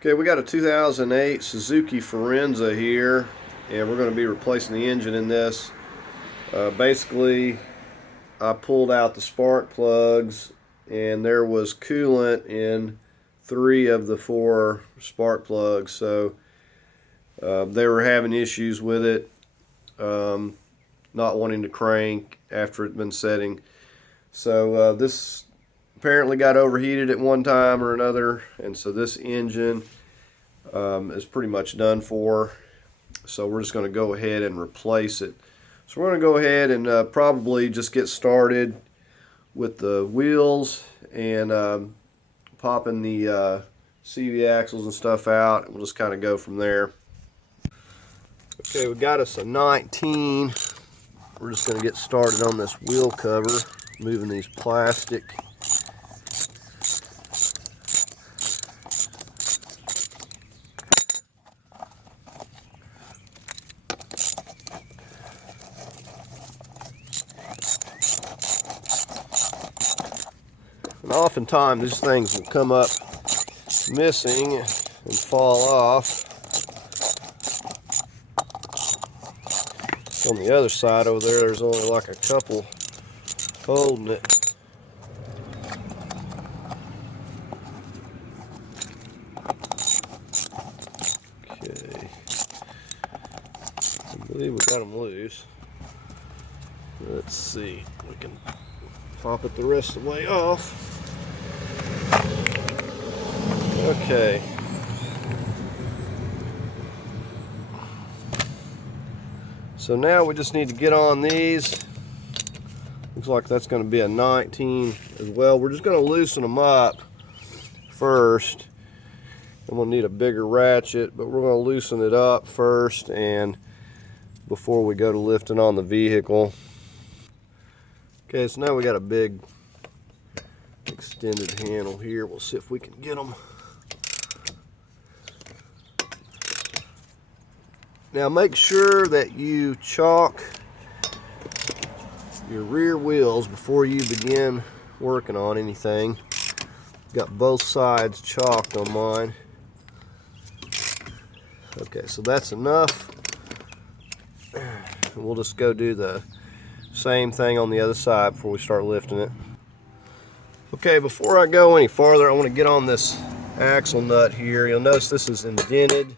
Okay, we got a 2008 Suzuki Forenza here, and we're going to be replacing the engine in this. Basically, I pulled out the spark plugs, and there was coolant in 3 of the 4 spark plugs, so they were having issues with it, not wanting to crank after it's been setting. So this apparently got overheated at one time or another, and so this engine is pretty much done for. So we're just going to go ahead and replace it. So we're going to go ahead and probably just get started with the wheels and popping the CV axles and stuff out. We'll just kind of go from there. Okay, we got us a 19. We're just going to get started on this wheel cover, moving these plastic. And oftentimes these things will come up missing and fall off. On the other side over there, there's only like a couple holding it. Okay, I believe we got them loose. Let's see, we can pop it the rest of the way off. Okay. So now we just need to get on these. Looks like that's going to be a 19 as well. We're just going to loosen them up first. I'm going to need a bigger ratchet, but we're going to loosen it up first and before we go to lifting on the vehicle. Okay, so now we got a big extended handle here. We'll see if we can get them. Now make sure that you chalk your rear wheels before you begin working on anything. Got both sides chalked on mine. Okay, so that's enough. We'll just go do the same thing on the other side before we start lifting it. Okay, before I go any farther, I want to get on this axle nut here. You'll notice this is indented.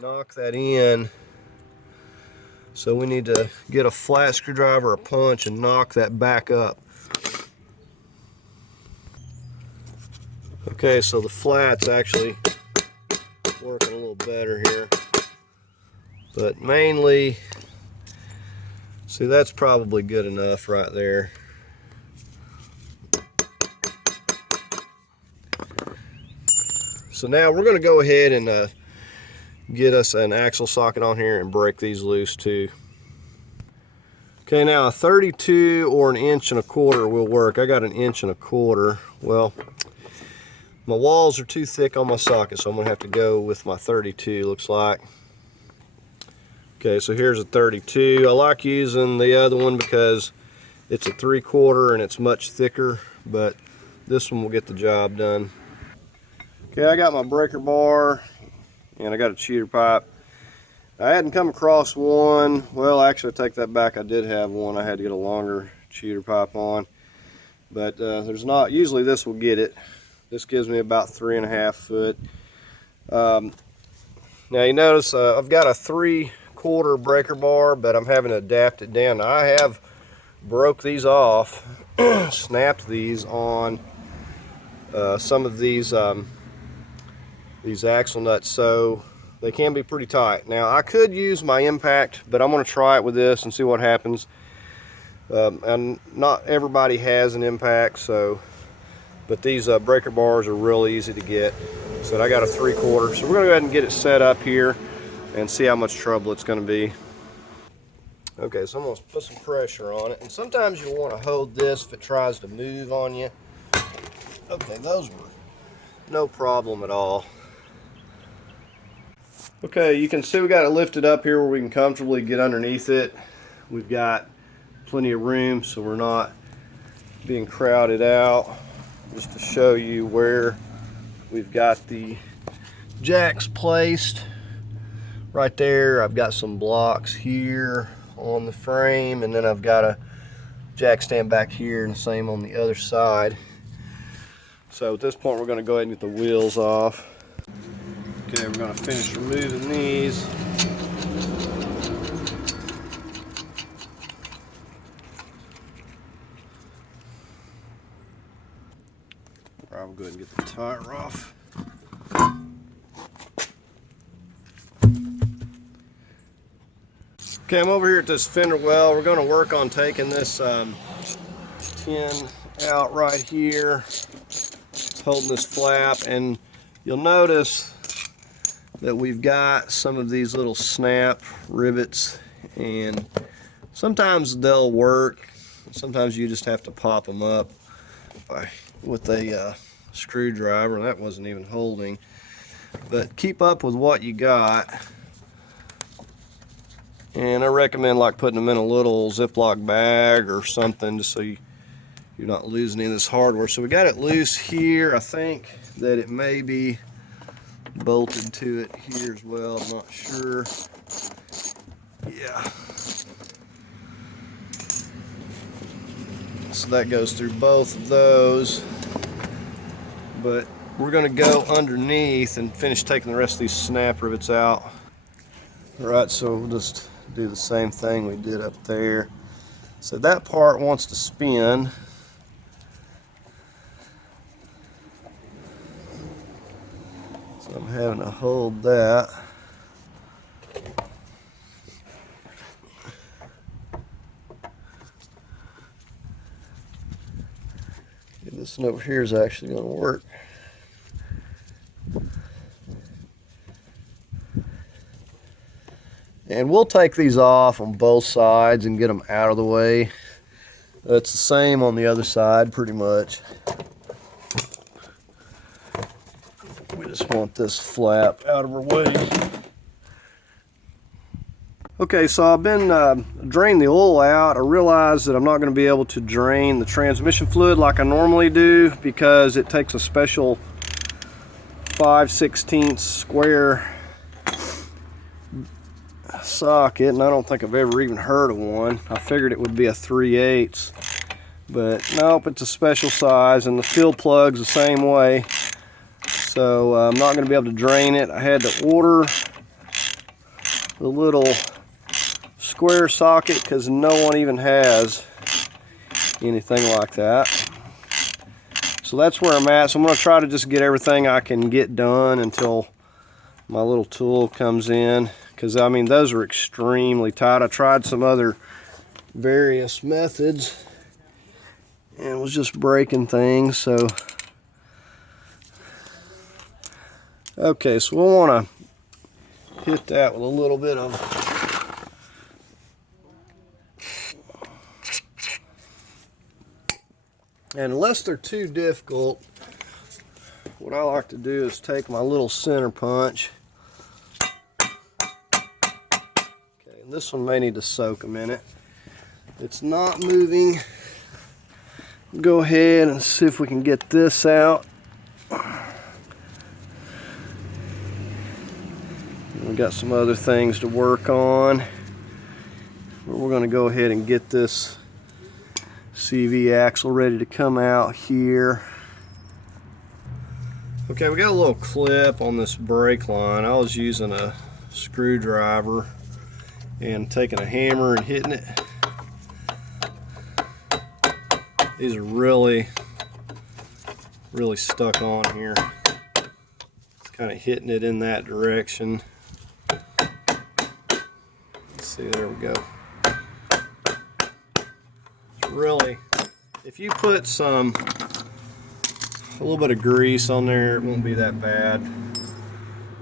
Knock that in, so we need to get a flat screwdriver or a punch and knock that back up. Okay, so the flat's actually working a little better here, but mainly, see, that's probably good enough right there. So now we're going to go ahead and get us an axle socket on here and break these loose too. Okay, now a 32 or an 1.25 will work. I got an 1.25. Well, my walls are too thick on my socket, so I'm gonna have to go with my 32, looks like. Okay, so here's a 32. I like using the other one because it's a 3/4 and it's much thicker, but this one will get the job done. Okay, I got my breaker bar and I got a cheater pipe. I hadn't come across one. Well, actually, I take that back. I did have one. I had to get a longer cheater pipe on, but there's not. Usually this will get it. This gives me about 3.5 foot. Now you notice I've got a 3/4 breaker bar, but I'm having to adapt it down. Now, I have broke these off, snapped these on some of these axle nuts, so they can be pretty tight. Now I could use my impact, but I'm going to try it with this and see what happens. And not everybody has an impact, so but these breaker bars are real easy to get. So I got a 3/4, so we're going to go ahead and get it set up here and see how much trouble it's going to be. Okay, so I'm going to put some pressure on it, and sometimes you'll want to hold this if it tries to move on you. Okay, those were no problem at all. Okay, you can see we got it lifted up here where we can comfortably get underneath it. We've got plenty of room, so we're not being crowded out. Just to show you where we've got the jacks placed right there. I've got some blocks here on the frame, and then I've got a jack stand back here, and the same on the other side. So at this point we're going to go ahead and get the wheels off. Okay, we're going to finish removing these. Alright, we'll go ahead and get the tire off. Okay, I'm over here at this fender well. We're going to work on taking this tin out right here. It's holding this flap, and you'll notice that we've got some of these little snap rivets, and sometimes they'll work. Sometimes you just have to pop them up with a screwdriver. That wasn't even holding, but keep up with what you got. And I recommend like putting them in a little Ziploc bag or something, just so you're not losing any of this hardware. So we got it loose here. I think that it may be bolted to it here as well. I'm not sure. Yeah. So that goes through both of those. But we're going to go underneath and finish taking the rest of these snap rivets out. All right, so we'll just do the same thing we did up there. So that part wants to spin. So I'm having to hold that. This one over here is actually going to work. And we'll take these off on both sides and get them out of the way. It's the same on the other side pretty much. We just want this flap out of our way. Okay, so I've been draining the oil out. I realized that I'm not going to be able to drain the transmission fluid like I normally do, because it takes a special 5/16 square socket, and I don't think I've ever even heard of one. I figured it would be a 3/8, but nope, it's a special size, and the fill plug's the same way. So I'm not going to be able to drain it. I had to order the little square socket because no one even has anything like that. So that's where I'm at. So I'm going to try to just get everything I can get done until my little tool comes in, because I mean those are extremely tight. I tried some other various methods and was just breaking things. So okay, so we'll want to hit that with a little bit of and unless they're too difficult, what I like to do is take my little center punch. Okay, and this one may need to soak a minute. It's not moving. Go ahead and see if we can get this out. We've got some other things to work on. We're going to go ahead and get this CV axle ready to come out here. Okay, we got a little clip on this brake line. I was using a screwdriver and taking a hammer and hitting it. These are really stuck on here. It's kind of hitting it in that direction. Let's see, there we go. It's really, if you put a little bit of grease on there, it won't be that bad.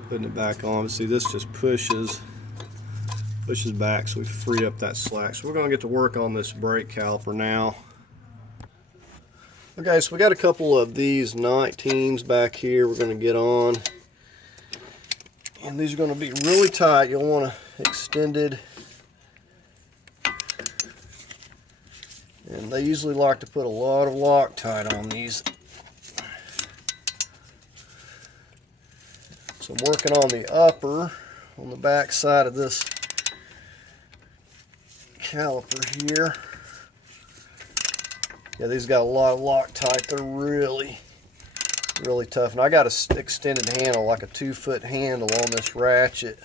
Putting it back on, but see, this just pushes back, so we free up that slack. So we're going to get to work on this brake caliper now. Okay, so we got a couple of these 19s back here we're going to get on, and these are going to be really tight. You'll want to extend it, and they usually like to put a lot of Loctite on these. So I'm working on the upper on the back side of this caliper here. Yeah, these got a lot of Loctite. They're really tough. And I got an extended handle, like a 2-foot handle on this ratchet.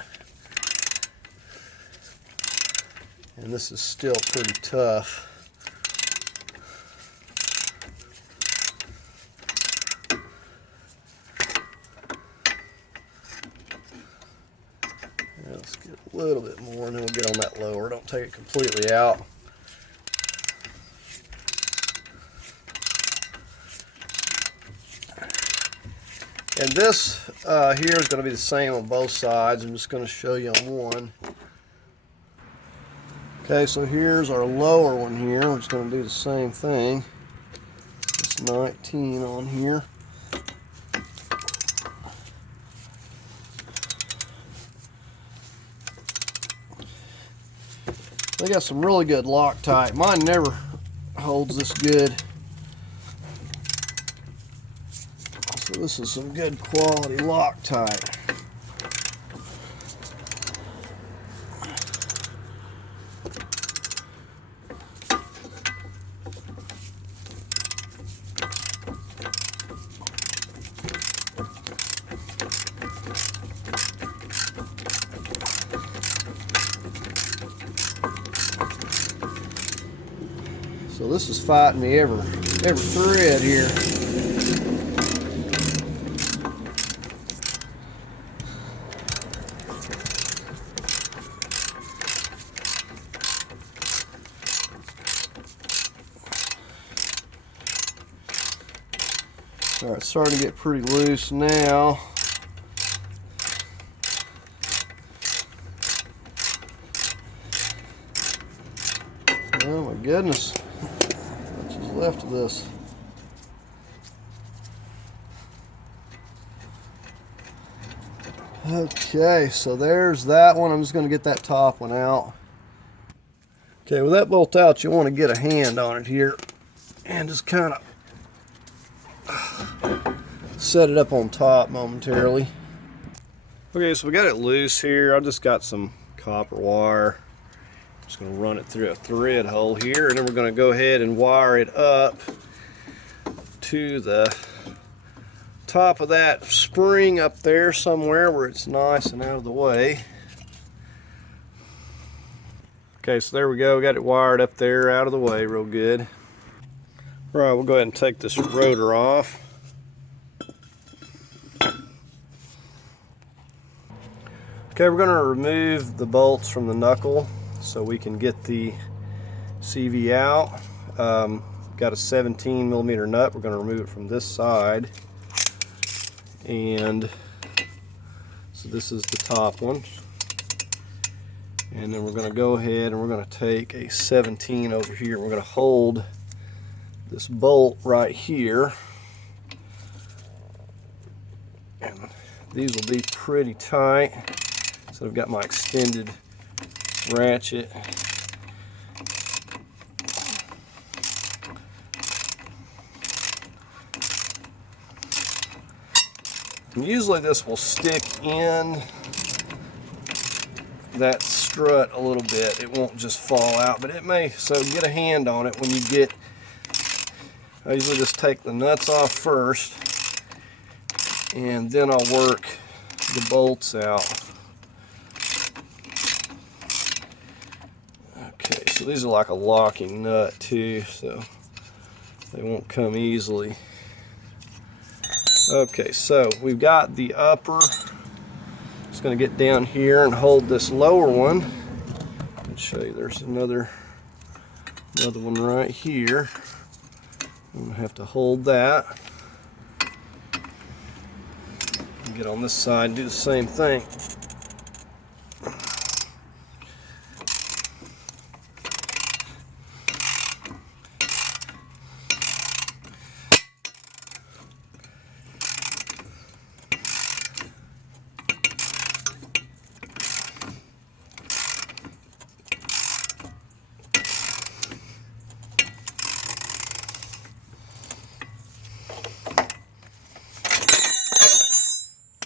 And this is still pretty tough. Let's get a little bit more and then we'll get on that lower. Don't take it completely out. And this here is going to be the same on both sides. I'm just going to show you on one. Okay, so here's our lower one here. We're just going to do the same thing. It's 19 on here. They got some really good Loctite. Mine never holds this good. So this is some good quality Loctite. So this is fighting me every thread here. All right, starting to get pretty loose now. Oh my goodness. What's left of this? Okay, so there's that one. I'm just going to get that top one out. Okay, with that bolt out, you want to get a hand on it here and just kind of set it up on top momentarily. Okay, so we got it loose here. I just got some copper wire. Just going to run it through a thread hole here, and then we're going to go ahead and wire it up to the top of that spring up there somewhere where it's nice and out of the way. Okay, so there we go. Got it wired up there out of the way real good. All right, we'll go ahead and take this rotor off. Okay, we're going to remove the bolts from the knuckle so we can get the CV out. Got a 17mm nut. We're going to remove it from this side. And so this is the top one. And then we're going to go ahead and we're going to take a 17 over here. We're going to hold this bolt right here. And these will be pretty tight. So I've got my extended ratchet. And usually this will stick in that strut a little bit. It won't just fall out, but it may. So get a hand on it when you get. I usually just take the nuts off first, and then I'll work the bolts out. Okay, so these are like a locking nut too, so they won't come easily. Okay, so we've got the upper. Just going to get down here and hold this lower one. I'll show you there's another one right here. I'm going to have to hold that. Get on this side and do the same thing.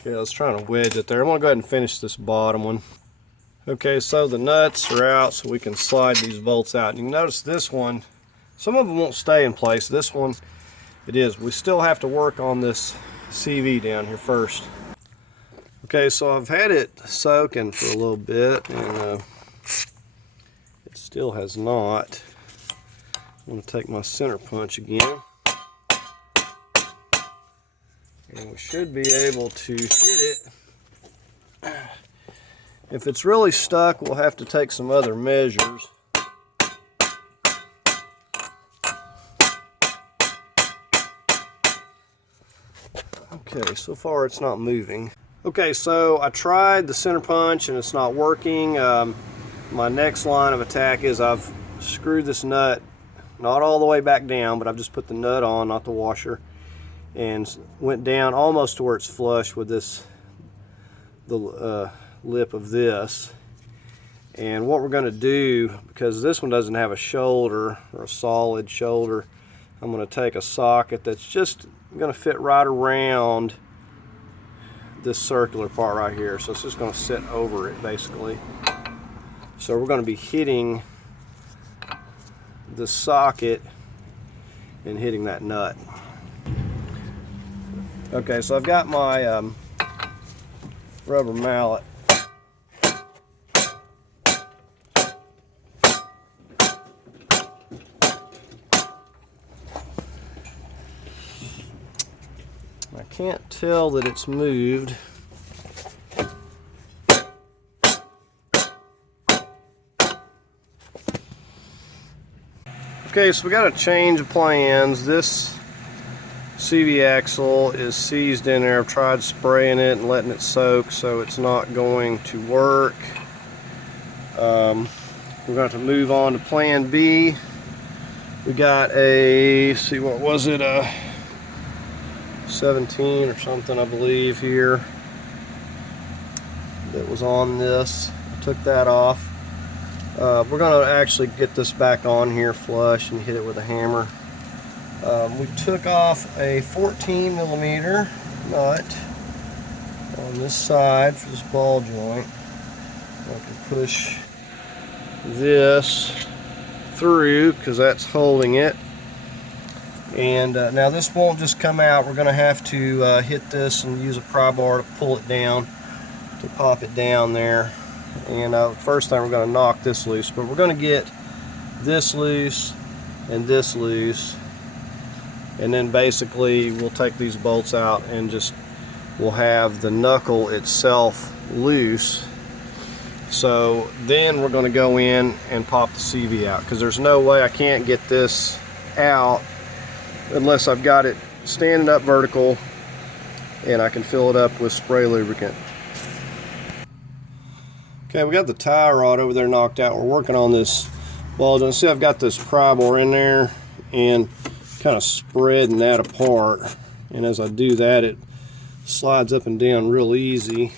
Okay, I was trying to wedge it there. I'm gonna go ahead and finish this bottom one. Okay, so the nuts are out, so we can slide these bolts out. You can notice this one, some of them won't stay in place. This one, it is. We still have to work on this CV down here first. Okay, so I've had it soaking for a little bit, and it still has not. I'm going to take my center punch again. And we should be able to hit it. If it's really stuck, we'll have to take some other measures. Okay, so far it's not moving. Okay, so I tried the center punch and it's not working. My next line of attack is I've screwed this nut, not all the way back down, but I've just put the nut on, not the washer, and went down almost to where it's flush with this, the lip of this. And what we're going to do, because this one doesn't have a shoulder or a solid shoulder, I'm going to take a socket that's just going to fit right around this circular part right here. So it's just going to sit over it basically. So we're going to be hitting the socket and hitting that nut. Okay, so I've got my rubber mallet. I can't tell that it's moved. Okay, so we got a change of plans. This CV axle is seized in there. I've tried spraying it and letting it soak, so it's not going to work. We're going to have to move on to plan B. We got a, see, what was it, 17 or something, I believe, here that was on this. I took that off. We're going to actually get this back on here flush and hit it with a hammer. We took off a 14mm nut on this side for this ball joint. I can push this through because that's holding it. And now this won't just come out. We're going to have to hit this and use a pry bar to pull it down, to pop it down there. And first time we're going to knock this loose, but we're going to get this loose and this loose, and then basically we'll take these bolts out and just we'll have the knuckle itself loose. So then we're going to go in and pop the CV out, because there's no way I can't get this out unless I've got it standing up vertical and I can fill it up with spray lubricant. Okay, we got the tie rod over there knocked out. We're working on this ball joint. See, I've got this pry bar in there and kind of spreading that apart. And as I do that, it slides up and down real easy.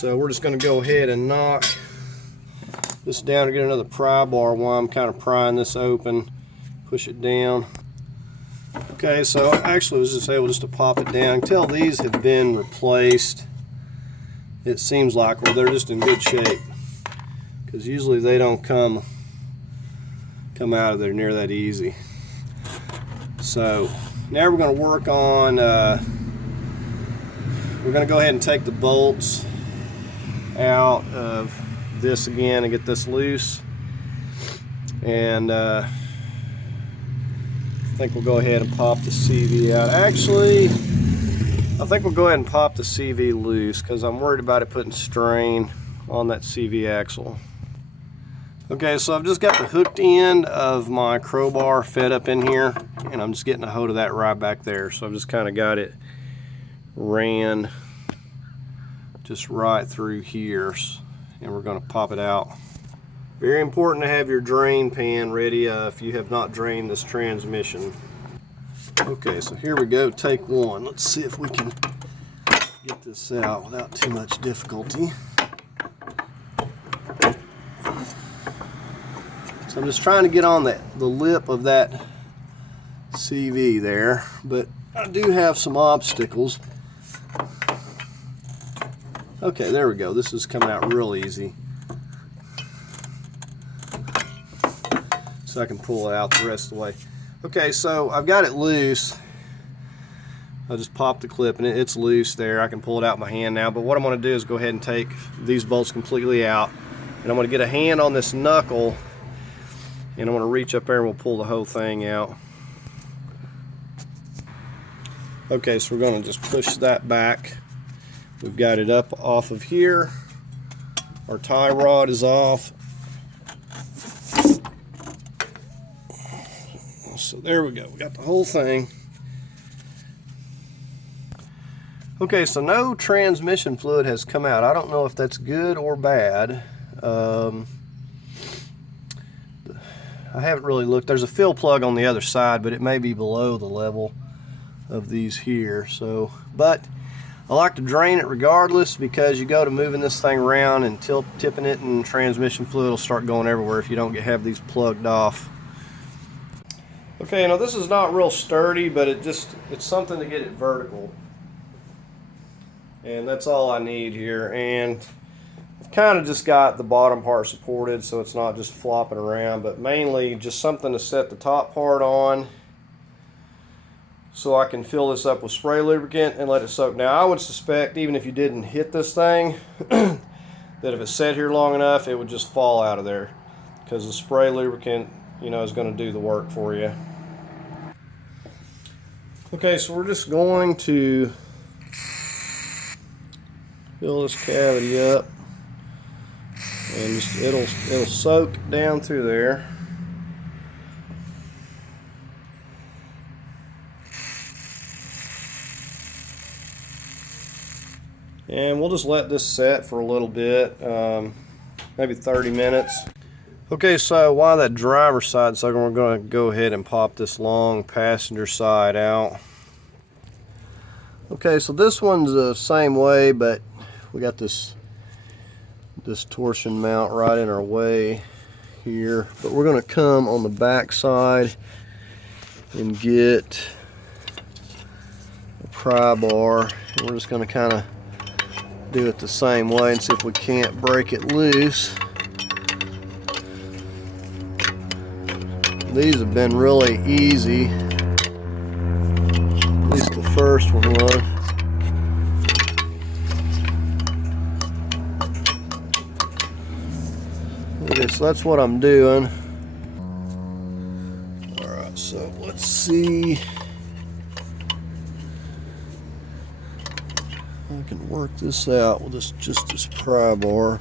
So we're just going to go ahead and knock this down to get another pry bar while I'm kind of prying this open. Push it down. Okay, so I actually was just able to pop it down. Until these have been replaced, it seems like, well, they're just in good shape, because usually they don't come out of there near that easy. So now we're going to work on, we're going to go ahead and take the bolts out of this again and get this loose. And I think we'll go ahead and pop the CV out. Actually, I think we'll go ahead and pop the CV loose, because I'm worried about it putting strain on that CV axle. Okay, so I've just got the hooked end of my crowbar fed up in here, and I'm just getting a hold of that right back there. So I've just kind of got it ran just right through here, and we're going to pop it out. Very important to have your drain pan ready if you have not drained this transmission. Okay, so here we go, take one. Let's see if we can get this out without too much difficulty. So I'm just trying to get on the lip of that CV there, but I do have some obstacles. Okay, there we go. This is coming out real easy. So I can pull it out the rest of the way. Okay, so I've got it loose. I just popped the clip and it's loose there. I can pull it out with my hand now, but what I'm going to do is go ahead and take these bolts completely out, and I'm going to get a hand on this knuckle, and I'm going to reach up there and we'll pull the whole thing out. Okay, so we're going to just push that back. We've got it up off of here. Our tie rod is off. So there we go. We got the whole thing. Okay, so no transmission fluid has come out. I don't know if that's good or bad. I haven't really looked. There's a fill plug on the other side, but it may be below the level of these here. So, but I like to drain it regardless, because you go to moving this thing around and tipping it, and transmission fluid will start going everywhere if you don't have these plugged off. Okay, now this is not real sturdy, but it's something to get it vertical. And that's all I need here. And I've kind of just got the bottom part supported so it's not just flopping around, but mainly just something to set the top part on so I can fill this up with spray lubricant and let it soak. Now I would suspect, even if you didn't hit this thing, that if it sat here long enough it would just fall out of there, because the spray lubricant, you know, is going to do the work for you. Okay, so we're just going to fill this cavity up, and just it'll soak down through there. And we'll just let this set for a little bit, maybe 30 minutes. Okay, so while that driver's side soaking, we're going to go ahead and pop this long passenger side out. Okay, so this one's the same way, but we got this torsion mount right in our way here. But we're going to come on the back side and get a pry bar, and we're just going to kind of do it the same way and see if we can't break it loose. These have been really easy, at least the first one was. Okay, so that's what I'm doing. Alright, so let's see. I can work this out with just this pry bar.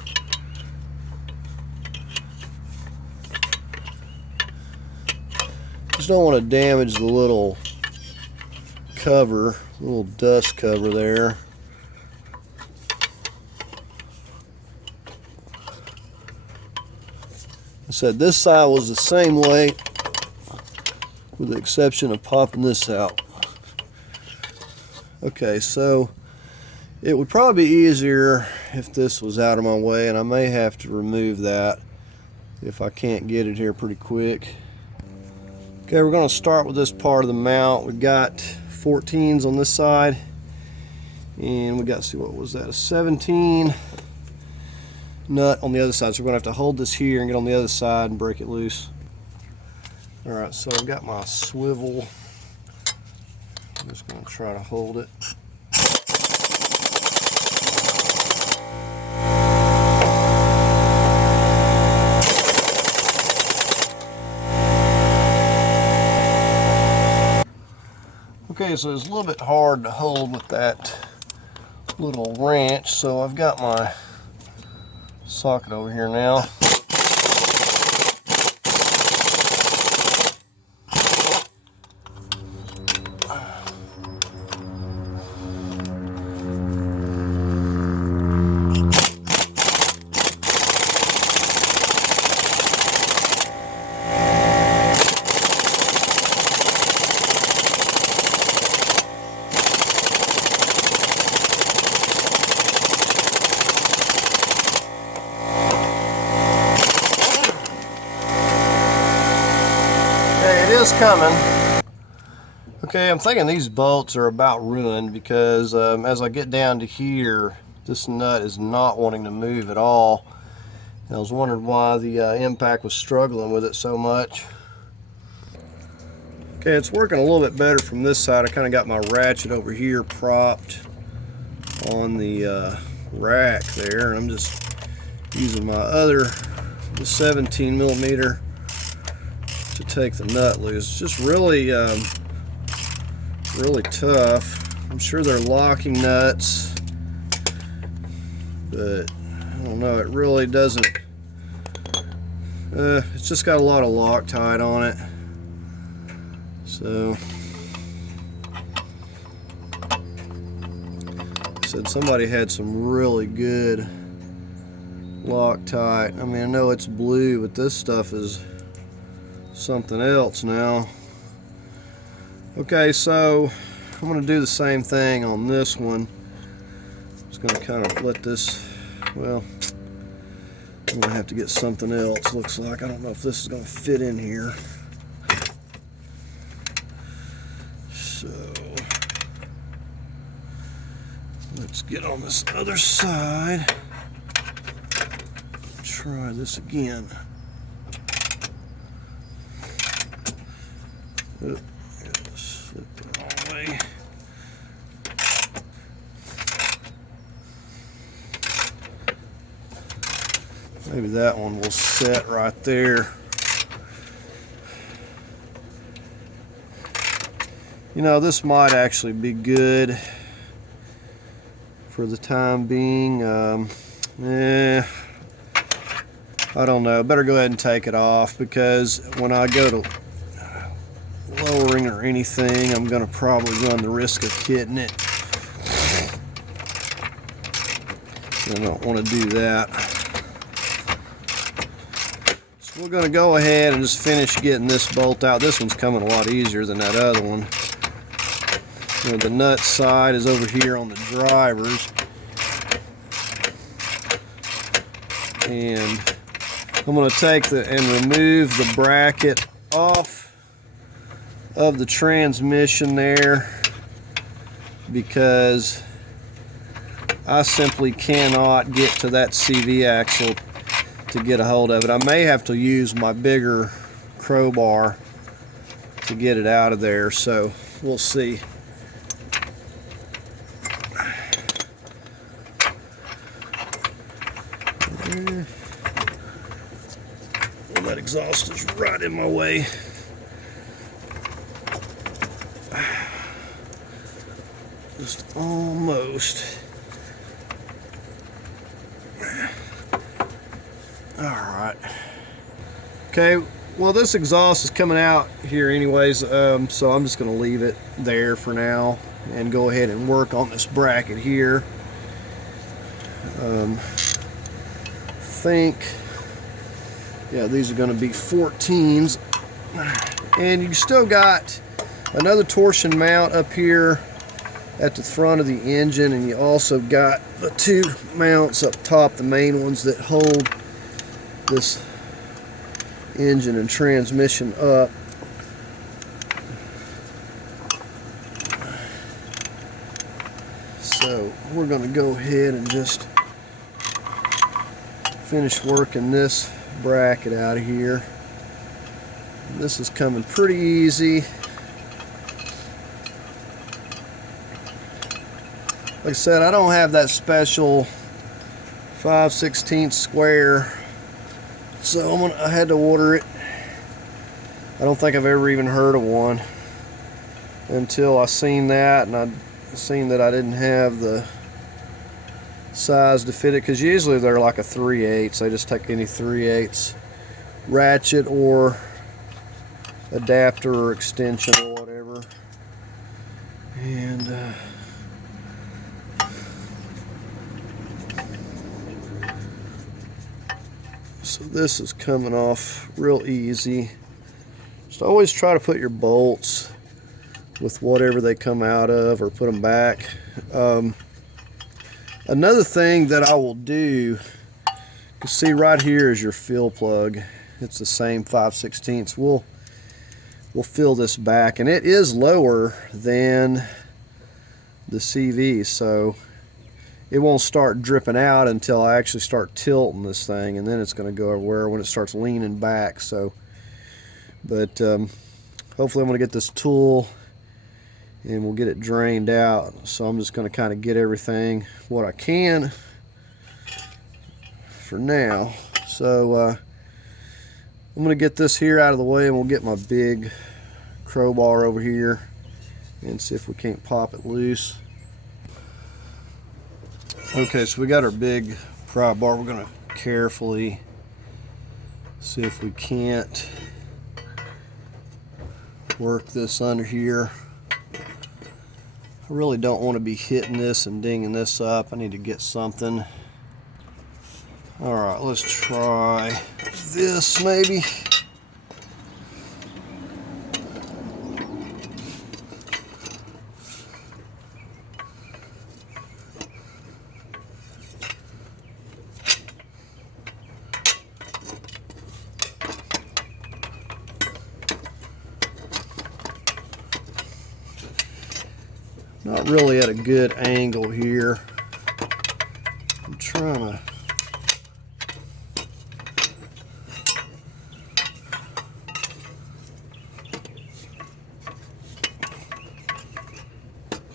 Just don't want to damage the little cover, little dust cover there. I said this side was the same way, with the exception of popping this out. Okay, so it would probably be easier if this was out of my way, and I may have to remove that if I can't get it here pretty quick. Okay, we're going to start with this part of the mount. We've got 14s on this side, and we got, see, what was that, a 17 nut on the other side. So we're going to have to hold this here and get on the other side and break it loose. Alright, so I've got my swivel. I'm just going to try to hold it. Okay, so it's a little bit hard to hold with that little wrench, so I've got my socket over here now. Coming. Okay, I'm thinking these bolts are about ruined because as I get down to here, this nut is not wanting to move at all. I was wondering why the impact was struggling with it so much. Okay, it's working a little bit better from this side. I kind of got my ratchet over here propped on the rack there, and I'm just using my the 17 millimeter to take the nut loose. It's just really really tough. I'm sure they're locking nuts, but I don't know, it really doesn't. It's just got a lot of Loctite on it. So I said somebody had some really good Loctite. I mean, I know it's blue, but this stuff is something else now. Okay, so I'm going to do the same thing on this one. Just going to kind of let this, well, I'm going to have to get something else, looks like. I don't know if this is going to fit in here. So let's get on this other side. Try this again. Oh, slip it all the way. Maybe that one will set right there. You know, this might actually be good for the time being. I don't know. Better go ahead and take it off, because when I go to lowering or anything, I'm going to probably run the risk of hitting it. I don't want to do that. So we're going to go ahead and just finish getting this bolt out. This one's coming a lot easier than that other one. You know, the nut side is over here on the drivers. And I'm going to take and remove the bracket off of the transmission there, because I simply cannot get to that CV axle to get a hold of it. I may have to use my bigger crowbar to get it out of there, so we'll see. Well, that exhaust is right in my way. Just almost. All right. Okay, well, this exhaust is coming out here anyways, so I'm just going to leave it there for now and go ahead and work on this bracket here. Think, yeah, these are going to be 14s, and you still got another torsion mount up here at the front of the engine, and you also got the two mounts up top, the main ones that hold this engine and transmission up. So we're going to go ahead and just finish working this bracket out of here. This is coming pretty easy. Like I said, I don't have that special 5/16 square, so I had to order it. I don't think I've ever even heard of one until I seen that, and I seen that I didn't have the size to fit it, because usually they're like a 3/8. They just take any 3/8 ratchet or adapter or extension or whatever. And so this is coming off real easy. Just always try to put your bolts with whatever they come out of, or put them back. Another thing that I will do, you can see right here is your fill plug. It's the same 5/16. we'll fill this back, and it is lower than the CV, so it won't start dripping out until I actually start tilting this thing, and then it's going to go everywhere when it starts leaning back. So, but hopefully I'm going to get this tool and we'll get it drained out. So I'm just going to kind of get everything what I can for now. So I'm going to get this here out of the way, and we'll get my big crowbar over here and see if we can't pop it loose. Okay, so we got our big pry bar. We're going to carefully see if we can't work this under here. I really don't want to be hitting this and dinging this up. I need to get something. All right, let's try this maybe. Not really at a good angle here. I'm trying to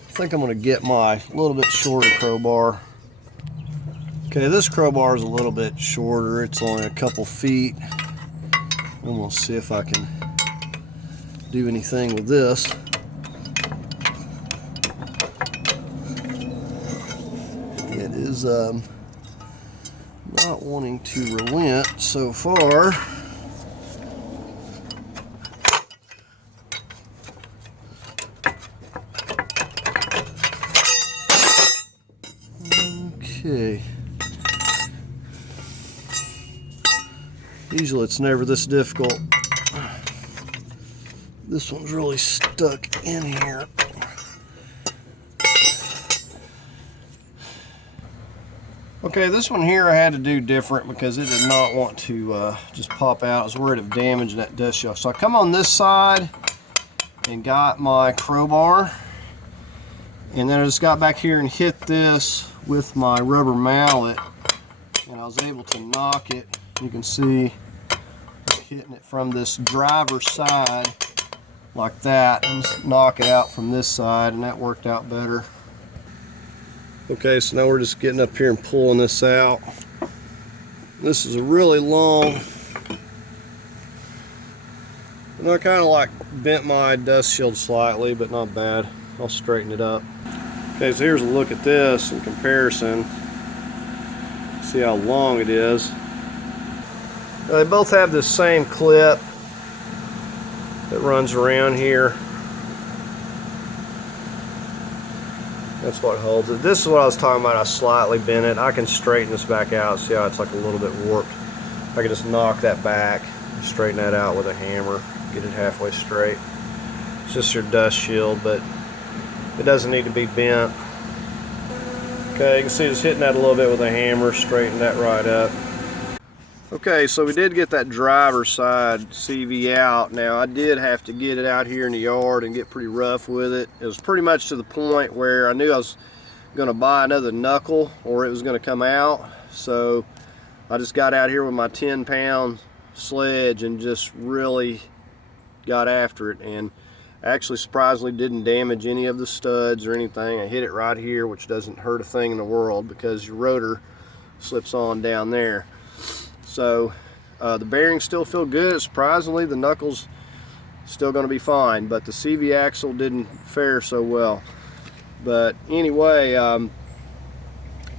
I think I'm going to get my little bit shorter crowbar. Okay, this crowbar is a little bit shorter. It's only a couple feet. I'm going to see if I can do anything with this. It is not wanting to relent so far. Okay. Usually it's never this difficult. This one's really stuck in here. Okay, this one here I had to do different because it did not want to just pop out. I was worried of damaging that dust shelf. So I come on this side and got my crowbar, and then I just got back here and hit this with my rubber mallet, and I was able to knock it. You can see hitting it from this driver's side like that, and just knock it out from this side, and that worked out better. Okay, so now we're just getting up here and pulling this out. This is a really long, and I kind of like bent my dust shield slightly, but not bad. I'll straighten it up. Okay, so here's a look at this in comparison. See how long it is. Now, they both have this same clip that runs around here. That's what holds it. This is what I was talking about. I slightly bent it. I can straighten this back out. See how it's like a little bit warped. I can just knock that back, straighten that out with a hammer, get it halfway straight. It's just your dust shield, but it doesn't need to be bent. Okay, you can see just hitting that a little bit with a hammer, straighten that right up. Okay, so we did get that driver's side CV out. Now I did have to get it out here in the yard and get pretty rough with it. It was pretty much to the point where I knew I was going to buy another knuckle or it was going to come out. So I just got out here with my 10-pound sledge and just really got after it, and actually surprisingly didn't damage any of the studs or anything. I hit it right here, which doesn't hurt a thing in the world because your rotor slips on down there. So the bearings still feel good. Surprisingly, the knuckles still going to be fine, but the CV axle didn't fare so well. But anyway,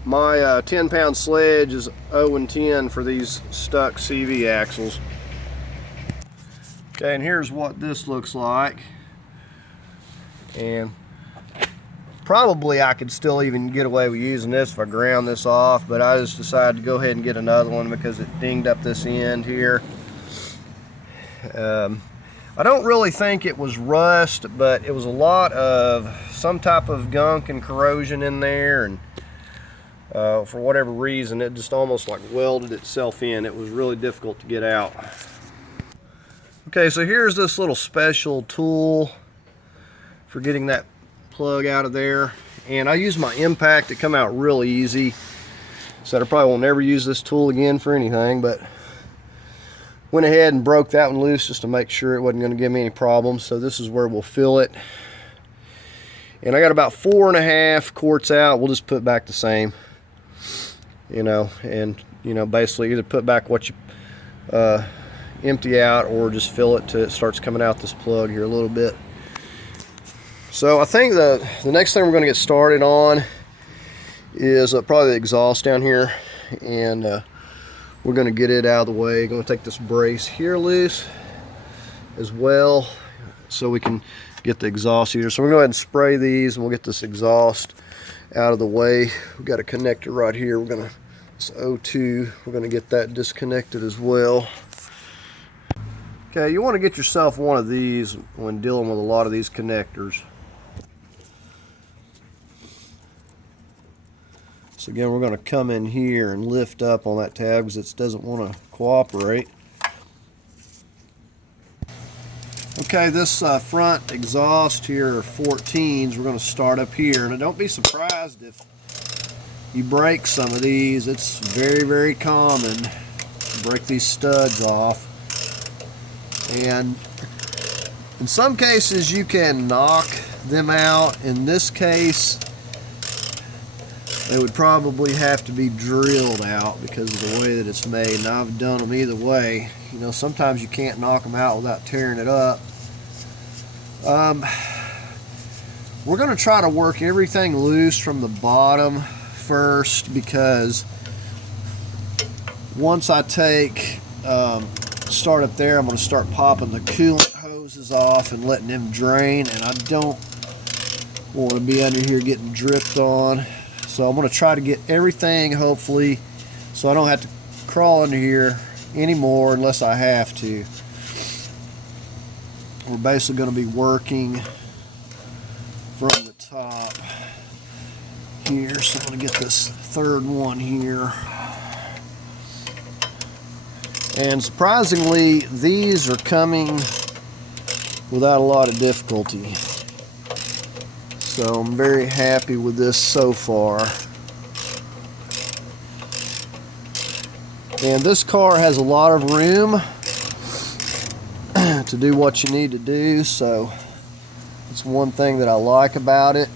my 10-pound sledge is 0-10 for these stuck CV axles. Okay, and here's what this looks like. And probably I could still even get away with using this if I ground this off, but I just decided to go ahead and get another one because it dinged up this end here. I don't really think it was rust, but it was a lot of some type of gunk and corrosion in there, and for whatever reason it just almost like welded itself in. It was really difficult to get out. Okay, so here's this little special tool for getting that plug out of there. And I use my impact. It come out really easy. So I probably will never use this tool again for anything, but went ahead and broke that one loose just to make sure it wasn't going to give me any problems. So this is where we'll fill it. And I got about 4.5 quarts out. We'll just put back the same, you know, and you know, basically either put back what you empty out or just fill it till it starts coming out this plug here a little bit. So I think the next thing we're going to get started on is probably the exhaust down here, and we're going to get it out of the way. Going to take this brace here loose as well so we can get the exhaust heater. So we're going to go ahead and spray these and we'll get this exhaust out of the way. We've got a connector right here. This O2, we're going to get that disconnected as well. Okay, you want to get yourself one of these when dealing with a lot of these connectors. So again, we're going to come in here and lift up on that tab because it doesn't want to cooperate. Okay, this front exhaust here, 14s, we're going to start up here. And don't be surprised if you break some of these. It's very, very common to break these studs off. And in some cases you can knock them out. In this case, they would probably have to be drilled out because of the way that it's made. And I've done them either way. You know, sometimes you can't knock them out without tearing it up. We're going to try to work everything loose from the bottom first, because once I start up there, I'm going to start popping the coolant hoses off and letting them drain, and I don't want to be under here getting dripped on. So I'm going to try to get everything, hopefully, so I don't have to crawl under here anymore unless I have to. We're basically going to be working from the top here. So I'm going to get this third one here. And surprisingly, these are coming without a lot of difficulty. So I'm very happy with this so far. And this car has a lot of room to do what you need to do, so it's one thing that I like about it.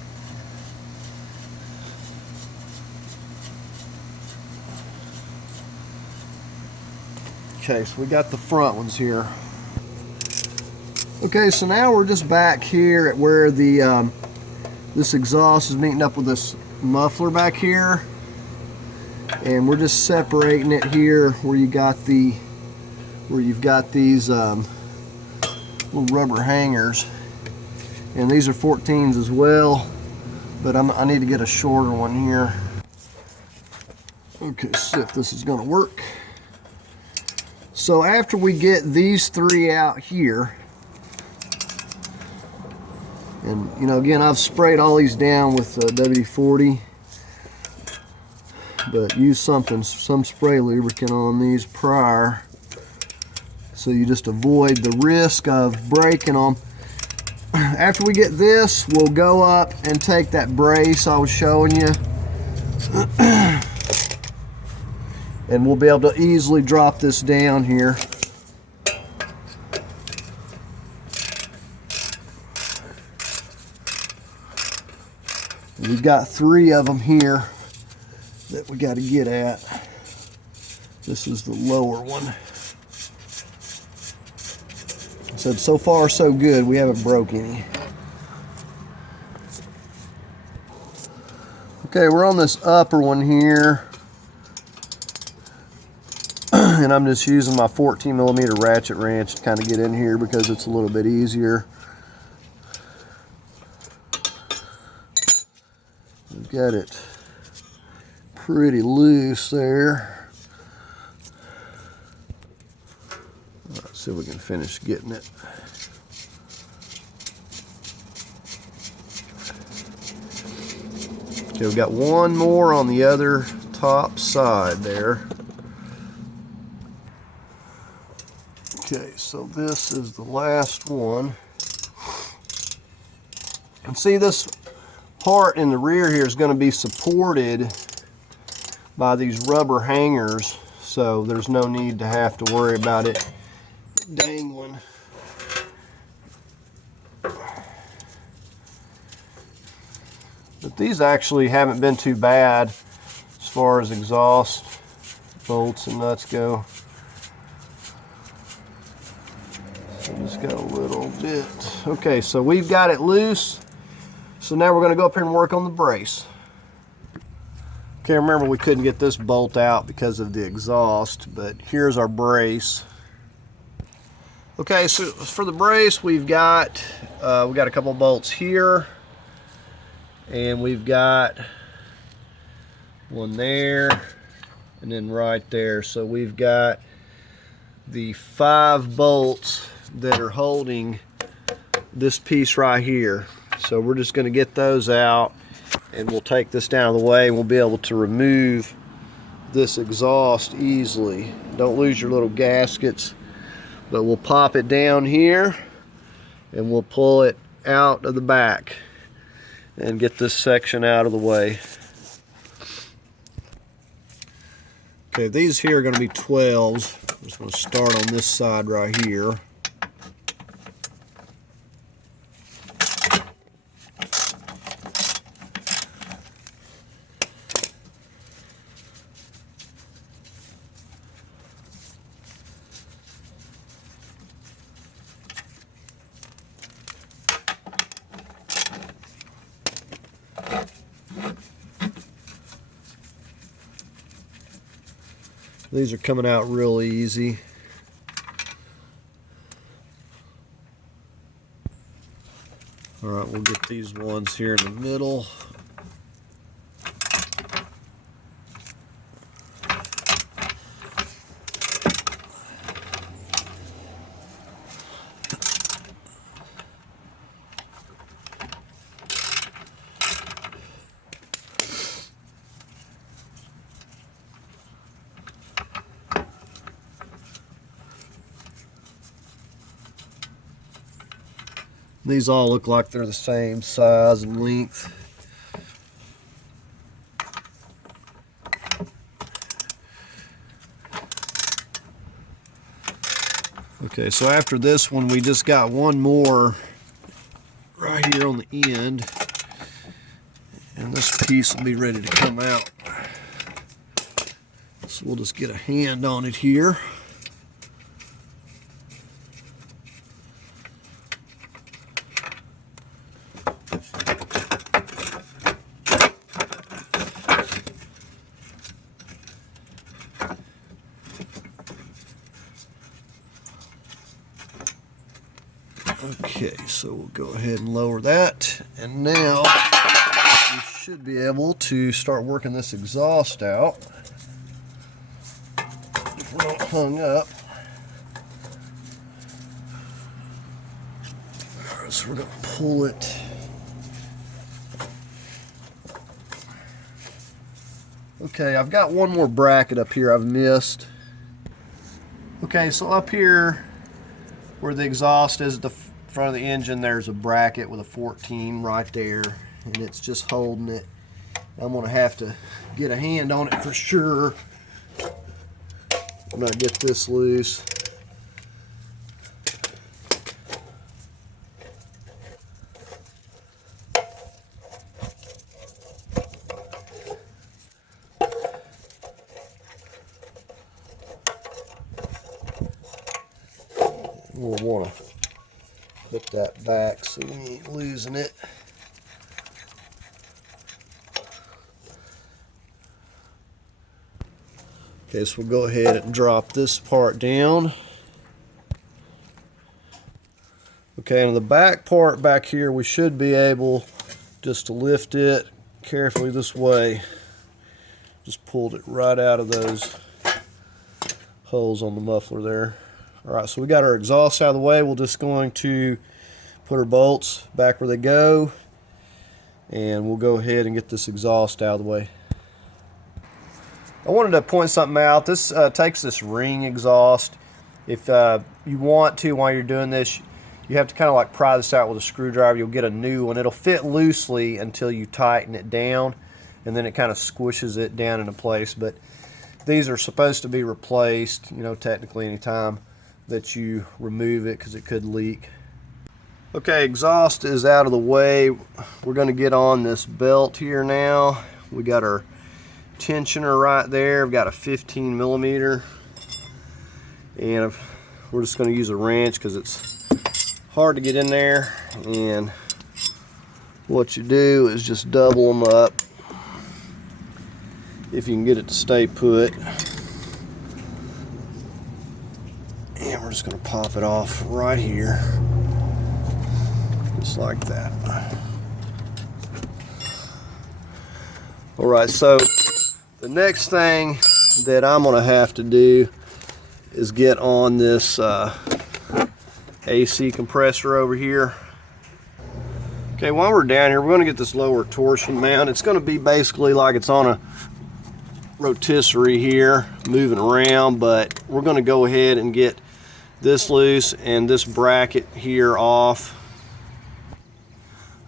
Okay, so we got the front ones here. Okay, so now we're just back here at where the this exhaust is meeting up with this muffler back here, and we're just separating it here where you've got these little rubber hangers, and these are 14s as well, but I need to get a shorter one here. Okay, see if this is going to work. So after we get these three out here, and you know, again, I've sprayed all these down with WD-40, but use some spray lubricant on these prior, so you just avoid the risk of breaking them. After we get this, we'll go up and take that brace I was showing you, and we'll be able to easily drop this down here. We've got 3 of them here that we got to get at. This is the lower one. So far so good, we haven't broke any. Okay, we're on this upper one here, and I'm just using my 14mm ratchet wrench to kind of get in here because it's a little bit easier. We've got it pretty loose there. Let's see if we can finish getting it. Okay, we've got one more on the other top side there. Okay, so this is the last one. And see, this part in the rear here is going to be supported by these rubber hangers, so there's no need to have to worry about it dangling. But these actually haven't been too bad as far as exhaust bolts and nuts go. So just got a little bit. Okay, so we've got it loose. So now we're going to go up here and work on the brace. Okay, remember we couldn't get this bolt out because of the exhaust, but here's our brace. Okay, so for the brace we've got a couple of bolts here, and we've got one there, and then right there. So we've got the 5 bolts that are holding this piece right here. So we're just going to get those out, and we'll take this down out of the way, and we'll be able to remove this exhaust easily. Don't lose your little gaskets, but we'll pop it down here and we'll pull it out of the back and get this section out of the way. Okay, these here are going to be 12s. I'm just going to start on this side right here. These are coming out real easy. All right, we'll get these ones here in the middle. These all look like they're the same size and length. Okay, so after this one, we just got one more right here on the end, and this piece will be ready to come out. So we'll just get a hand on it here. Okay, so we'll go ahead and lower that, and now we should be able to start working this exhaust out if we're not hung up. Alright, so we're going to pull it. Okay, I've got one more bracket up here I've missed. Okay, so up here where the exhaust is at the front of the engine, there's a bracket with a 14 right there, and it's just holding it. I'm going to have to get a hand on it for sure when I get this loose. We'll want to put that back so we ain't losing it. Okay, so we'll go ahead and drop this part down. Okay, and the back part back here, we should be able just to lift it carefully this way. Just pulled it right out of those holes on the muffler there. Alright, so we got our exhaust out of the way. We're just going to put our bolts back where they go, and we'll go ahead and get this exhaust out of the way. I wanted to point something out. This takes this ring exhaust, If you want to, while you're doing this, you have to kind of like pry this out with a screwdriver. You'll get a new one. It'll fit loosely until you tighten it down, and then it kind of squishes it down into place. But these are supposed to be replaced, you know, technically anytime that you remove it, because it could leak. Okay, exhaust is out of the way. We're going to get on this belt here now. We got our tensioner right there. We've got a 15 millimeter, and we're just going to use a wrench because it's hard to get in there. And what you do is just double them up if you can get it to stay put. And we're just going to pop it off right here, just like that. Alright, so the next thing that I'm going to have to do is get on this AC compressor over here. Okay, while we're down here, we're going to get this lower torsion mount. It's going to be basically like it's on a rotisserie here, moving around, but we're going to go ahead and get this loose and this bracket here off.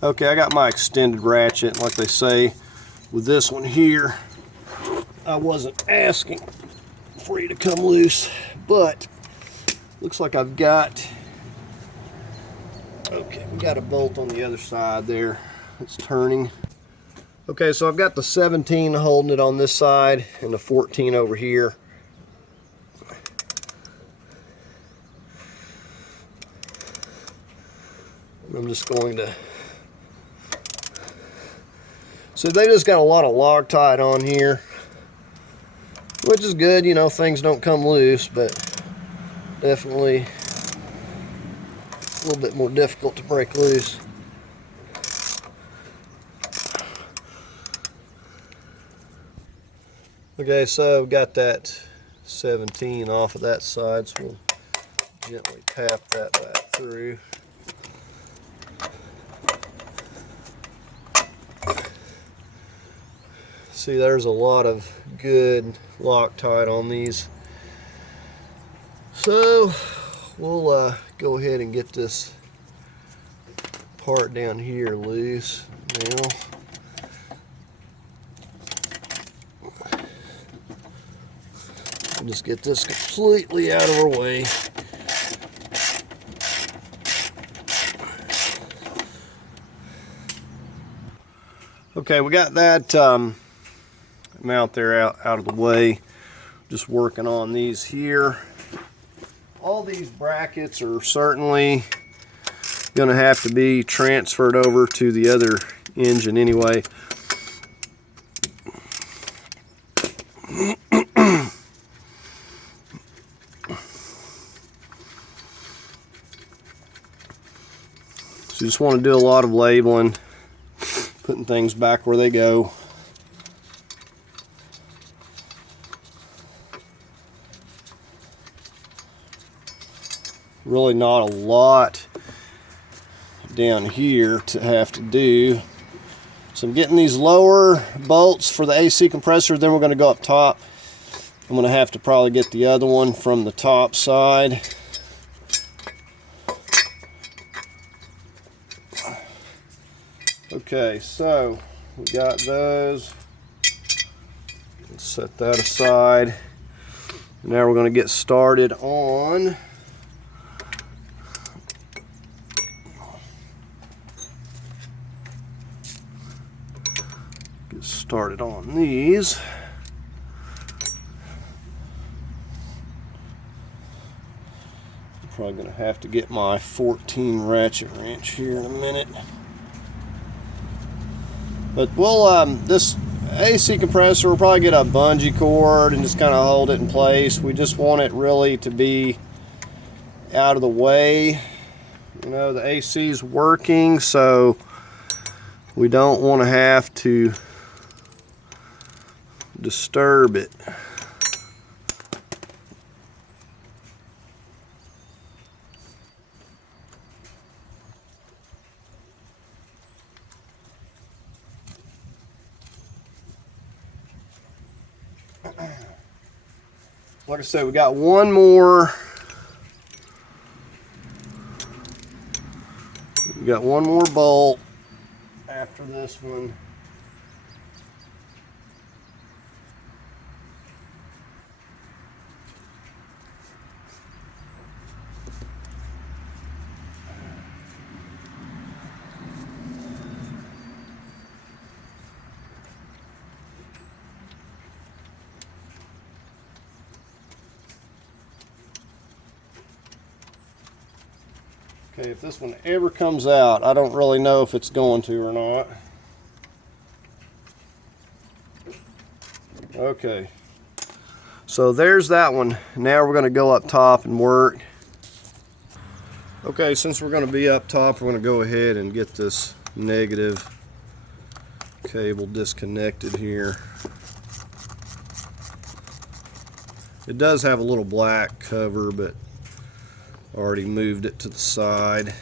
Okay, I got my extended ratchet. Like they say with this one here, I wasn't asking for you to come loose, but looks like I've got, okay, we got a bolt on the other side there. It's turning. Okay, so I've got the 17 holding it on this side and the 14 over here. I'm just going to, so they just got a lot of Loctite on here, which is good, you know, things don't come loose, but definitely a little bit more difficult to break loose. Okay, so I've got that 17 off of that side, so we'll gently tap that back through. See, there's a lot of good Loctite on these. So we'll go ahead and get this part down here loose now. Just get this completely out of our way. Okay, we got that mount there out of the way. Just working on these here. All these brackets are certainly going to have to be transferred over to the other engine anyway. So you just want to do a lot of labeling, putting things back where they go. Really not a lot down here to have to do. So I'm getting these lower bolts for the AC compressor, then we're going to go up top. I'm going to have to probably get the other one from the top side. Okay, so we got those. Let's set that aside. Now we're going to get started on these. I'm probably going to have to get my 14 ratchet wrench here in a minute. But we'll, this AC compressor, we'll probably get a bungee cord and just kind of hold it in place. We just want it really to be out of the way. You know, the AC is working, so we don't want to have to disturb it. Like I said, we got one more We got one more bolt after this one. Okay, if this one ever comes out, I don't really know if it's going to or not. Okay, so there's that one. Now we're going to go up top and work. Okay, since we're going to be up top, we're going to go ahead and get this negative cable disconnected here. It does have a little black cover, but already moved it to the side.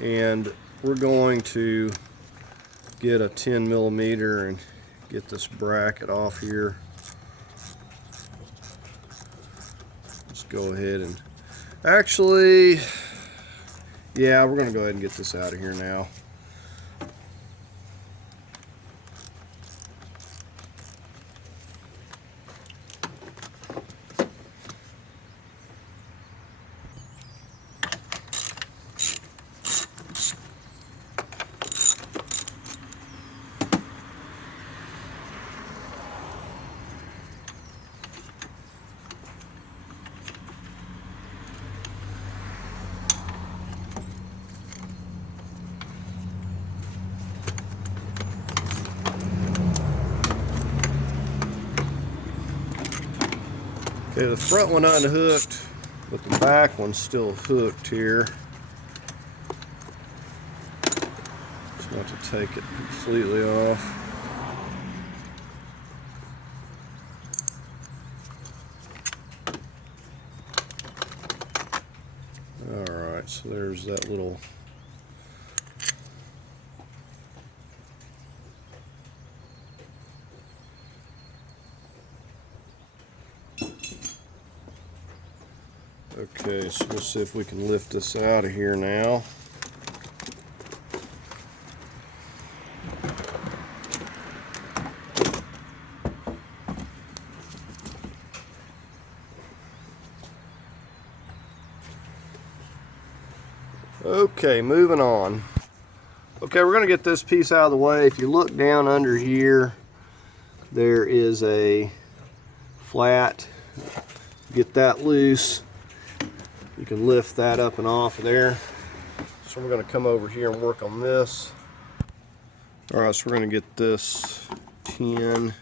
And we're going to get a 10 millimeter and get this bracket off here. Let's go ahead and actually, yeah, we're going to go ahead and get this out of here now. Okay, the front one unhooked, but the back one's still hooked here. Just want to take it completely off. Alright, so there's that little okay, so we'll see if we can lift this out of here now. Okay, moving on. Okay, we're going to get this piece out of the way. If you look down under here, there is a flat. Get that loose. You can lift that up and off of there. So we're going to come over here and work on this. Alright, so we're going to get this 10.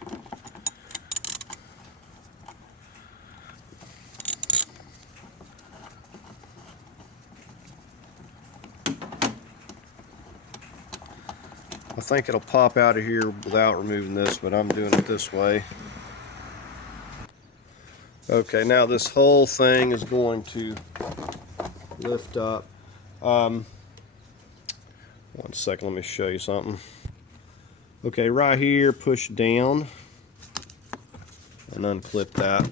I think it'll pop out of here without removing this, but I'm doing it this way. Okay, now this whole thing is going to lift up. One second, let me show you something. Okay, right here, push down and unclip that.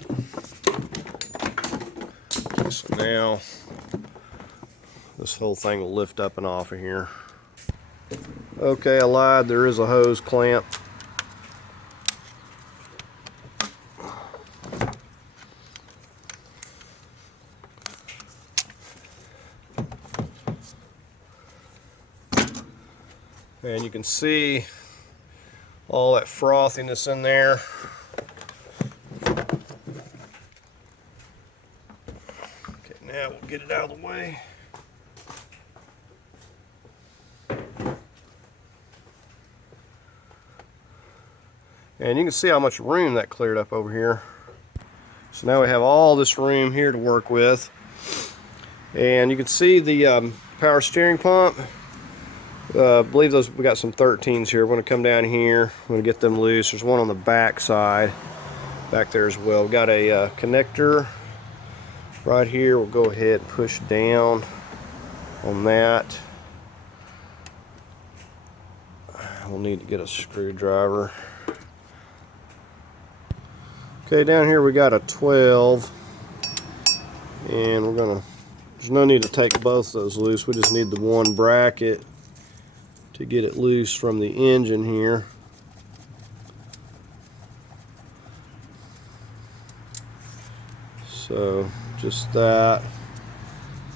Okay, so now this whole thing will lift up and off of here. Okay, I lied, there is a hose clamp. And you can see all that frothiness in there. Okay, now we'll get it out of the way. And you can see how much room that cleared up over here. So now we have all this room here to work with. And you can see the power steering pump. I believe those, we got some 13s here. We're going to come down here. We're going to get them loose. There's one on the back side back there as well. We've got a connector right here. We'll go ahead and push down on that. We'll need to get a screwdriver. Okay, down here we got a 12, and there's no need to take both those loose. We just need the one bracket to get it loose from the engine here. So just that.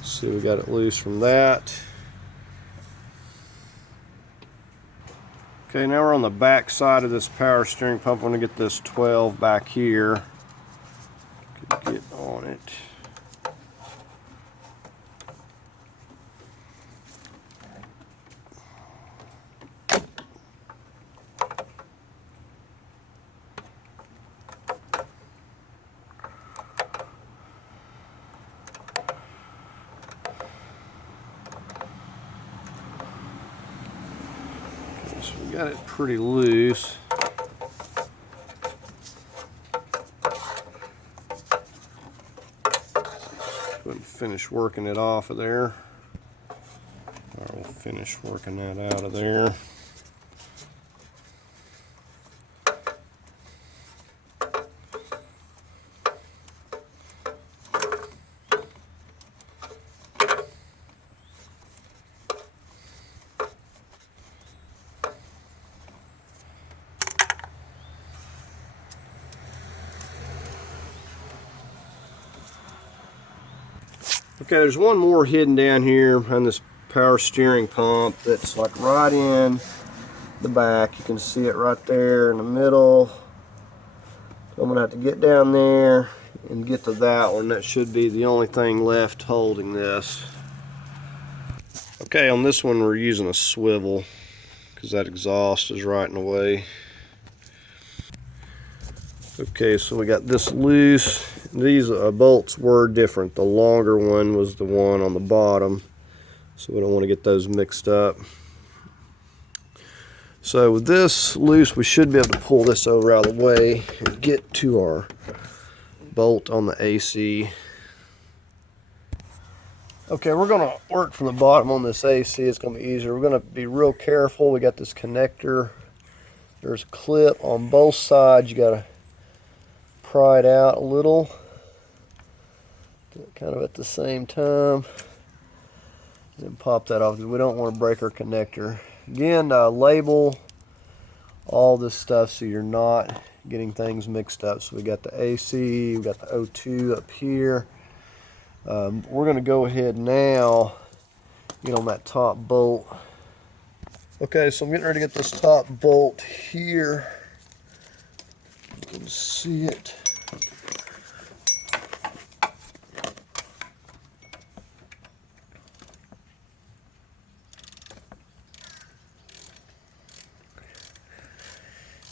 See, we got it loose from that. Okay, now we're on the back side of this power steering pump. I'm going to get this 12 back here. Get on it. So we got it pretty loose. Go ahead and finish working it off of there. Or we'll finish working that out of there. Okay, there's one more hidden down here on this power steering pump that's like right in the back. You can see it right there in the middle. I'm gonna have to get down there and get to that one. That should be the only thing left holding this. Okay, on this one we're using a swivel because that exhaust is right in the way. Okay, so we got this loose. These bolts were different. The longer one was the one on the bottom, so we don't want to get those mixed up. So with this loose, we should be able to pull this over out of the way and get to our bolt on the AC. Okay, we're going to work from the bottom on this AC. It's going to be easier. We're going to be real careful. We got this connector. There's a clip on both sides. You got to pry it out a little, kind of at the same time, and then pop that off because we don't want to break our connector. Again, label all this stuff so you're not getting things mixed up. So we got the AC, we got the O2 up here. We're going to go ahead now, get on that top bolt. Okay, so I'm getting ready to get this top bolt here. You can see it.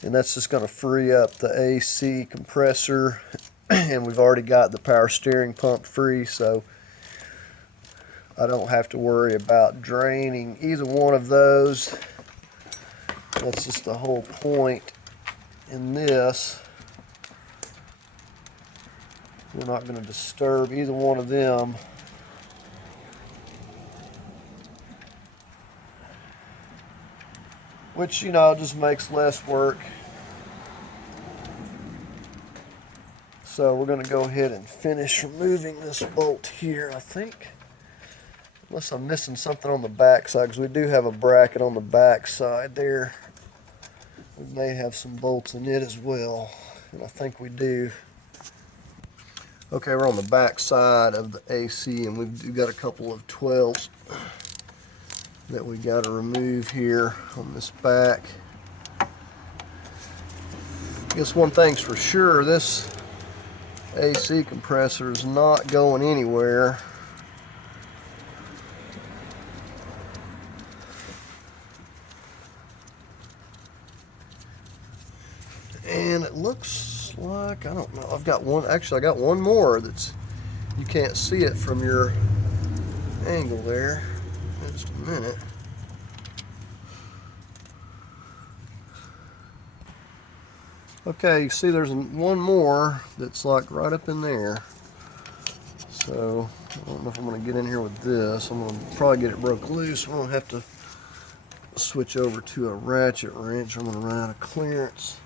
And that's just going to free up the AC compressor, and we've already got the power steering pump free, so I don't have to worry about draining either one of those. That's just the whole point in this. We're not going to disturb either one of them. Which, you know, just makes less work. So we're going to go ahead and finish removing this bolt here, I think. Unless I'm missing something on the back side, because we do have a bracket on the back side there. We may have some bolts in it as well, and I think we do. Okay, we're on the back side of the AC, and we've got a couple of 12s that we got to remove here on this back. I guess one thing's for sure, this AC compressor is not going anywhere. And it looks like, I don't know, I've got one, actually I got one more that's, you can't see it from your angle there. Just a minute. Okay, you see there's one more that's like right up in there. So I don't know if I'm going to get in here with this. I'm going to probably get it broke loose. I'm going to have to switch over to a ratchet wrench. I'm going to run out of clearance.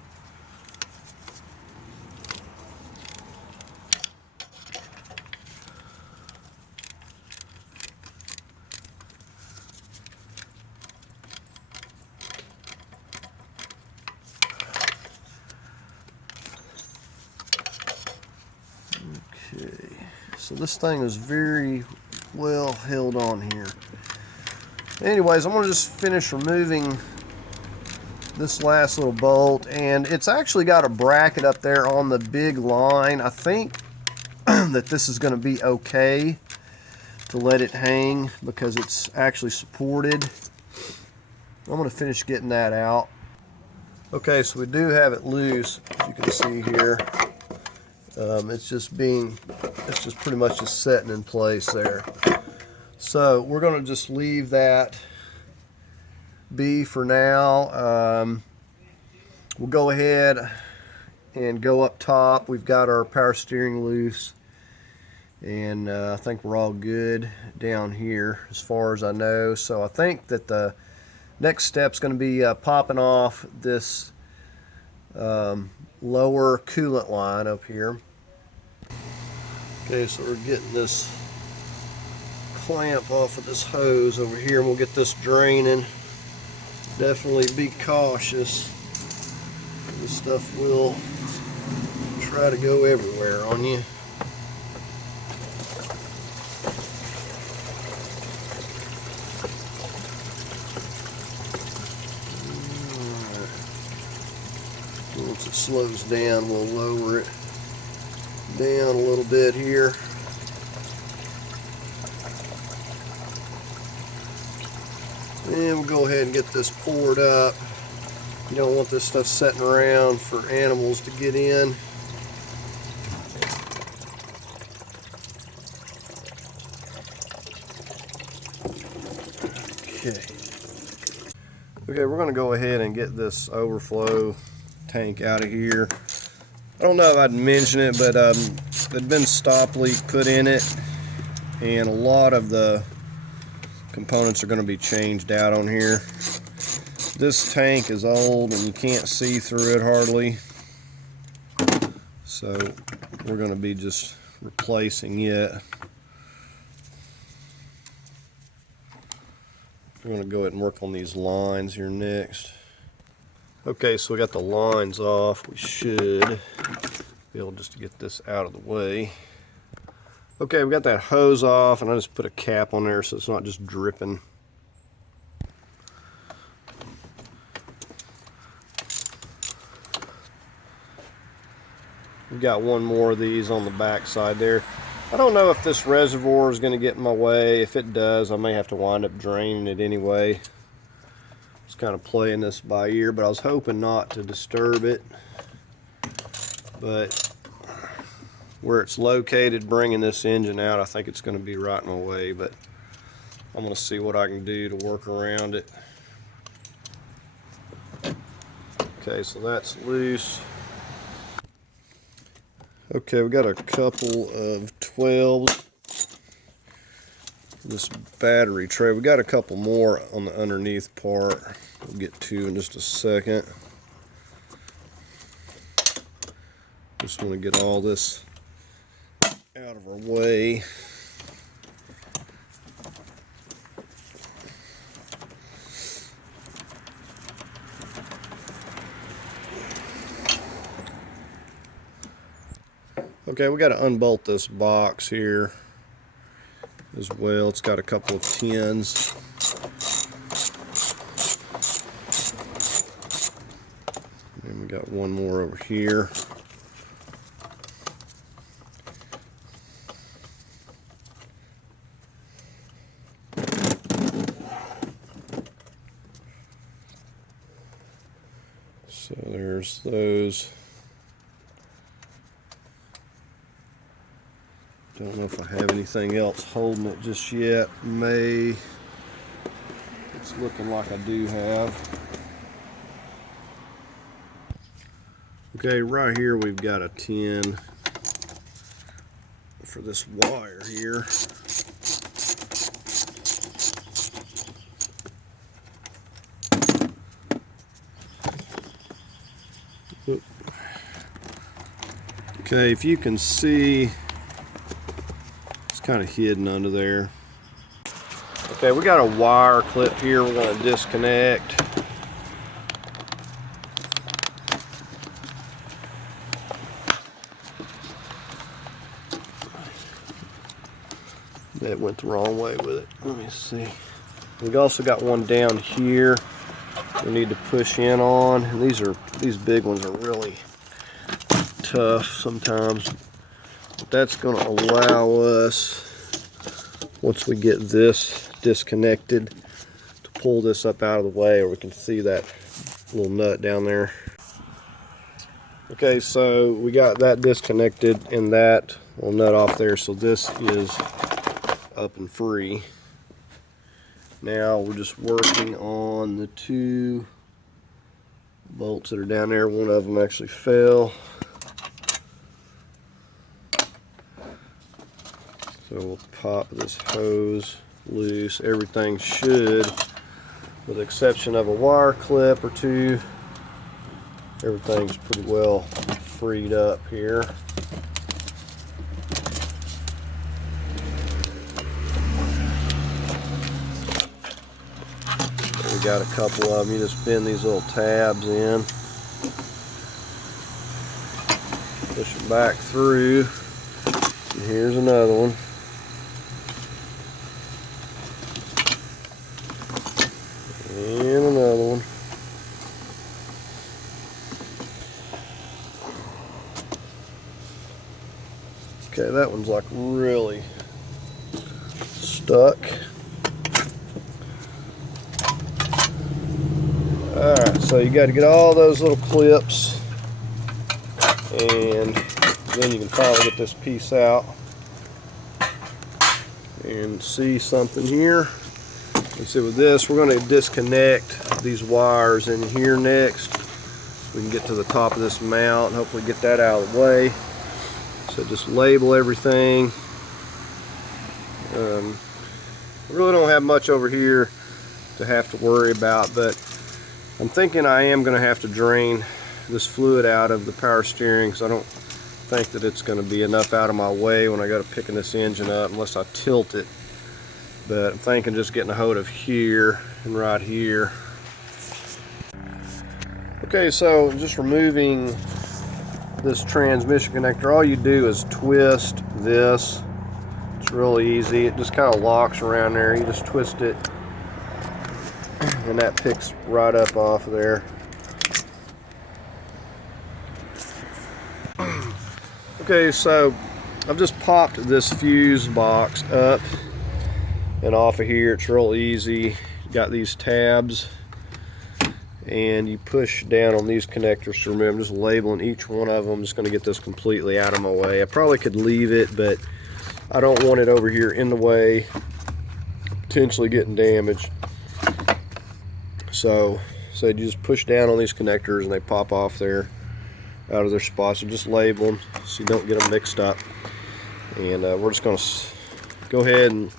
So this thing is very well held on here. Anyways, I'm going to just finish removing this last little bolt, and it's actually got a bracket up there on the big line. I think that this is going to be okay to let it hang because it's actually supported. I'm going to finish getting that out. Okay, so we do have it loose, as you can see here. It's just pretty much just setting in place there. So we're going to just leave that be for now. We'll go ahead and go up top. We've got our power steering loose, and I think we're all good down here as far as I know. So I think that the next step's going to be popping off this lower coolant line up here. Okay, so we're getting this clamp off of this hose over here, and we'll get this draining. Definitely be cautious. This stuff will try to go everywhere on you. Once it slows down, we'll lower it down a little bit here. And we'll go ahead and get this poured up. You don't want this stuff sitting around for animals to get in. Okay, we're going to go ahead and get this overflow tank out of here. I don't know if I'd mention it, but there'd been stop leak put in it, and a lot of the components are going to be changed out on here. This tank is old and you can't see through it hardly, so we're going to be just replacing it. We're going to go ahead and work on these lines here next. Okay, so we got the lines off. We should be able just to get this out of the way. Okay, we got that hose off, and I just put a cap on there so it's not just dripping. We've got one more of these on the back side there. I don't know if this reservoir is going to get in my way. If it does, I may have to wind up draining it anyway. Just kind of playing this by ear, but I was hoping not to disturb it. But where it's located, bringing this engine out, I think it's going to be right in my way, but I'm going to see what I can do to work around it. Okay, so that's loose. Okay, we got a couple of 12s for this battery tray. We got a couple more on the underneath part. We'll get to in just a second. Just want to get all this out of our way. Okay, we got to unbolt this box here as well. It's got a couple of tins. And we got one more over here. So there's those. Don't know if I have anything else holding it just yet. It's looking like I do have. Okay, right here we've got a tin for this wire here. Okay, if you can see, it's kind of hidden under there. Okay, we got a wire clip here we're going to disconnect. It went the wrong way with it. Let me see. We've also got one down here we need to push in on. And these big ones are really tough sometimes. But that's going to allow us, once we get this disconnected, to pull this up out of the way, or we can see that little nut down there. Okay, so we got that disconnected and that little nut off there, so this is up and free. Now we're just working on the two bolts that are down there. One of them actually fell. So we'll pop this hose loose. Everything should, with the exception of a wire clip or two, everything's pretty well freed up here. We got a couple of them. You just bend these little tabs in, push it back through, and here's another one. And another one. Okay, that one's like really stuck. Alright, so you got to get all those little clips, and then you can finally get this piece out and see something here. Let's see, with this, we're going to disconnect these wires in here next. We can get to the top of this mount and hopefully get that out of the way. So just label everything. We really don't have much over here to have to worry about, but I'm thinking I am going to have to drain this fluid out of the power steering, because I don't think that it's going to be enough out of my way when I go to picking this engine up unless I tilt it. But I'm thinking just getting a hold of here and right here. Okay, so just removing this transmission connector. All you do is twist this. It's really easy. It just kind of locks around there. You just twist it and that picks right up off of there. Okay, so I've just popped this fuse box up and off of here. It's real easy. Got these tabs, and you push down on these connectors to remove. I'm just labeling each one of them. I'm just going to get this completely out of my way. I probably could leave it, but I don't want it over here in the way, potentially getting damaged. So you just push down on these connectors and they pop off there out of their spots. So just label them so you don't get them mixed up. And we're just going to go ahead and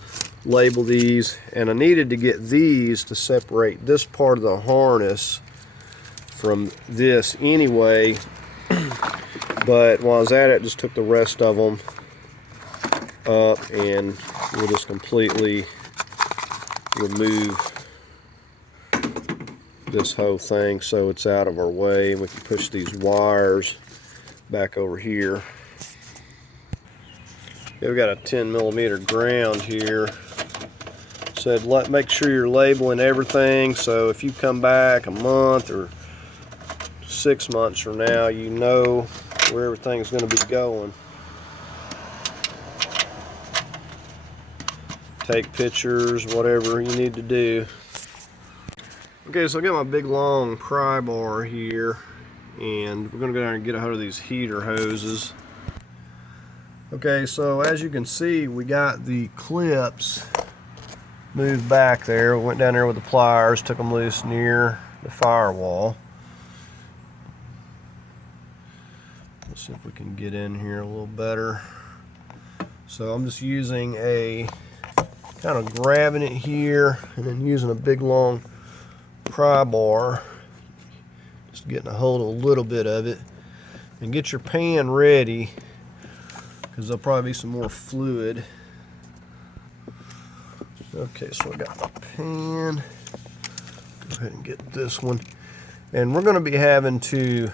label these. And I needed to get these to separate this part of the harness from this anyway. But while I was at it, just took the rest of them up, and we'll just completely remove this whole thing so it's out of our way, and we can push these wires back over here. Okay, we got a 10mm ground here. Said make sure you're labeling everything, so if you come back a month or 6 months from now, you know where everything's going to be going. Take pictures, whatever you need to do. Okay, so I got my big long pry bar here, and we're going to go down and get a hold of these heater hoses. Okay, so as you can see, we got the clips moved back there. We went down there with the pliers, took them loose near the firewall. Let's see if we can get in here a little better. So I'm just using a kind of grabbing it here and then using a big long pry bar, just getting a hold of a little bit of it. And get your pan ready, because there'll probably be some more fluid. Okay, so I got my pan. Go ahead and get this one. And we're going to be having to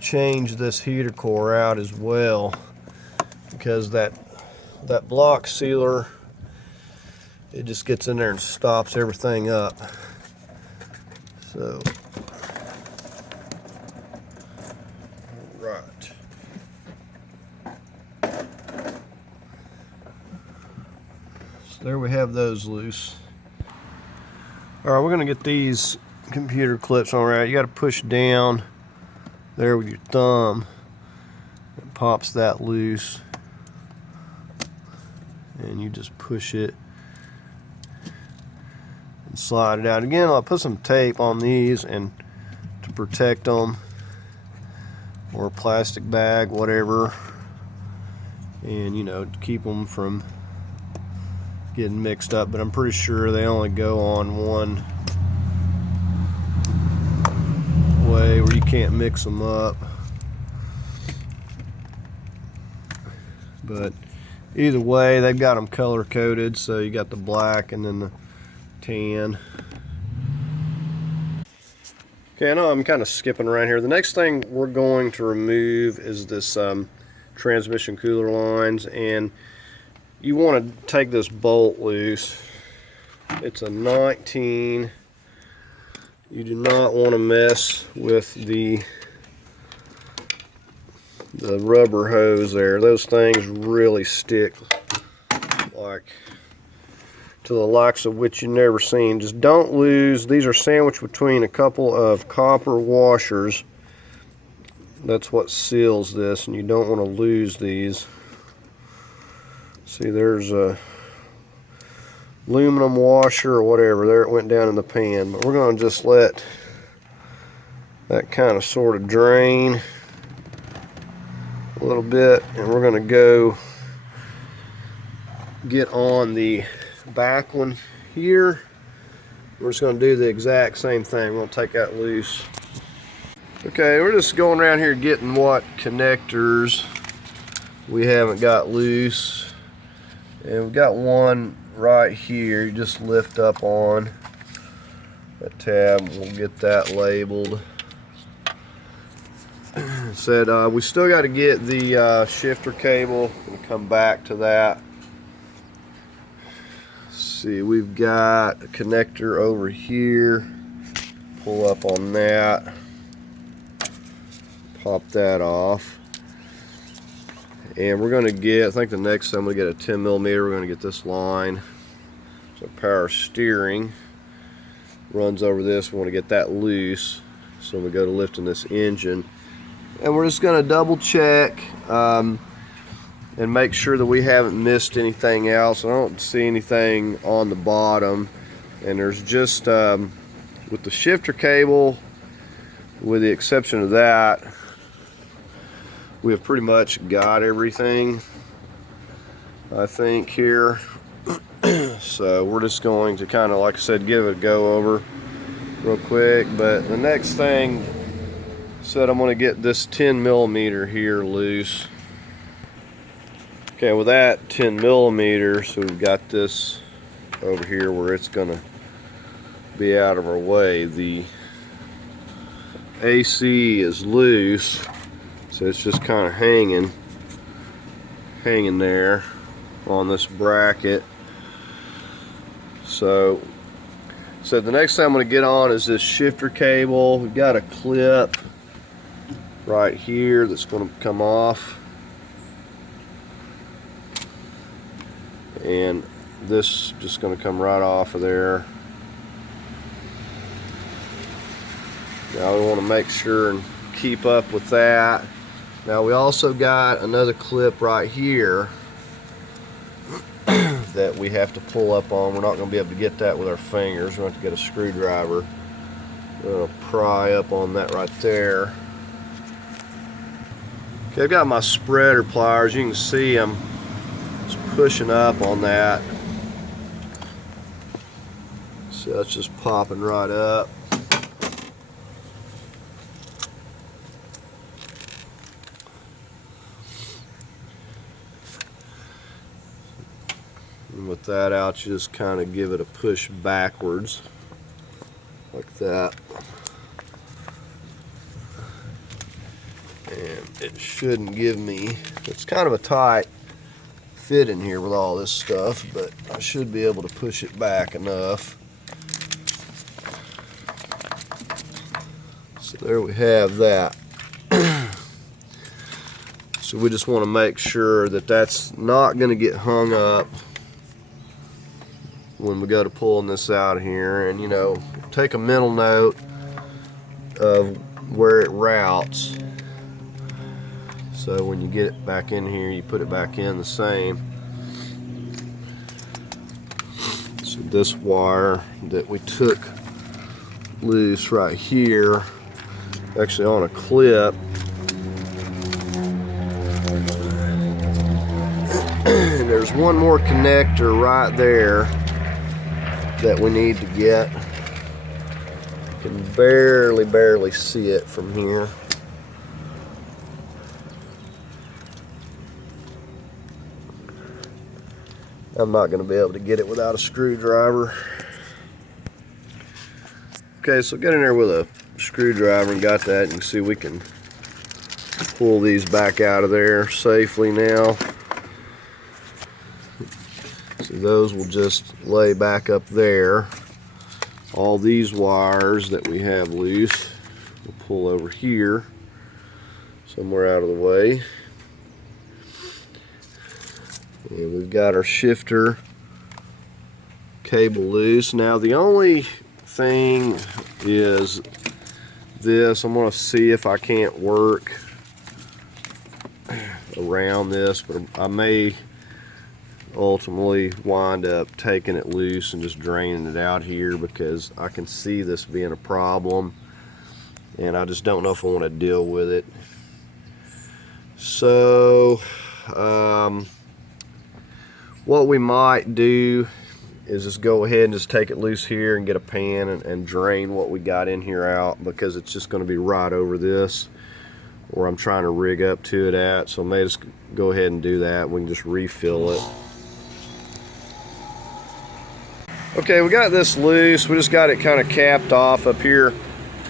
change this heater core out as well, because that that block sealer, it just gets in there and stops everything up. So, right. So there we have those loose. All right, we're gonna get these computer clips on right. You gotta push down there with your thumb. It pops that loose. And you just push it and slide it out. Again, I'll put some tape on these and to protect them, or a plastic bag, whatever, and you know, to keep them from getting mixed up. But I'm pretty sure they only go on one way where you can't mix them up. But either way, they've got them color coded, so you got the black and then the tan. Okay, I know I'm kind of skipping around here. The next thing we're going to remove is this transmission cooler lines, and you want to take this bolt loose. It's a 19. You do not want to mess with the rubber hose there. Those things really stick like to the likes of which you've never seen. Just don't lose. These are sandwiched between a couple of copper washers. That's what seals this, and you don't want to lose these. See, there's a aluminum washer or whatever. There, it went down in the pan. But we're going to just let that kind of sort of drain a little bit, and we're going to go get on the back one here. We're just going to do the exact same thing. We're going to take that loose. Okay, we're just going around here getting what connectors we haven't got loose, and we've got one right here. You just lift up on that tab. We'll get that labeled. Said we still got to get the shifter cable. We'll come back to that. See, we've got a connector over here. Pull up on that. Pop that off. And we're going to get, I think the next time we get a 10 millimeter, we're going to get this line. So power steering runs over this. We want to get that loose. So we go to lifting this engine. And we're just going to double check and make sure that we haven't missed anything else. I don't see anything on the bottom. And there's just, with the shifter cable, with the exception of that, we have pretty much got everything, I think, here. So we're just going to kind of, like I said, give it a go over real quick. But the next thing, said I'm going to get this 10 millimeter here loose. Okay, with that 10 millimeter, so we've got this over here where it's going to be out of our way. The AC is loose, so it's just kind of hanging there on this bracket. So the next thing I'm going to get on is this shifter cable. We've got a clip right here that's going to come off, and this just going to come right off of there. Now we want to make sure and keep up with that. Now we also got another clip right here that we have to pull up on. We're not going to be able to get that with our fingers. We're going to have to get a screwdriver. We're going to pry up on that right there. Okay, I've got my spreader pliers. You can see them just pushing up on that. So that's just popping right up. And with that out, you just kind of give it a push backwards like that. And it shouldn't give me, it's kind of a tight fit in here with all this stuff, but I should be able to push it back enough. So there we have that. So we just want to make sure that that's not going to get hung up when we go to pulling this out of here. And, you know, take a mental note of where it routes. So when you get it back in here, you put it back in the same. So this wire that we took loose right here, actually on a clip, and there's one more connector right there that we need to get. You can barely see it from here. I'm not going to be able to get it without a screwdriver. Okay, so get in there with a screwdriver and got that. You can see we can pull these back out of there safely now. So those will just lay back up there. All these wires that we have loose, we'll pull over here, somewhere out of the way. And we've got our shifter cable loose. Now the only thing is this. I'm going to see if I can't work around this, but I may ultimately wind up taking it loose and just draining it out here, because I can see this being a problem and I just don't know if I want to deal with it. So what we might do is just go ahead and just take it loose here and get a pan and drain what we got in here out, because it's just going to be right over this where I'm trying to rig up to it at. So I may just go ahead and do that. We can just refill it. Okay, we got this loose. We just got it kind of capped off up here,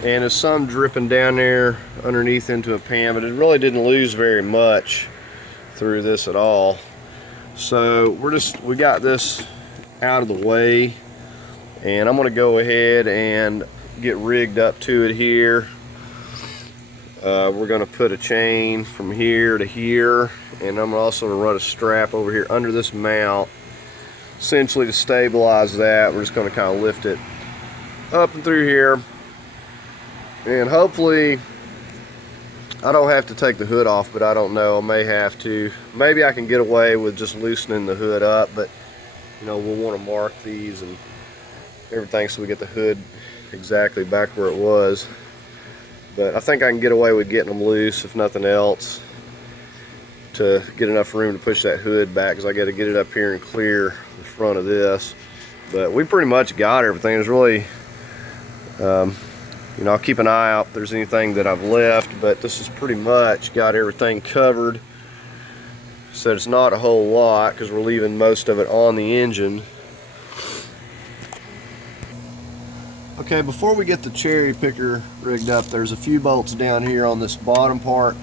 and there's some dripping down there underneath into a pan, but it really didn't lose very much through this at all. So we got this out of the way, and I'm going to go ahead and get rigged up to it here. We're going to put a chain from here to here, and I'm also going to run a strap over here under this mount, essentially to stabilize that. We're just going to kind of lift it up and through here, and hopefully I don't have to take the hood off, but I don't know. I may have to. Maybe I can get away with just loosening the hood up, but you know, we'll want to mark these and everything so we get the hood exactly back where it was. But I think I can get away with getting them loose, if nothing else, to get enough room to push that hood back, because I got to get it up here and clear the front of this. But we pretty much got everything. It's really you know, I'll keep an eye out if there's anything that I've left, but this is pretty much got everything covered. So it's not a whole lot, because we're leaving most of it on the engine. Okay, before we get the cherry picker rigged up, there's a few bolts down here on this bottom part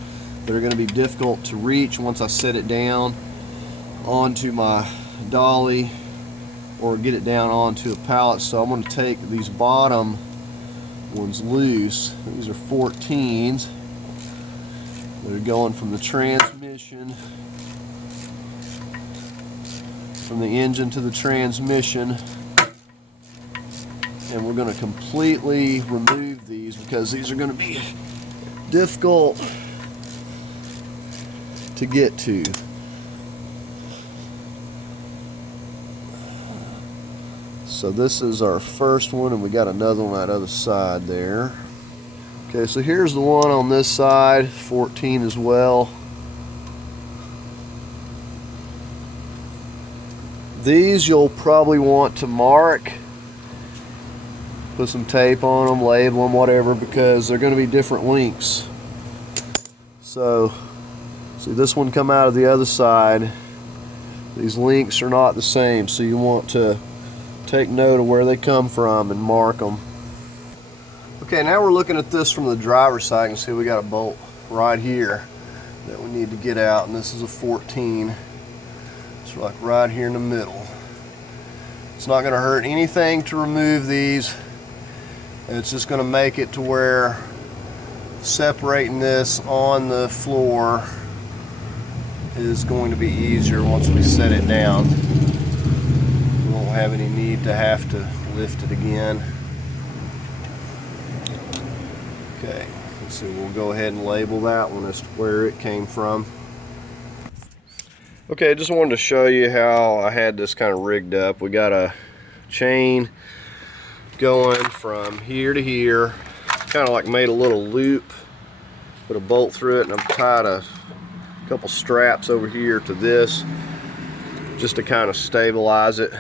that are going to be difficult to reach once I set it down onto my dolly or get it down onto a pallet. So I'm going to take these bottom ones loose. These are 14s. They're going from the transmission, from the engine to the transmission, and we're going to completely remove these because these are going to be difficult to get to. So this is our first one, and we got another one on that other side there. Okay, so here's the one on this side, 14 as well. These you'll probably want to mark, put some tape on them, label them, whatever, because they're going to be different lengths. So, see this one come out of the other side. These links are not the same, so you want to take note of where they come from and mark them. Okay, now we're looking at this from the driver's side. You can see we got a bolt right here that we need to get out, and this is a 14. It's like right here in the middle. It's not going to hurt anything to remove these. It's just going to make it to where separating this on the floor is going to be easier once we set it down. We won't have any need to have to lift it again. Okay, let's see, we'll go ahead and label that one as to where it came from. Okay, I just wanted to show you how I had this kind of rigged up. We got a chain going from here to here. Kind of like made a little loop, put a bolt through it, and I've tied a couple straps over here to this just to kind of stabilize it.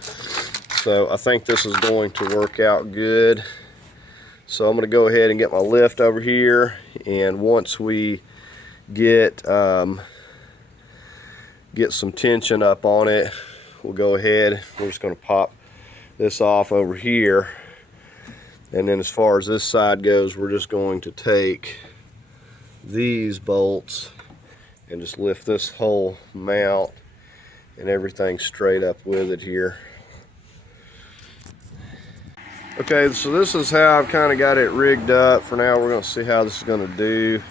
So I think this is going to work out good. So I'm going to go ahead and get my lift over here, and once we get some tension up on it, we'll go ahead, we're just going to pop this off over here, and then as far as this side goes, we're just going to take these bolts and just lift this whole mount and everything straight up with it here. Okay, so this is how I've kind of got it rigged up. For now, we're going to see how this is going to do.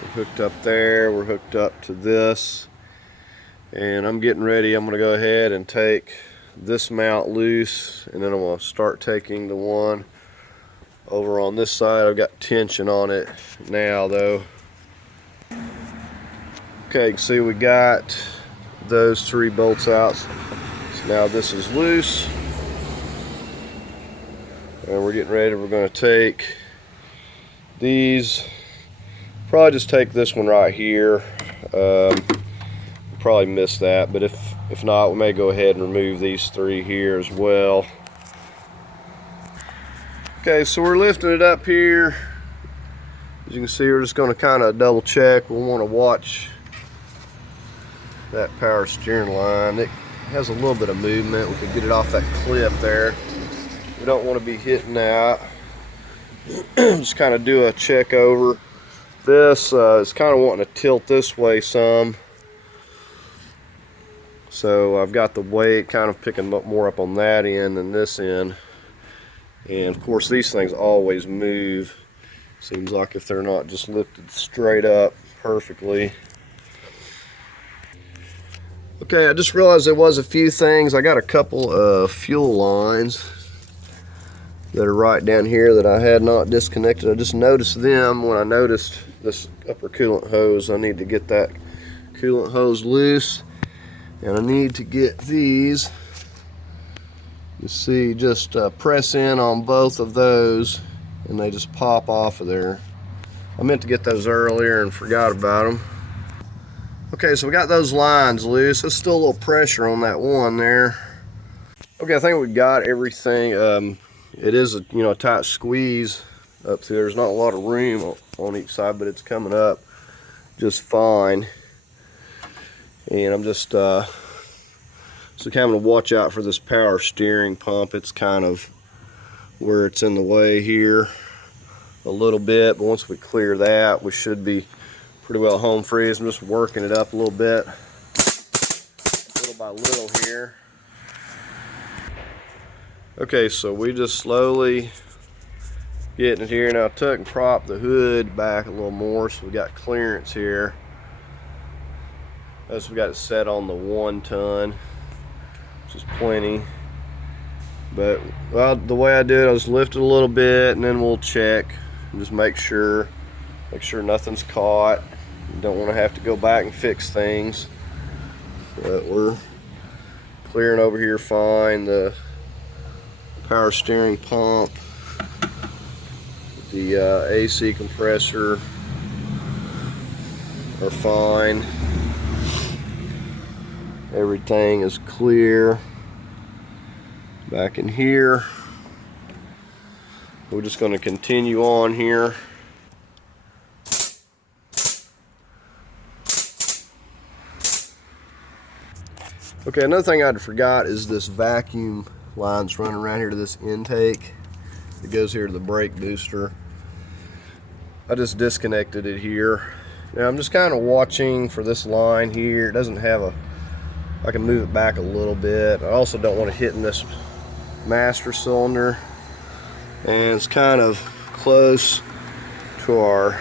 We're hooked up there, we're hooked up to this, and I'm getting ready. I'm going to go ahead and take this mount loose, and then I'm going to start taking the one over on this side. I've got tension on it now though. Okay, you can see we got those 3 bolts out. So now this is loose, and we're getting ready. We're going to take these, probably just take this one right here. Probably missed that, but if not, we may go ahead and remove these 3 here as well. Okay, so we're lifting it up here. As you can see, we're just going to kind of double check. We'll want to watch that power steering line. It has a little bit of movement. We could get it off that clip there. We don't want to be hitting that. Just kind of do a check over. This is kind of wanting to tilt this way some. So I've got the weight kind of picking more up on that end than this end. And of course these things always move. Seems like if they're not just lifted straight up perfectly. Okay, I just realized there was a few things. I got a couple of fuel lines that are right down here that I had not disconnected. I just noticed them when I noticed this upper coolant hose. I need to get that coolant hose loose. And I need to get these, you see, just press in on both of those and they just pop off of there. I meant to get those earlier and forgot about them. Okay, so we got those lines loose. There's still a little pressure on that one there. Okay, I think we got everything. It is a tight squeeze up through. There's not a lot of room on each side, but it's coming up just fine. And I'm just so kind of watch out for this power steering pump. It's kind of where it's in the way here a little bit, but once we clear that, we should be pretty well home free. I'm just working it up a little bit, little by little here. Okay, so we just slowly getting it here. Now I took and propped the hood back a little more, so we got clearance here. As we got it set on the 1 ton, which is plenty. But well, the way I do it, I just lift it a little bit, and then we'll check and just make sure nothing's caught. You don't want to have to go back and fix things. But we're clearing over here fine. The power steering pump, the AC compressor are fine. Everything is clear back in here. We're just going to continue on here. Okay, another thing I'd forgot is this vacuum line's running around here to this intake. It goes here to the brake booster. I just disconnected it here, Now I'm just kind of watching for this line here. It doesn't have a, I can move it back a little bit. I also don't want to hit in this master cylinder, and it's kind of close to our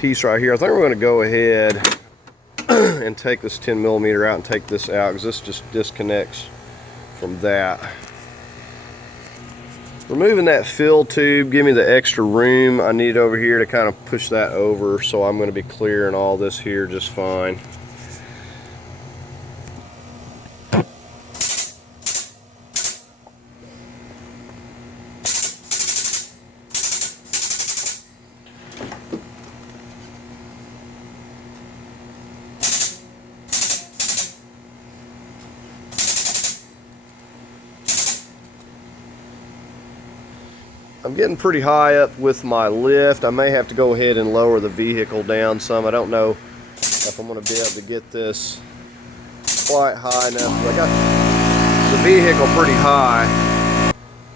piece right here. I think we're going to go ahead and take this 10mm out and take this out, because this just disconnects from that. Removing that fill tube, give me the extra room I need over here to kind of push that over, so I'm going to be clearing all this here just fine. I'm getting pretty high up with my lift. I may have to go ahead and lower the vehicle down some. I don't know if I'm going to be able to get this quite high enough. I got the vehicle pretty high.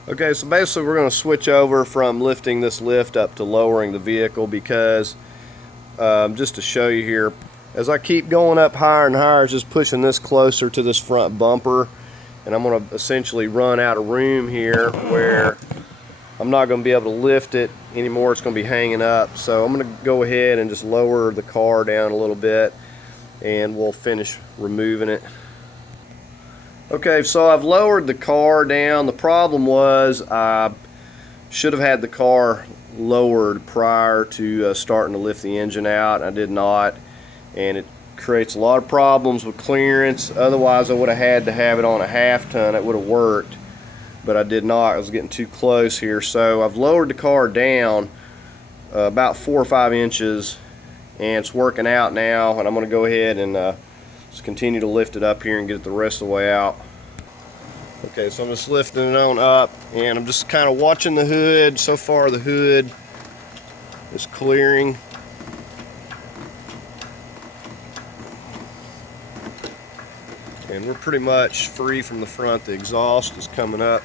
Okay, so basically we're going to switch over from lifting this lift up to lowering the vehicle, because just to show you here, as I keep going up higher and higher, it's just pushing this closer to this front bumper, and I'm going to essentially run out of room here where I'm not going to be able to lift it anymore. It's going to be hanging up. So I'm going to go ahead and just lower the car down a little bit, and we'll finish removing it. Okay, so I've lowered the car down. The problem was I should have had the car lowered prior to starting to lift the engine out. I did not, and it creates a lot of problems with clearance. Otherwise I would have had to have it on a half ton. It would have worked, but I did not. I was getting too close here. So I've lowered the car down about 4 or 5 inches, and it's working out now, and I'm going to go ahead and just continue to lift it up here and get it the rest of the way out. Okay, so I'm just lifting it on up, and I'm just kind of watching the hood. So far the hood is clearing. And we're pretty much free from the front. The exhaust is coming up.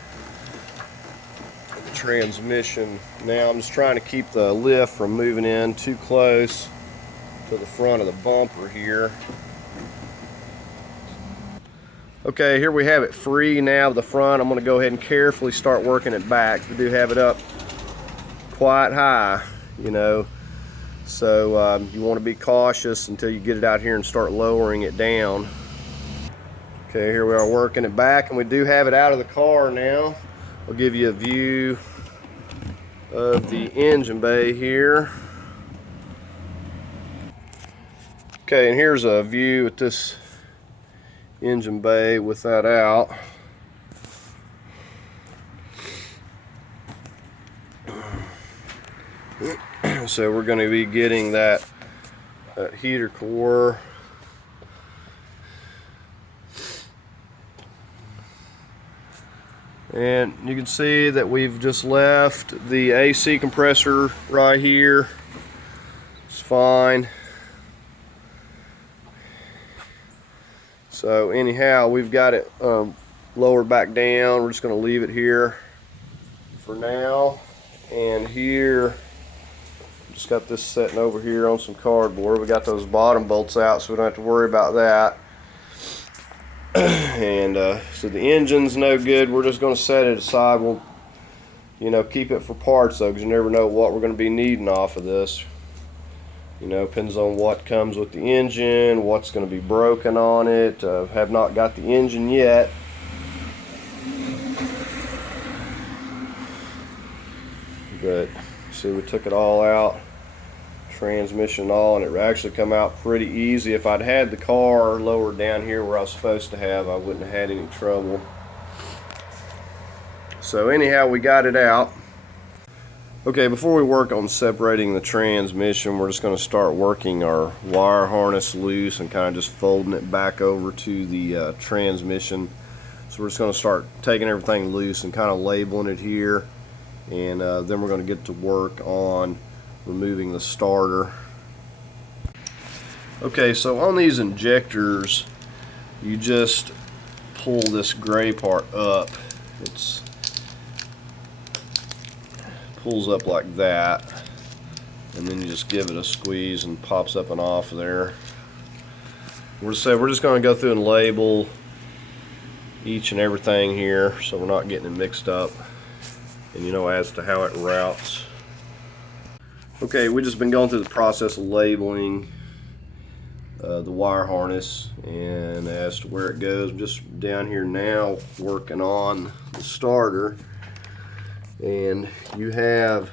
The transmission. Now I'm just trying to keep the lift from moving in too close to the front of the bumper here. Okay, here we have it free now of the front. I'm going to go ahead and carefully start working it back. We do have it up quite high, you know, so you want to be cautious until you get it out here and start lowering it down. Okay, here we are working it back, and we do have it out of the car now. I'll give you a view of the engine bay here. Okay, and here's a view at this engine bay with that out. So we're going to be getting that heater core. And you can see that we've just left the AC compressor right here. It's fine. So anyhow, we've got it lowered back down. We're just going to leave it here for now. And here, just got this sitting over here on some cardboard. We got those bottom bolts out, so we don't have to worry about that. And so the engine's no good. We're just going to set it aside. We'll, you know, keep it for parts though, because you never know what we're going to be needing off of this. You know, depends on what comes with the engine, what's going to be broken on it. Have not got the engine yet. But see, we took it all out. Transmission all, and it actually come out pretty easy. If I'd had the car lowered down here where I was supposed to have, I wouldn't have had any trouble. So anyhow, we got it out. Okay, before we work on separating the transmission, we're just going to start working our wire harness loose and kind of just folding it back over to the transmission. So we're just going to start taking everything loose and kind of labeling it here, and then we're going to get to work on removing the starter. Okay, so on these injectors, you just pull this gray part up. It's pulls up like that, and then you just give it a squeeze and pops up and off there. We're just going to go through and label each and everything here so we're not getting it mixed up, and as to how it routes. Okay, we've just been going through the process of labeling the wire harness, and as to where it goes, I'm just down here now working on the starter. And you have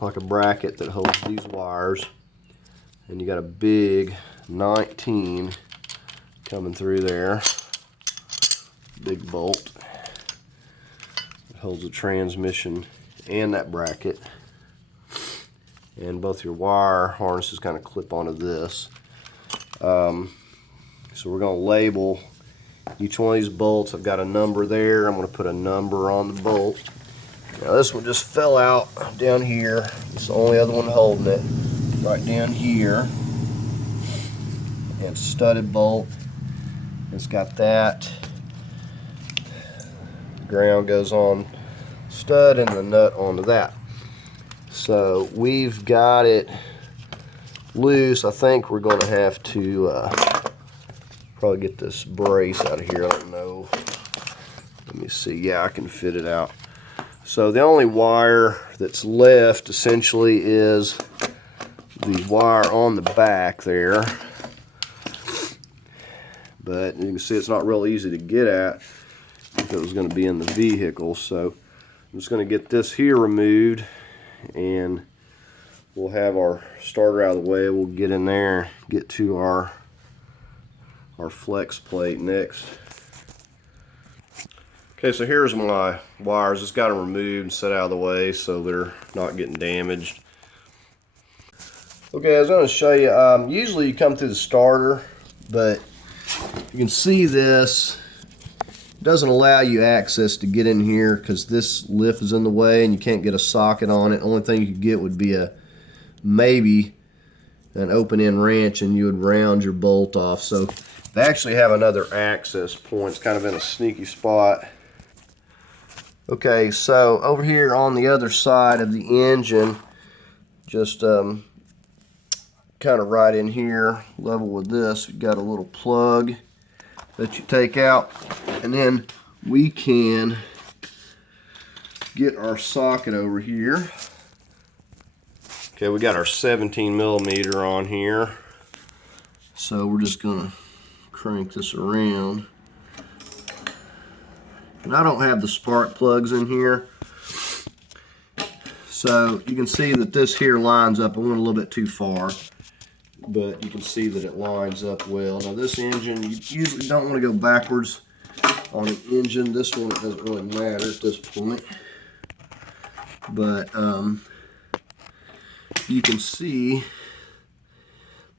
like a bracket that holds these wires, and you got a big 19 coming through there, big bolt that holds the transmission and that bracket, and both your wire harnesses kind of clip onto this. So we're going to label each one of these bolts. I've got a number there. I'm going to put a number on the bolt. Now this one just fell out down here. It's the only other one holding it, right down here. And it's a studded bolt. It's got that. The ground goes on stud and the nut onto that. So we've got it loose. I think we're going to have to probably get this brace out of here. I don't know. Let me see. Yeah, I can fit it out. So the only wire that's left essentially is the wire on the back there. But you can see it's not real easy to get at if it was going to be in the vehicle. So I'm just going to get this here removed, and we'll have our starter out of the way. We'll get in there, get to our flex plate next. Okay, so here's my wires. Just got them removed and set out of the way so they're not getting damaged. Okay, I was going to show you, usually you come through the starter, but you can see this doesn't allow you access to get in here because this lift is in the way and you can't get a socket on it. Only thing you could get would be maybe an open end wrench, and you would round your bolt off. So they actually have another access point. It's kind of in a sneaky spot. Okay, so over here on the other side of the engine, just kind of right in here, level with this, you've got a little plug that you take out, and then we can get our socket over here. Okay, we got our 17 millimeter on here, so we're just gonna crank this around. And I don't have the spark plugs in here, so you can see that this here lines up. I went a little bit too far, but you can see that it lines up well. Now this engine, you usually don't want to go backwards on an engine. This one, it doesn't really matter at this point, but you can see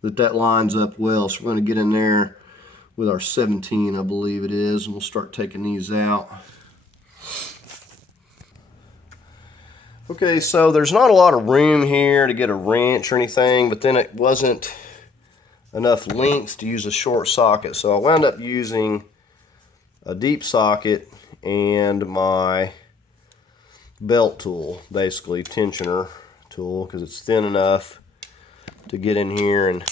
that that lines up well. So we're going to get in there with our 17, I believe it is, and we'll start taking these out. Okay, so there's not a lot of room here to get a wrench or anything, but then it wasn't enough length to use a short socket, so I wound up using a deep socket and my belt tool, basically tensioner tool, because it's thin enough to get in here and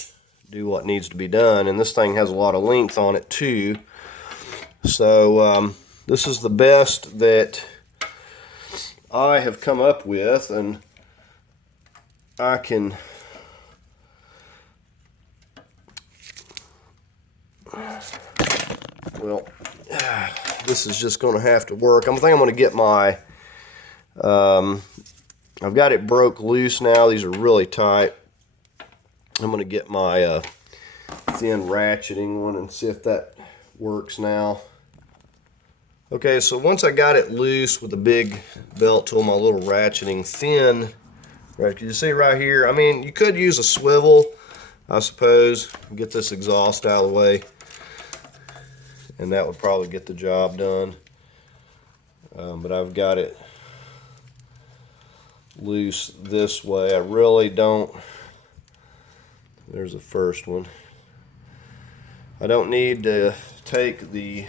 do what needs to be done. And this thing has a lot of length on it too, so this is the best that I have come up with, and I can this is just going to have to work. I think I'm going to get my I've got it broke loose now. These are really tight. I'm going to get my thin ratcheting one and see if that works now. Okay, so once I got it loose with the big belt tool, my little ratcheting thin, right, can you see right here? I mean, you could use a swivel, I suppose, get this exhaust out of the way, and that would probably get the job done. But I've got it loose this way. I really don't. There's the first one. I don't need to take the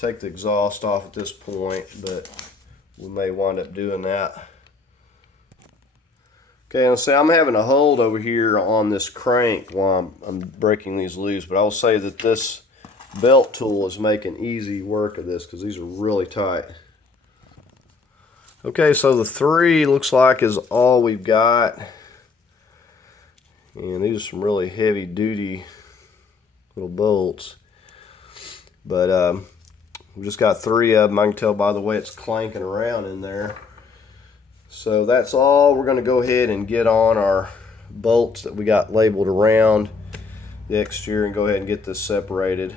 exhaust off at this point, but we may wind up doing that. Okay, and say I'm having a hold over here on this crank while I'm breaking these loose, but I will say that this belt tool is making easy work of this because these are really tight. Okay, so the 3 looks like is all we've got. And these are some really heavy duty little bolts. But we just got 3 of them. I can tell by the way it's clanking around in there. So that's all we're going to go ahead and get on our bolts that we got labeled around the exterior and go ahead and get this separated.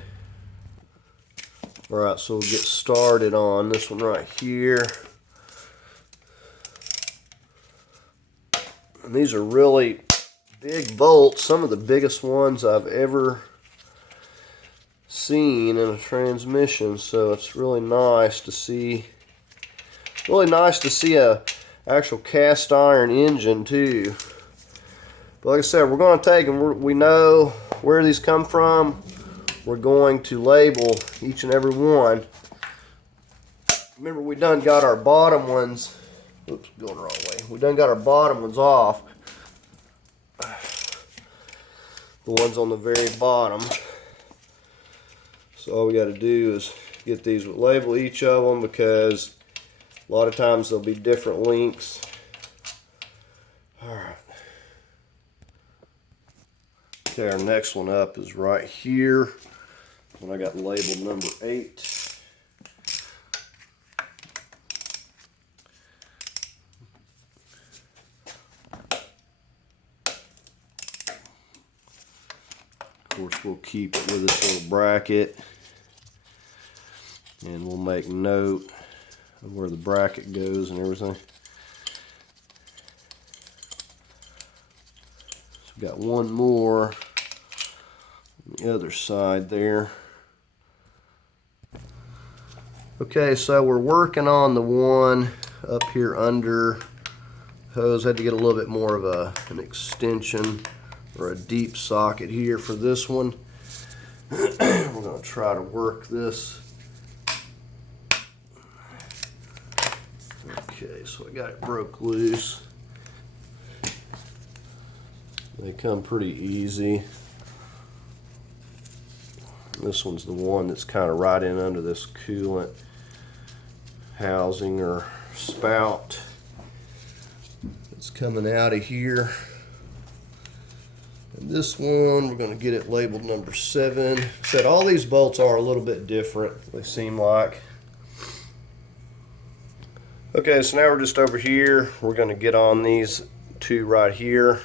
Alright, so we'll get started on this one right here. And these are really big bolts, some of the biggest ones I've ever seen in a transmission, so it's really nice to see a actual cast iron engine too. But like I said, we're going to take them. We know where these come from. We're going to label each and every one. Remember, we done got our bottom ones. Oops, going the wrong way. We done got our bottom ones off. The ones on the very bottom. So all we got to do is get these, label each of them because a lot of times there'll be different lengths. Alright. Okay, our next one up is right here. And I got labeled number 8. Of course, we'll keep it with this little bracket. And we'll make note of where the bracket goes and everything. So we've got one more on the other side there. Okay, so we're working on the one up here under hose. I had to get a little bit more of an extension or a deep socket here for this one. We're going to try to work this. Okay, so I got it broke loose. They come pretty easy. This one's the one that's kind of right in under this coolant housing or spout. It's coming out of here. And this one, we're going to get it labeled number 7. Said all these bolts are a little bit different, they seem like. Okay, so now we're just over here. We're going to get on these 2 right here.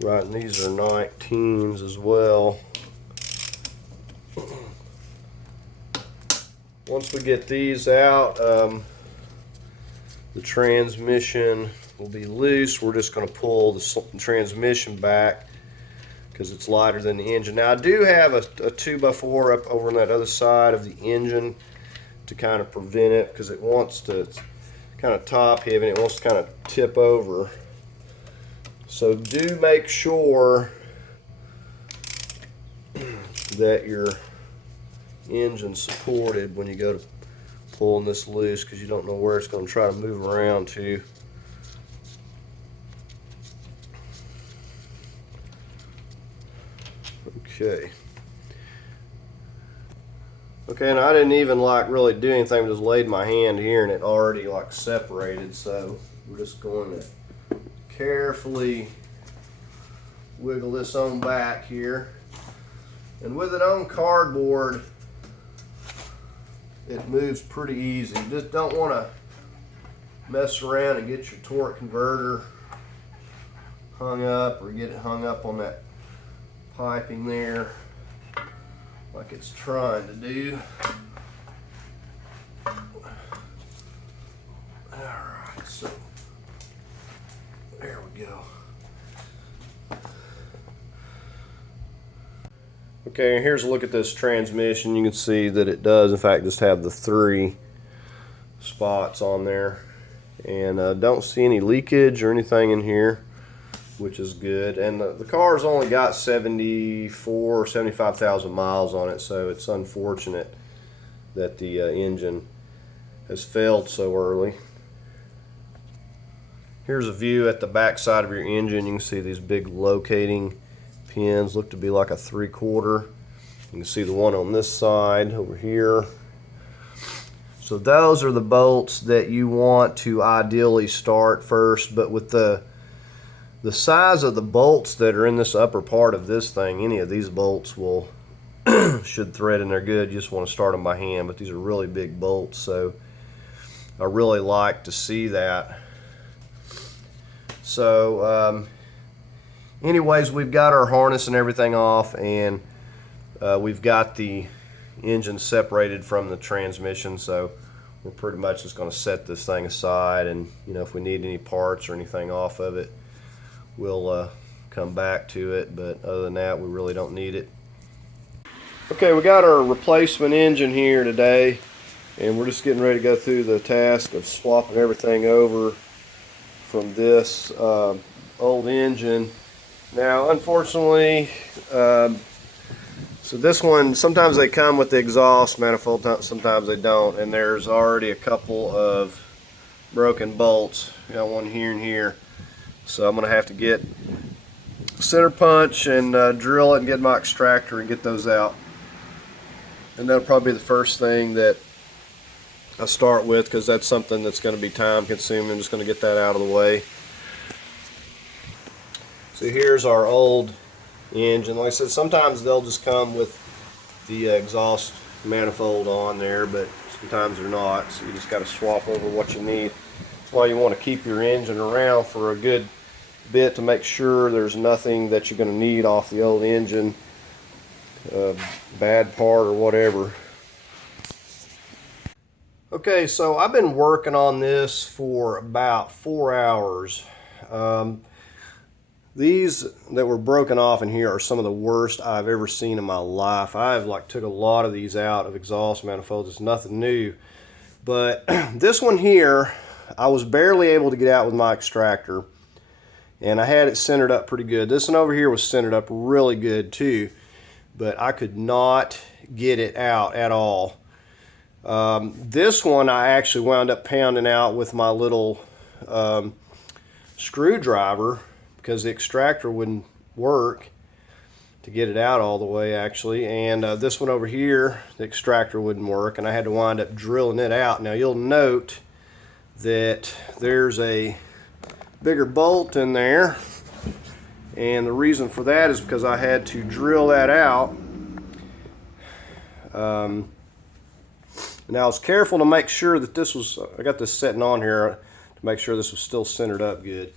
Right, and these are 19s as well. Once we get these out, the transmission will be loose. We're just going to pull the transmission back because it's lighter than the engine. Now I do have a 2x4 up over on that other side of the engine to kind of prevent it because it wants to kind of top heavy and it wants to kind of tip over. So do make sure that your engine's supported when you go to pulling this loose because you don't know where it's going to try to move around to. Okay. Okay, and I didn't even like really do anything, just laid my hand here and it already like separated, so we're just going to carefully wiggle this on back here. And with it on cardboard, it moves pretty easy. You just don't want to mess around and get your torque converter hung up or get it hung up on that piping there like it's trying to do. Alright, so there we go. Okay, and here's a look at this transmission. You can see that it does in fact just have the 3 spots on there, and don't see any leakage or anything in here, which is good. And the car's only got 74 or 75,000 miles on it, so it's unfortunate that the engine has failed so early. Here's a view at the back side of your engine. You can see these big locating pins, look to be like a 3/4. You can see the one on this side over here. So those are the bolts that you want to ideally start first, but with the size of the bolts that are in this upper part of this thing, any of these bolts will should thread in there good. You just want to start them by hand, but these are really big bolts, so I really like to see that. So anyways, we've got our harness and everything off, and we've got the engine separated from the transmission, so we're pretty much just going to set this thing aside, and if we need any parts or anything off of it, we'll come back to it, but other than that, we really don't need it. Okay, we got our replacement engine here today, and we're just getting ready to go through the task of swapping everything over from this old engine. Now, unfortunately, so this one, sometimes they come with the exhaust manifold, sometimes they don't, and there's already a couple of broken bolts. Got one here and here, so I'm going to have to get a center punch and drill it and get my extractor and get those out. And that'll probably be the first thing that I start with, because that's something that's going to be time consuming. I'm just going to get that out of the way. So here's our old engine. Like I said, sometimes they'll just come with the exhaust manifold on there, but sometimes they're not, so you just got to swap over what you need. That's why you want to keep your engine around for a good bit to make sure there's nothing that you're going to need off the old engine, bad part or whatever. Okay, so I've been working on this for about 4 hours. These that were broken off in here are some of the worst I've ever seen in my life. I've took a lot of these out of exhaust manifolds. It's nothing new, but this one here, I was barely able to get out with my extractor, and I had it centered up pretty good. This one over here was centered up really good too, but I could not get it out at all. This one I actually wound up pounding out with my little screwdriver, because the extractor wouldn't work to get it out all the way actually, and this one over here, the extractor wouldn't work, and I had to wind up drilling it out. Now you'll note that there's a bigger bolt in there, and the reason for that is because I had to drill that out. Now I was careful to make sure that this was, I got this sitting on here to make sure this was still centered up good.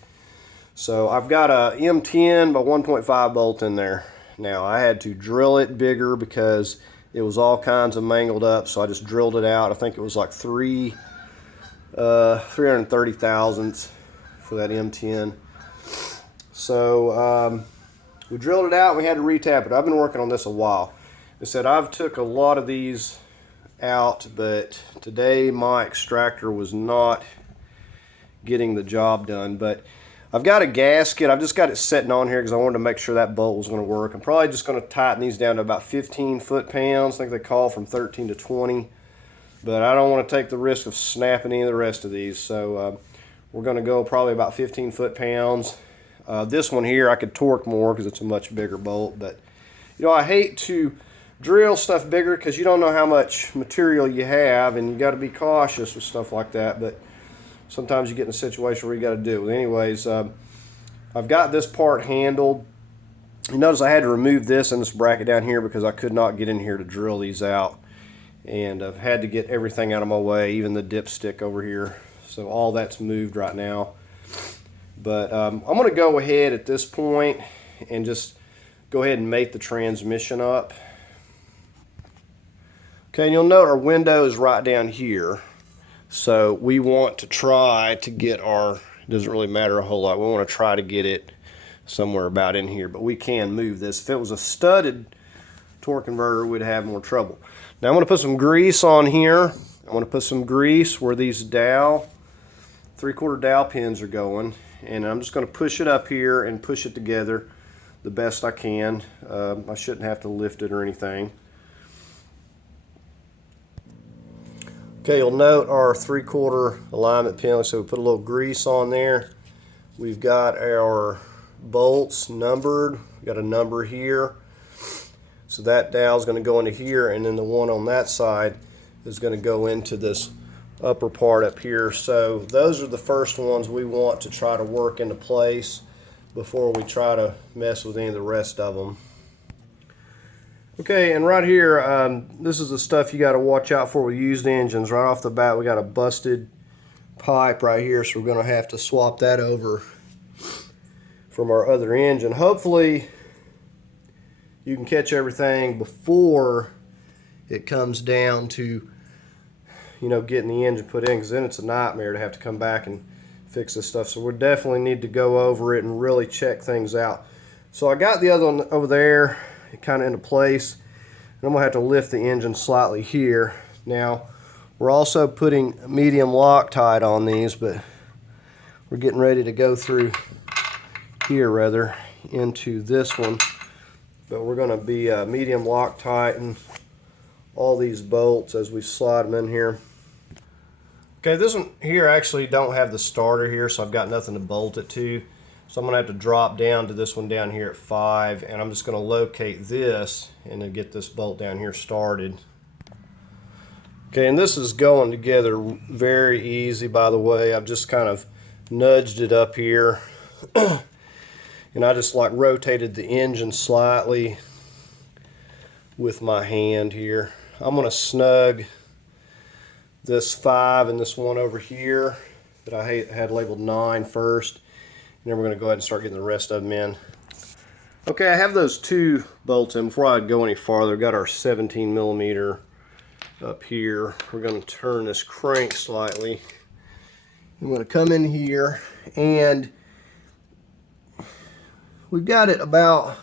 So I've got a M10 by 1.5 bolt in there. Now I had to drill it bigger because it was all kinds of mangled up, so I just drilled it out. I think it was like 330 thousandths for that M10. So we drilled it out and we had to retap it. I've been working on this a while. I said I've took a lot of these out, but today my extractor was not getting the job done. But I've got a gasket. I've just got it sitting on here because I wanted to make sure that bolt was going to work. I'm probably just going to tighten these down to about 15 foot-pounds. I think they call from 13 to 20. But I don't want to take the risk of snapping any of the rest of these. So we're going to go probably about 15 foot-pounds. This one here I could torque more because it's a much bigger bolt. But I hate to drill stuff bigger because you don't know how much material you have, and you got to be cautious with stuff like that. But sometimes you get in a situation where you got to do it. Anyways, I've got this part handled. You notice I had to remove this and this bracket down here because I could not get in here to drill these out. And I've had to get everything out of my way, even the dipstick over here. So all that's moved right now. But I'm going to go ahead at this point and just go ahead and mate the transmission up. Okay, and you'll note our window is right down here. So we want to try to get our, it doesn't really matter a whole lot, we want to try to get it somewhere about in here, but we can move this. If it was a studded torque converter, we'd have more trouble. Now I'm going to put some grease on here. I'm going to put some grease where these dowel, 3/4 dowel pins are going, and I'm just going to push it up here and push it together the best I can. I shouldn't have to lift it or anything. Okay, you'll note our 3/4 alignment pin, so we put a little grease on there. We've got our bolts numbered. We've got a number here. So that dowel is going to go into here, and then the one on that side is going to go into this upper part up here. So those are the first ones we want to try to work into place before we try to mess with any of the rest of them. Okay, and right here, this is the stuff you got to watch out for with used engines. Right off the bat, we got a busted pipe right here, so we're going to have to swap that over from our other engine. Hopefully, you can catch everything before it comes down to, you know, getting the engine put in, because then it's a nightmare to have to come back and fix this stuff. So we definitely need to go over it and really check things out. So I got the other one over there kind of into place, and I'm gonna have to lift the engine slightly here. Now we're also putting medium Loctite on these, but we're getting ready to go through here rather into this one, but we're going to be medium Loctite and all these bolts as we slide them in here. Okay, this one here actually don't have the starter here, so I've got nothing to bolt it to. So I'm going to have to drop down to this one down here at 5, and I'm just going to locate this and then get this bolt down here started. Okay, and this is going together very easy, by the way. I've just kind of nudged it up here and I just like rotated the engine slightly with my hand here. I'm going to snug this 5 and this one over here that I had labeled 9 first. And then we're going to go ahead and start getting the rest of them in. Okay, I have those 2 bolts in. Before I go any farther, I've got our 17mm up here. We're going to turn this crank slightly. I'm going to come in here, and we've got it about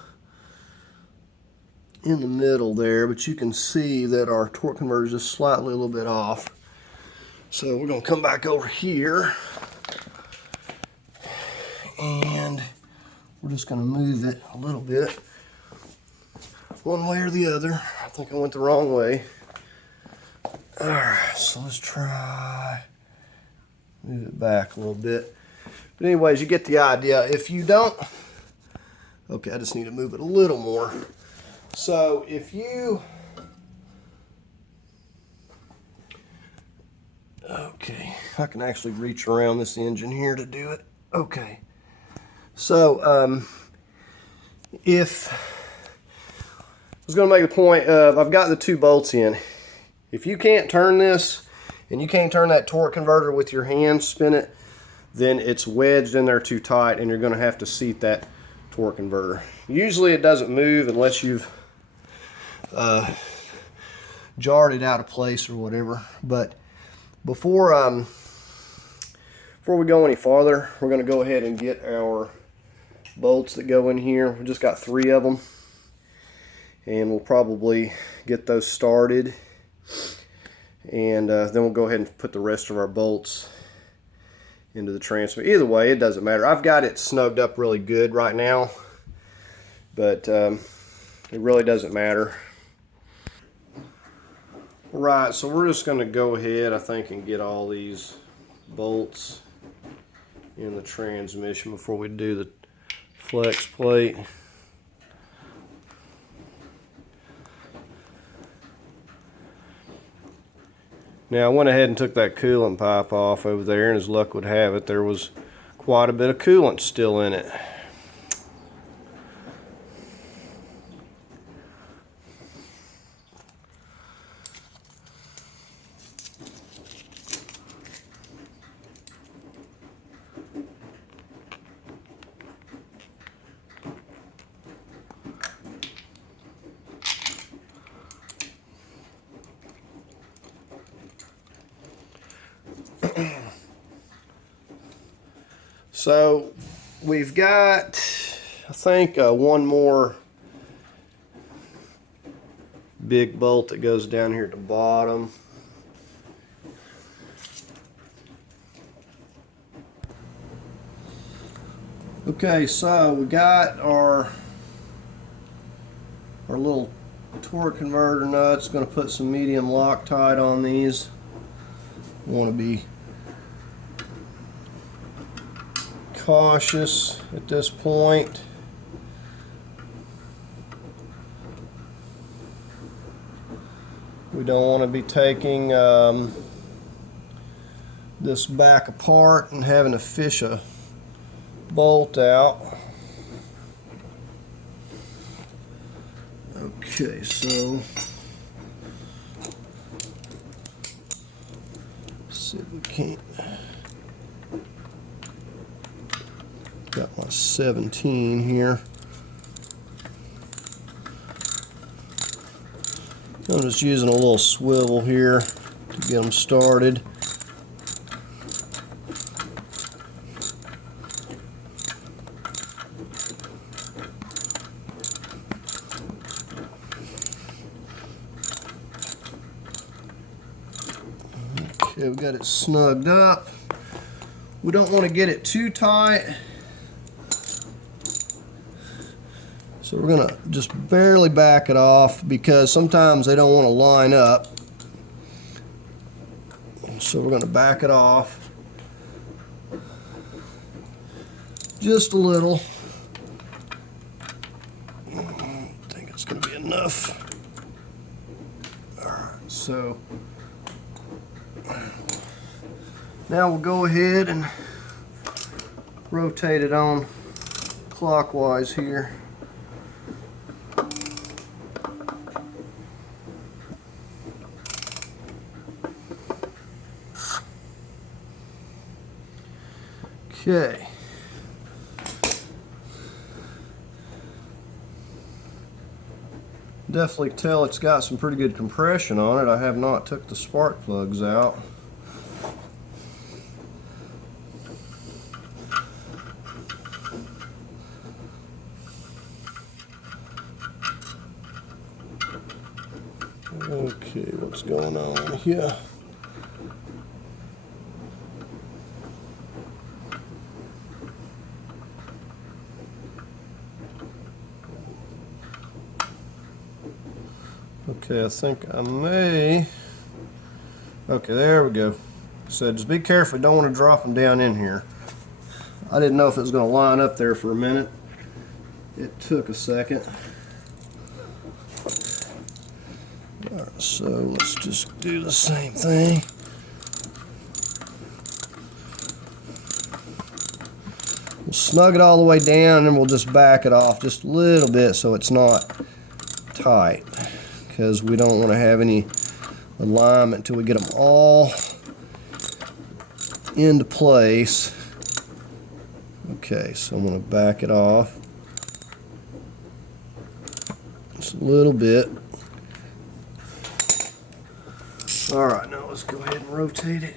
in the middle there, but you can see that our torque converter is just slightly a little bit off. So we're going to come back over here, and we're just going to move it a little bit one way or the other. I think I went the wrong way. Alright, so let's try move it back a little bit. But anyways, you get the idea. If you don't, okay, I just need to move it a little more. So if you, okay, I can actually reach around this engine here to do it. Okay, so if I was going to make a point of, I've got the 2 bolts in. If you can't turn this and you can't turn that torque converter with your hand, spin it, then it's wedged in there too tight and you're going to have to seat that torque converter. Usually it doesn't move unless you've jarred it out of place or whatever. But before we go any farther, we're going to go ahead and get our bolts that go in here. We just got 3 of them, and we'll probably get those started, and then we'll go ahead and put the rest of our bolts into the transmitter. Either way, it doesn't matter. I've got it snugged up really good right now, but it really doesn't matter. Right, so we're just going to go ahead, I think, and get all these bolts in the transmission before we do the flex plate. Now I went ahead and took that coolant pipe off over there, and as luck would have it, there was quite a bit of coolant still in it. So we've got, I think, one more big bolt that goes down here at the bottom. Okay, so we got our little torque converter nuts. Going to put some medium Loctite on these. Want to be cautious at this point. We don't want to be taking this back apart and having to fish a bolt out. Okay, so let's see if we can't. Got my 17 here. I'm just using a little swivel here to get them started. Okay, we got it snugged up. We don't want to get it too tight. So we're going to just barely back it off because sometimes they don't want to line up. So we're going to back it off just a little. I think it's going to be enough. All right, so now we'll go ahead and rotate it on clockwise here. Okay. Definitely tell it's got some pretty good compression on it. I have not took the spark plugs out. Okay, what's going on here? Okay, I think I may. Okay, there we go. So just be careful, don't want to drop them down in here. I didn't know if it was going to line up there for a minute. It took a second. Alright, so let's just do the same thing. We'll snug it all the way down and then we'll just back it off just a little bit so it's not tight, because we don't want to have any alignment until we get them all into place. Okay, so I'm going to back it off just a little bit. Alright, now let's go ahead and rotate it.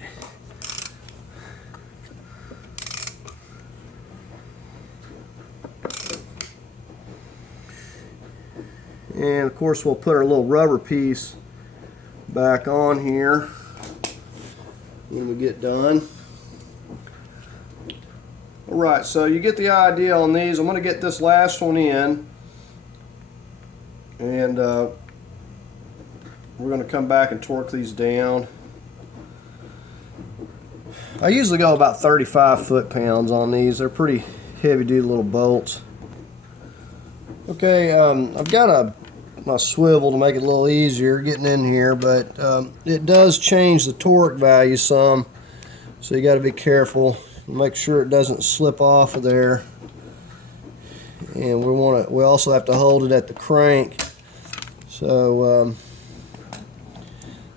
And of course we'll put our little rubber piece back on here when we get done. Alright, so you get the idea on these. I'm going to get this last one in, and we're going to come back and torque these down. I usually go about 35 foot-pounds on these. They're pretty heavy-duty little bolts. Okay, I've got my swivel to make it a little easier getting in here, but it does change the torque value some, so you got to be careful. Make sure it doesn't slip off of there, and we also have to hold it at the crank. So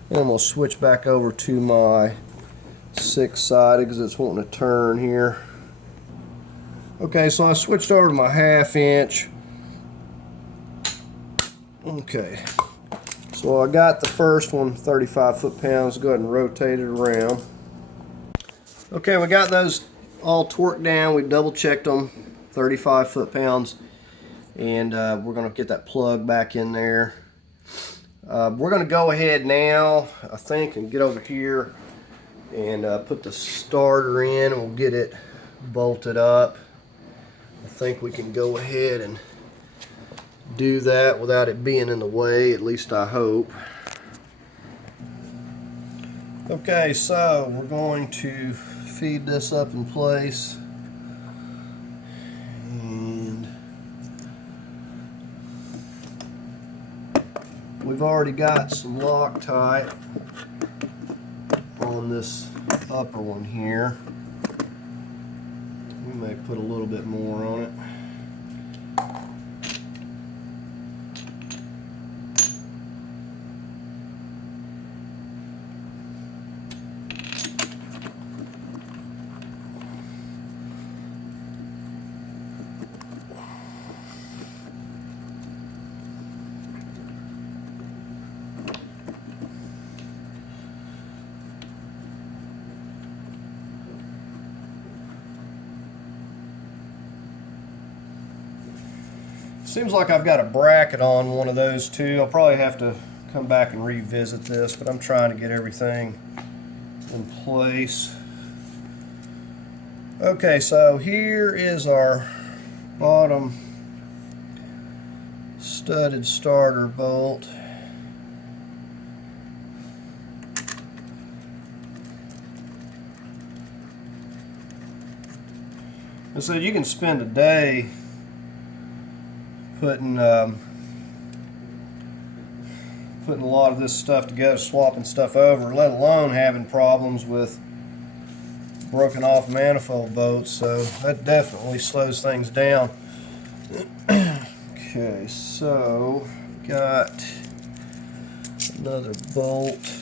then we'll switch back over to my 6-sided because it's wanting to turn here. Okay, so I switched over to my 1/2 inch. Okay, so I got the first one 35 foot-pounds. Go ahead and rotate it around. Okay, we got those all torqued down. We double checked them, 35 foot-pounds, and we're going to get that plug back in there. We're going to go ahead now, I think, and get over here and put the starter in, and we'll get it bolted up. I think we can go ahead and do that without it being in the way, at least I hope. Okay, so we're going to feed this up in place. And we've already got some Loctite on this upper one here. We may put a little bit more on it. Seems like I've got a bracket on one of those too. I'll probably have to come back and revisit this, but I'm trying to get everything in place. Okay, so here is our bottom studded starter bolt. I said you can spend a day putting a lot of this stuff together, swapping stuff over, let alone having problems with broken off manifold bolts, so that definitely slows things down. Okay, so got another bolt.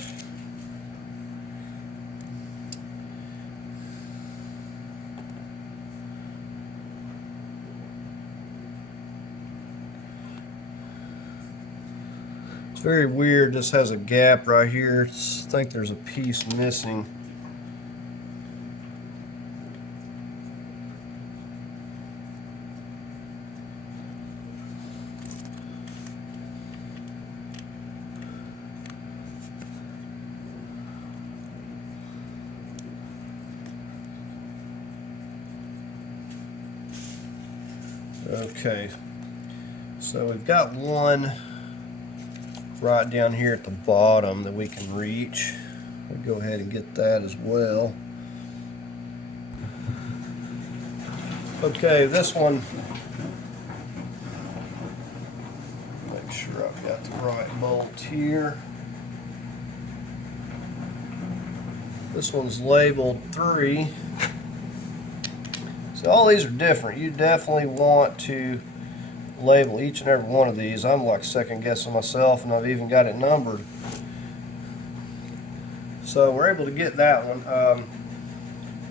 It's very weird, this has a gap right here. I think there's a piece missing. Okay, so we've got one right down here at the bottom that we can reach. We'll go ahead and get that as well. Okay, this one, make sure I've got the right bolt here. This one's labeled 3. So all these are different. You definitely want to label each and every one of these. I'm like second guessing myself, and I've even got it numbered. So we're able to get that one.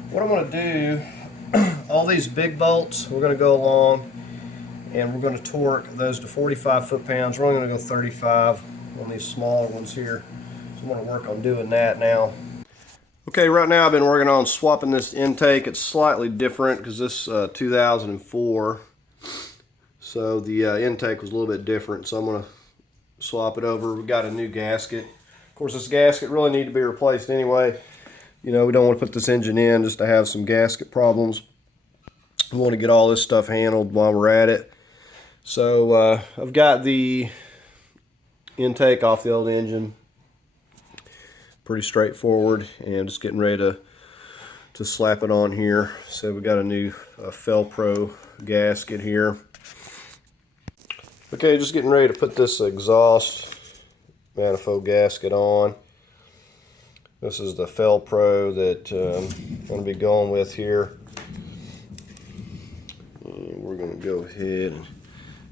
What I'm going to do, all these big bolts, we're going to go along and we're going to torque those to 45 foot-pounds. We're only going to go 35 on these smaller ones here. So I'm going to work on doing that now. Okay, right now I've been working on swapping this intake. It's slightly different because this 2004. So the intake was a little bit different, so I'm going to swap it over. We've got a new gasket. Of course, this gasket really needs to be replaced anyway. You know, we don't want to put this engine in just to have some gasket problems. We want to get all this stuff handled while we're at it. So I've got the intake off the old engine. Pretty straightforward, and just getting ready to slap it on here. So we got a new Felpro gasket here. Okay, just getting ready to put this exhaust manifold gasket on. This is the Felpro that I'm going to be going with here. And we're going to go ahead and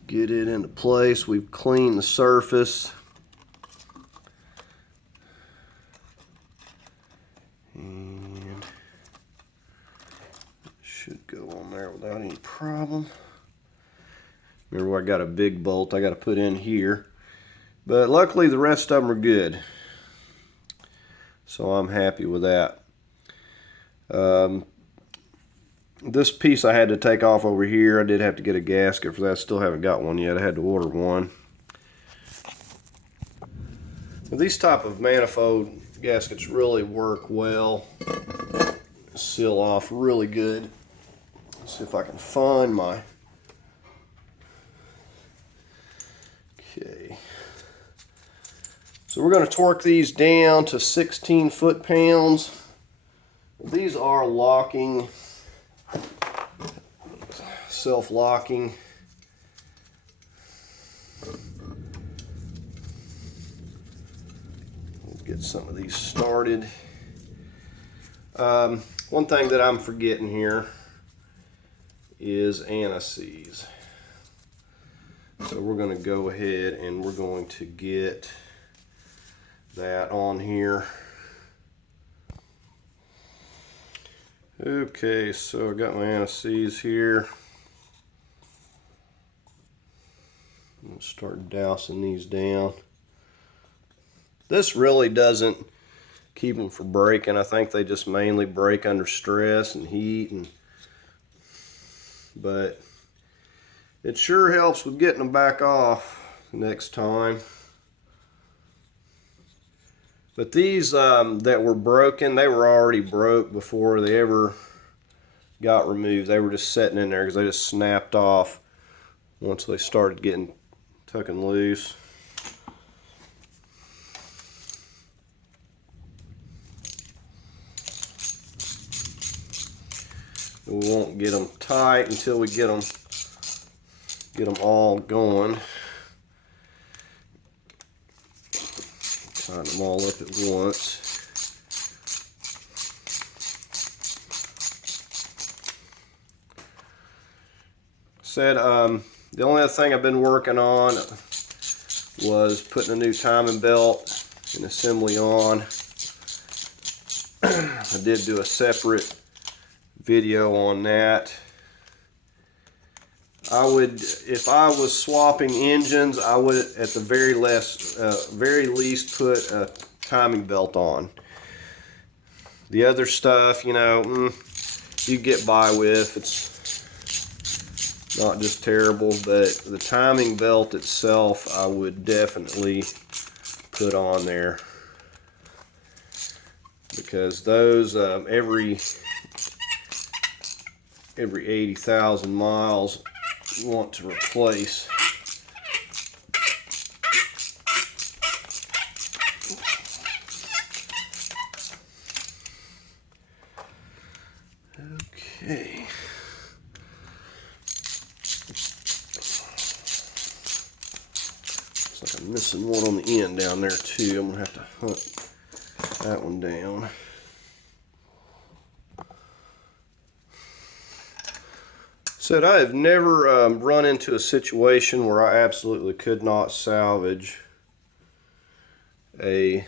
get it into place. We've cleaned the surface. And it should go on there without any problem. Remember, I got a big bolt I got to put in here, but luckily the rest of them are good, so I'm happy with that. This piece I had to take off over here. I did have to get a gasket for that. Still haven't got one yet. I had to order one. Now, these type of manifold gaskets really work well. Seal off really good. Let's see if I can find my... Okay. So we're going to torque these down to 16 foot-pounds. These are locking, self-locking. We'll get some of these started. One thing that I'm forgetting here is anti-seize. So we're going to go ahead and we're going to get that on here. Okay, so I got my anti-seize here. I'm going to start dousing these down. This really doesn't keep them from breaking. I think they just mainly break under stress and heat, but it sure helps with getting them back off next time. But these that were broken, they were already broke before they ever got removed. They were just sitting in there because they just snapped off once they started getting tucking loose. We won't get them tight until we get them all going. Tighten them all up at once. Said the only other thing I've been working on was putting a new timing belt and assembly on. I did do a separate video on that. I would, if I was swapping engines, I would at the very least put a timing belt on. The other stuff, you know, you get by with. It's not just terrible, but the timing belt itself, I would definitely put on there, because those every 80,000 miles you want to replace. Okay. Looks like I'm missing one on the end down there too. I'm gonna have to hunt that one down. Said I have never run into a situation where I absolutely could not salvage a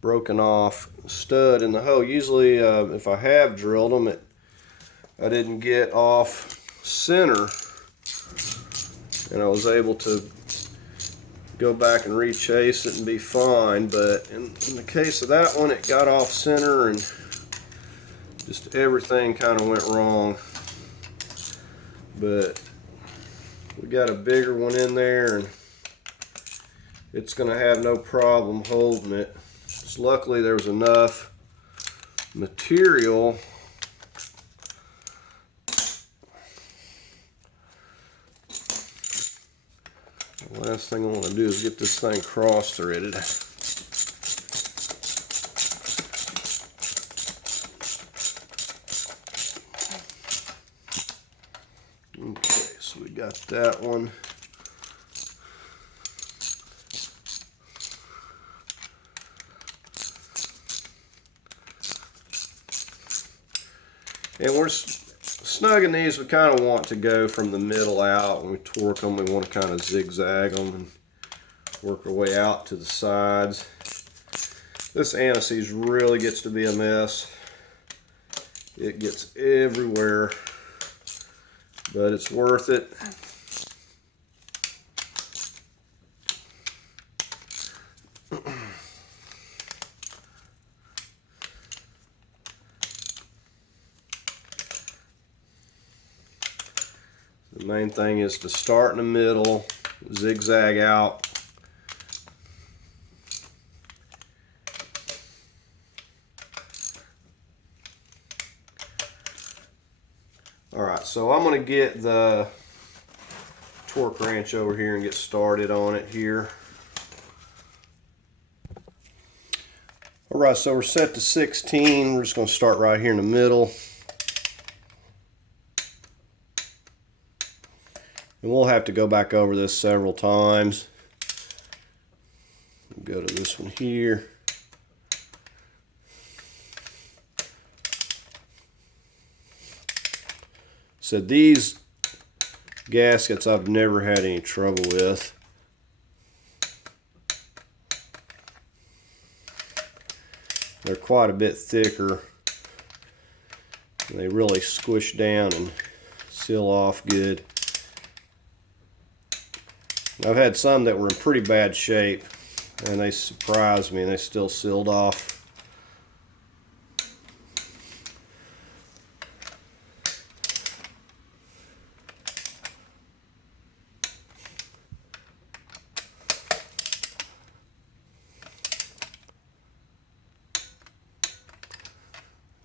broken off stud in the hole. Usually if I have drilled them, I didn't get off center, and I was able to go back and rechase it and be fine. But in the case of that one, it got off center and just everything kind of went wrong. But we got a bigger one in there, and it's going to have no problem holding it. Just luckily there was enough material the last thing I want to do is get this thing cross-threaded. Okay, so we got that one. And we're snugging these. We kind of want to go from the middle out. When we torque them, we want to kind of zigzag them and work our way out to the sides. This anti-seize really gets to be a mess. It gets everywhere, but it's worth it. The main thing is to start in the middle, zigzag out. Alright, so I'm going to get the torque wrench over here and get started on it here. Alright, so we're set to 16. We're just going to start right here in the middle. And we'll have to go back over this several times. Go to this one here. So these gaskets I've never had any trouble with. They're quite a bit thicker. They really squish down and seal off good. I've had some that were in pretty bad shape and they surprised me and they still sealed off.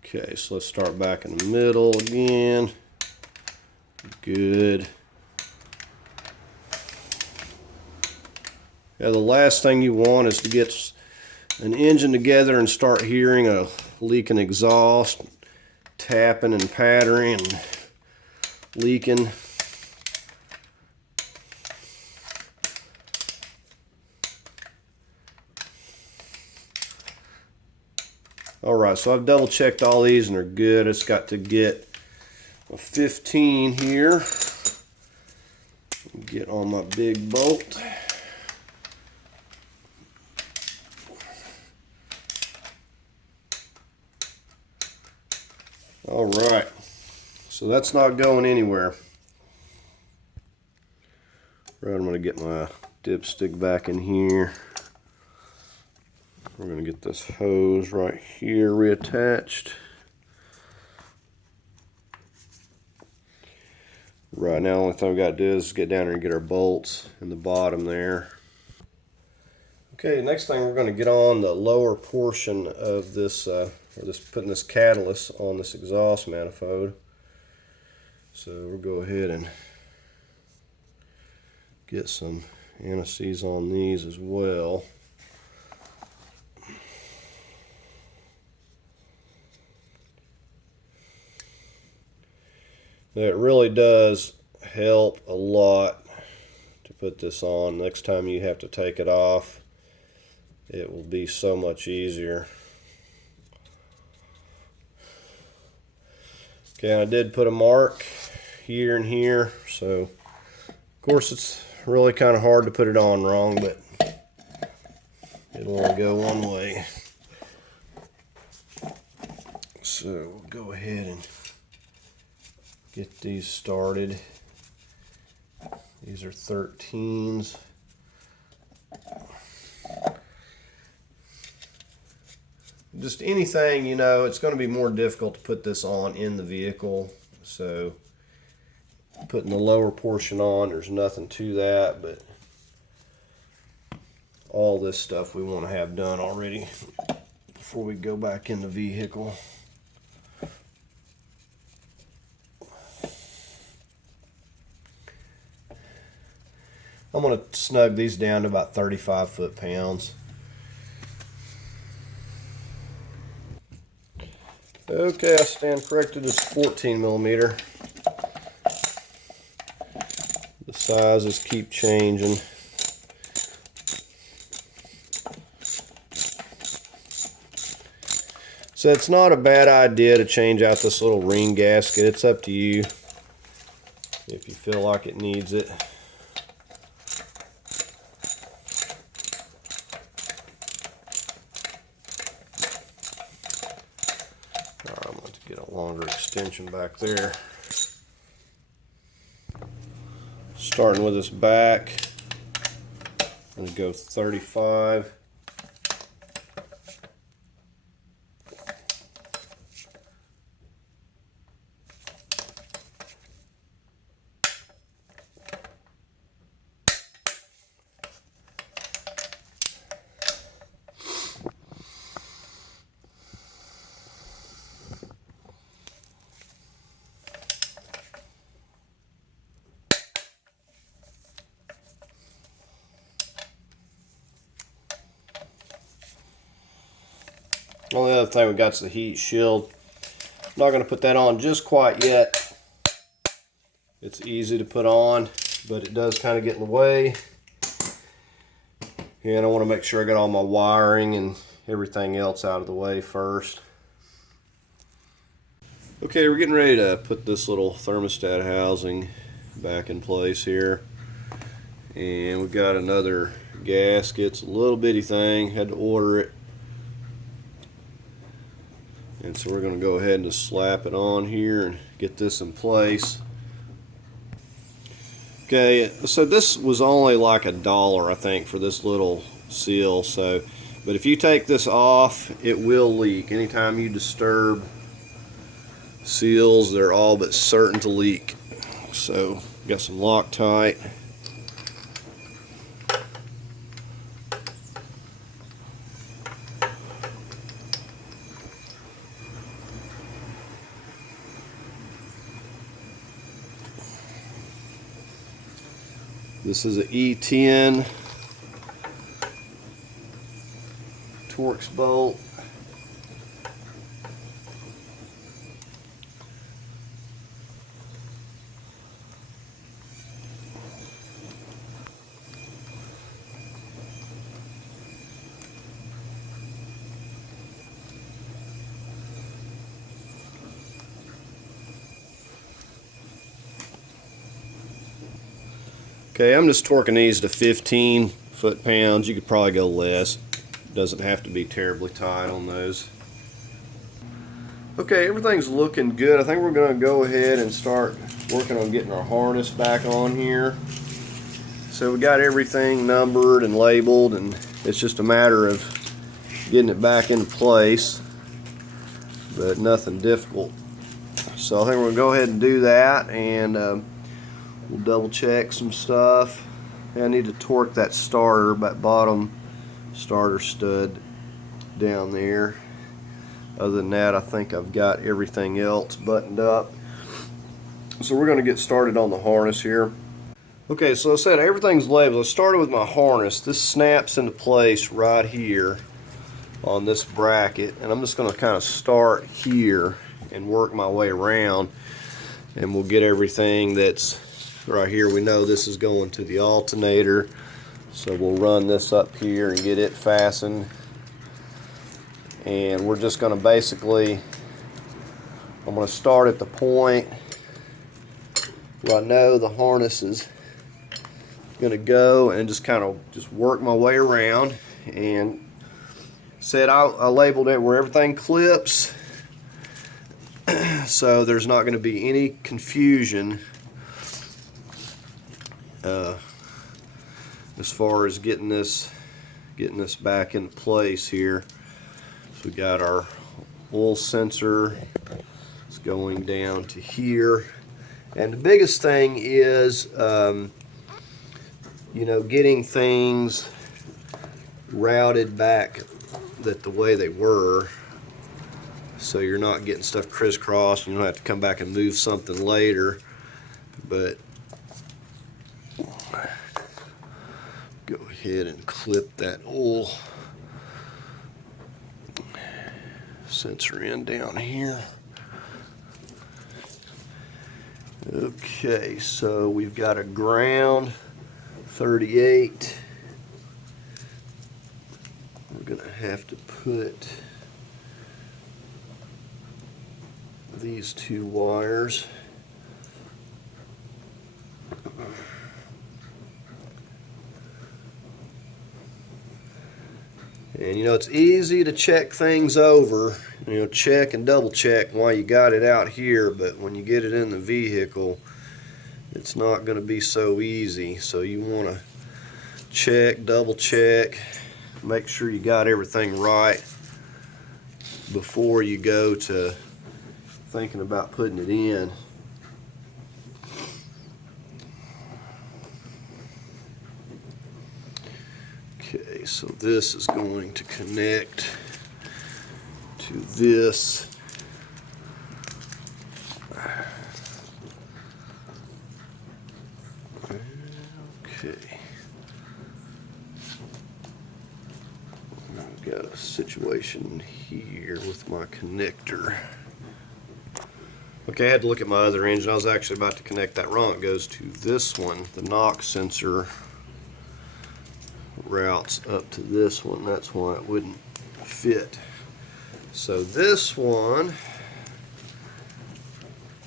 Okay, so let's start back in the middle again. Good. Yeah, the last thing you want is to get an engine together and start hearing a leaking exhaust, tapping and pattering and leaking. Alright, so I've double checked all these and they're good. It's got to get a 15 here. Get on my big bolt. Alright, so that's not going anywhere. Right, I'm going to get my dipstick back in here. We're going to get this hose right here reattached. Right now, the only thing we got to do is get down there and get our bolts in the bottom there. Okay, next thing we're going to get on the lower portion of this, putting this catalyst on this exhaust manifold. So we'll go ahead and get some anti-seize on these as well. It really does help a lot to put this on. Next time you have to take it off, it will be so much easier. Okay, I did put a mark here and here, so of course it's really kind of hard to put it on wrong, but it'll only go one way. So we'll go ahead and get these started. These are 13s. Just anything, you know, it's going to be more difficult to put this on in the vehicle. So putting the lower portion on, there's nothing to that, but all this stuff we want to have done already before we go back in the vehicle. I'm going to snug these down to about 35 foot-pounds. Okay, I stand corrected. It's 14 millimeter. The sizes keep changing. So it's not a bad idea to change out this little ring gasket. It's up to you if you feel like it needs it. I'm going to get a longer extension back there. Starting with this back, I'm going to go 35. Only other thing we got is the heat shield. Not going to put that on just quite yet. It's easy to put on, but it does kind of get in the way. And I want to make sure I got all my wiring and everything else out of the way first. Okay, we're getting ready to put this little thermostat housing back in place here. And we've got another gasket. It's a little bitty thing, had to order it. And so we're going to go ahead and just slap it on here and get this in place. Okay, so this was only like $1, I think, for this little seal. So, but if you take this off, it will leak. Anytime you disturb seals, they're all but certain to leak. So, got some Loctite. This is an E10 Torx bolt. Okay, I'm just torquing these to 15 foot-pounds. You could probably go less. Doesn't have to be terribly tight on those. Okay, everything's looking good. I think we're going to go ahead and start working on getting our harness back on here. So we got everything numbered and labeled, and it's just a matter of getting it back into place, but nothing difficult. So I think we're going to go ahead and do that, and we'll double check some stuff. I need to torque that starter, that bottom starter stud down there. Other than that, I think I've got everything else buttoned up. So we're going to get started on the harness here. Okay, so I said everything's labeled. I started with my harness. This snaps into place right here on this bracket, and I'm just going to kind of start here and work my way around, and we'll get everything that's right here. We know this is going to the alternator, so we'll run this up here and get it fastened. And we're just going to basically, I'm going to start at the point where I know the harness is going to go, and just kind of just work my way around. And said I labeled it where everything clips, so there's not going to be any confusion as far as getting this back in place here. So we got our oil sensor. It's going down to here, and the biggest thing is you know, getting things routed back the way they were, so you're not getting stuff crisscrossed and you don't have to come back and move something later. But go ahead and clip that oil sensor in down here. Okay, so we've got a ground 38. We're gonna have to put these two wires and you know, it's easy to check things over, you know, check and double check while you got it out here, but when you get it in the vehicle, it's not going to be so easy. So you want to check, double check, make sure you got everything right before you go to thinking about putting it in. Okay, so this is going to connect to this. Okay. Got a situation here with my connector. Okay, I had to look at my other engine. I was actually about to connect that wrong. It goes to this one. The knock sensor routes up to this one. That's why it wouldn't fit. So this one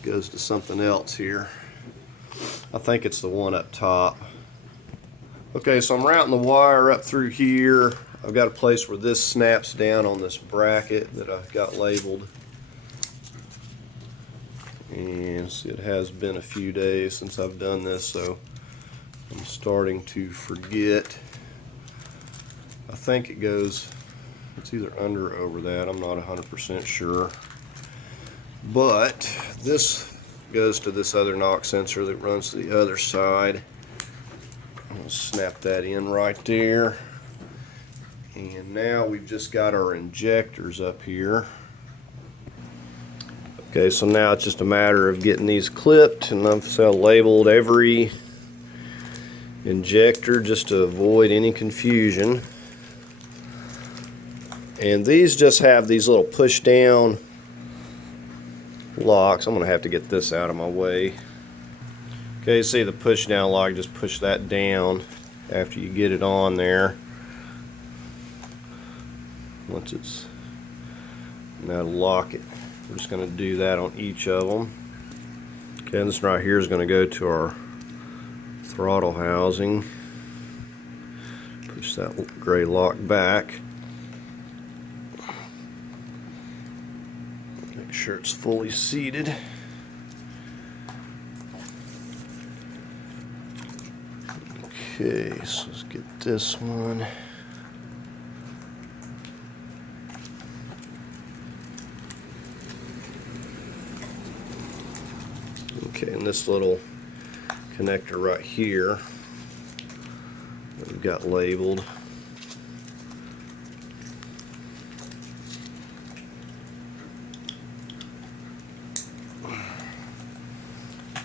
goes to something else here. I think it's the one up top. Okay, so I'm routing the wire up through here. I've got a place where this snaps down on this bracket that I've got labeled. And it has been a few days since I've done this, so I'm starting to forget. I think it goes, it's either under or over that, I'm not 100% sure. But this goes to this other knock sensor that runs to the other side. I'll snap that in right there. And now we've just got our injectors up here. Okay, so now it's just a matter of getting these clipped, and I've labeled every injector just to avoid any confusion. And these just have these little push down locks. I'm going to have to get this out of my way. Okay, see the push down lock, just push that down after you get it on there. Once it's, now to lock it. We're just going to do that on each of them. Okay, and this right here is going to go to our throttle housing. Push that gray lock back. Make sure it's fully seated. Okay, so let's get this one. Okay, and this little connector right here that we've got labeled.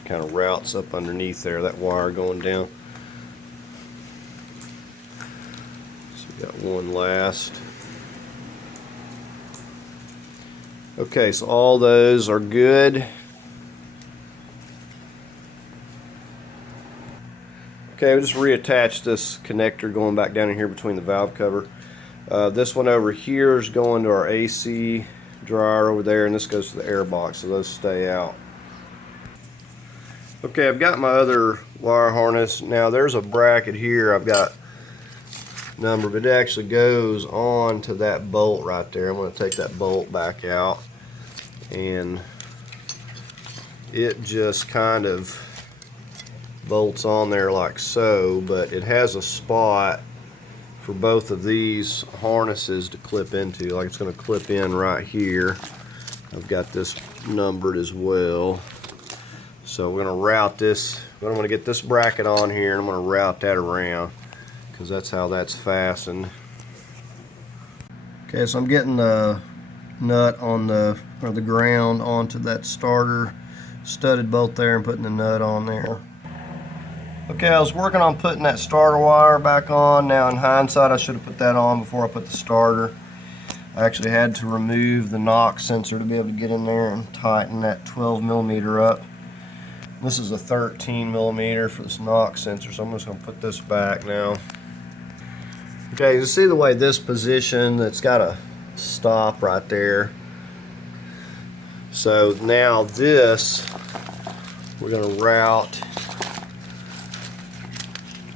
Kind of routes up underneath there, that wire going down. So we got one last. Okay, so all those are good. Okay, we'll just reattach this connector going back down in here between the valve cover. This one over here is going to our AC dryer over there, and this goes to the air box, so those stay out. Okay, I've got my other wire harness. Now there's a bracket here I've got number, but it actually goes on to that bolt right there. I'm going to take that bolt back out, and it just kind of bolts on there like so, but it has a spot for both of these harnesses to clip into. Like it's going to clip in right here. I've got this numbered as well. So we're going to route this. I'm going to get this bracket on here, and I'm going to route that around because that's how that's fastened. Okay, so I'm getting the nut on the ground onto that starter studded bolt there and putting the nut on there. Okay, I was working on putting that starter wire back on. Now in hindsight, I should have put that on before I put the starter. I actually had to remove the knock sensor to be able to get in there and tighten that 12mm up. This is a 13mm for this knock sensor, so I'm just going to put this back now. Okay, you see the way this position, it's got a stop right there. So now this, we're going to route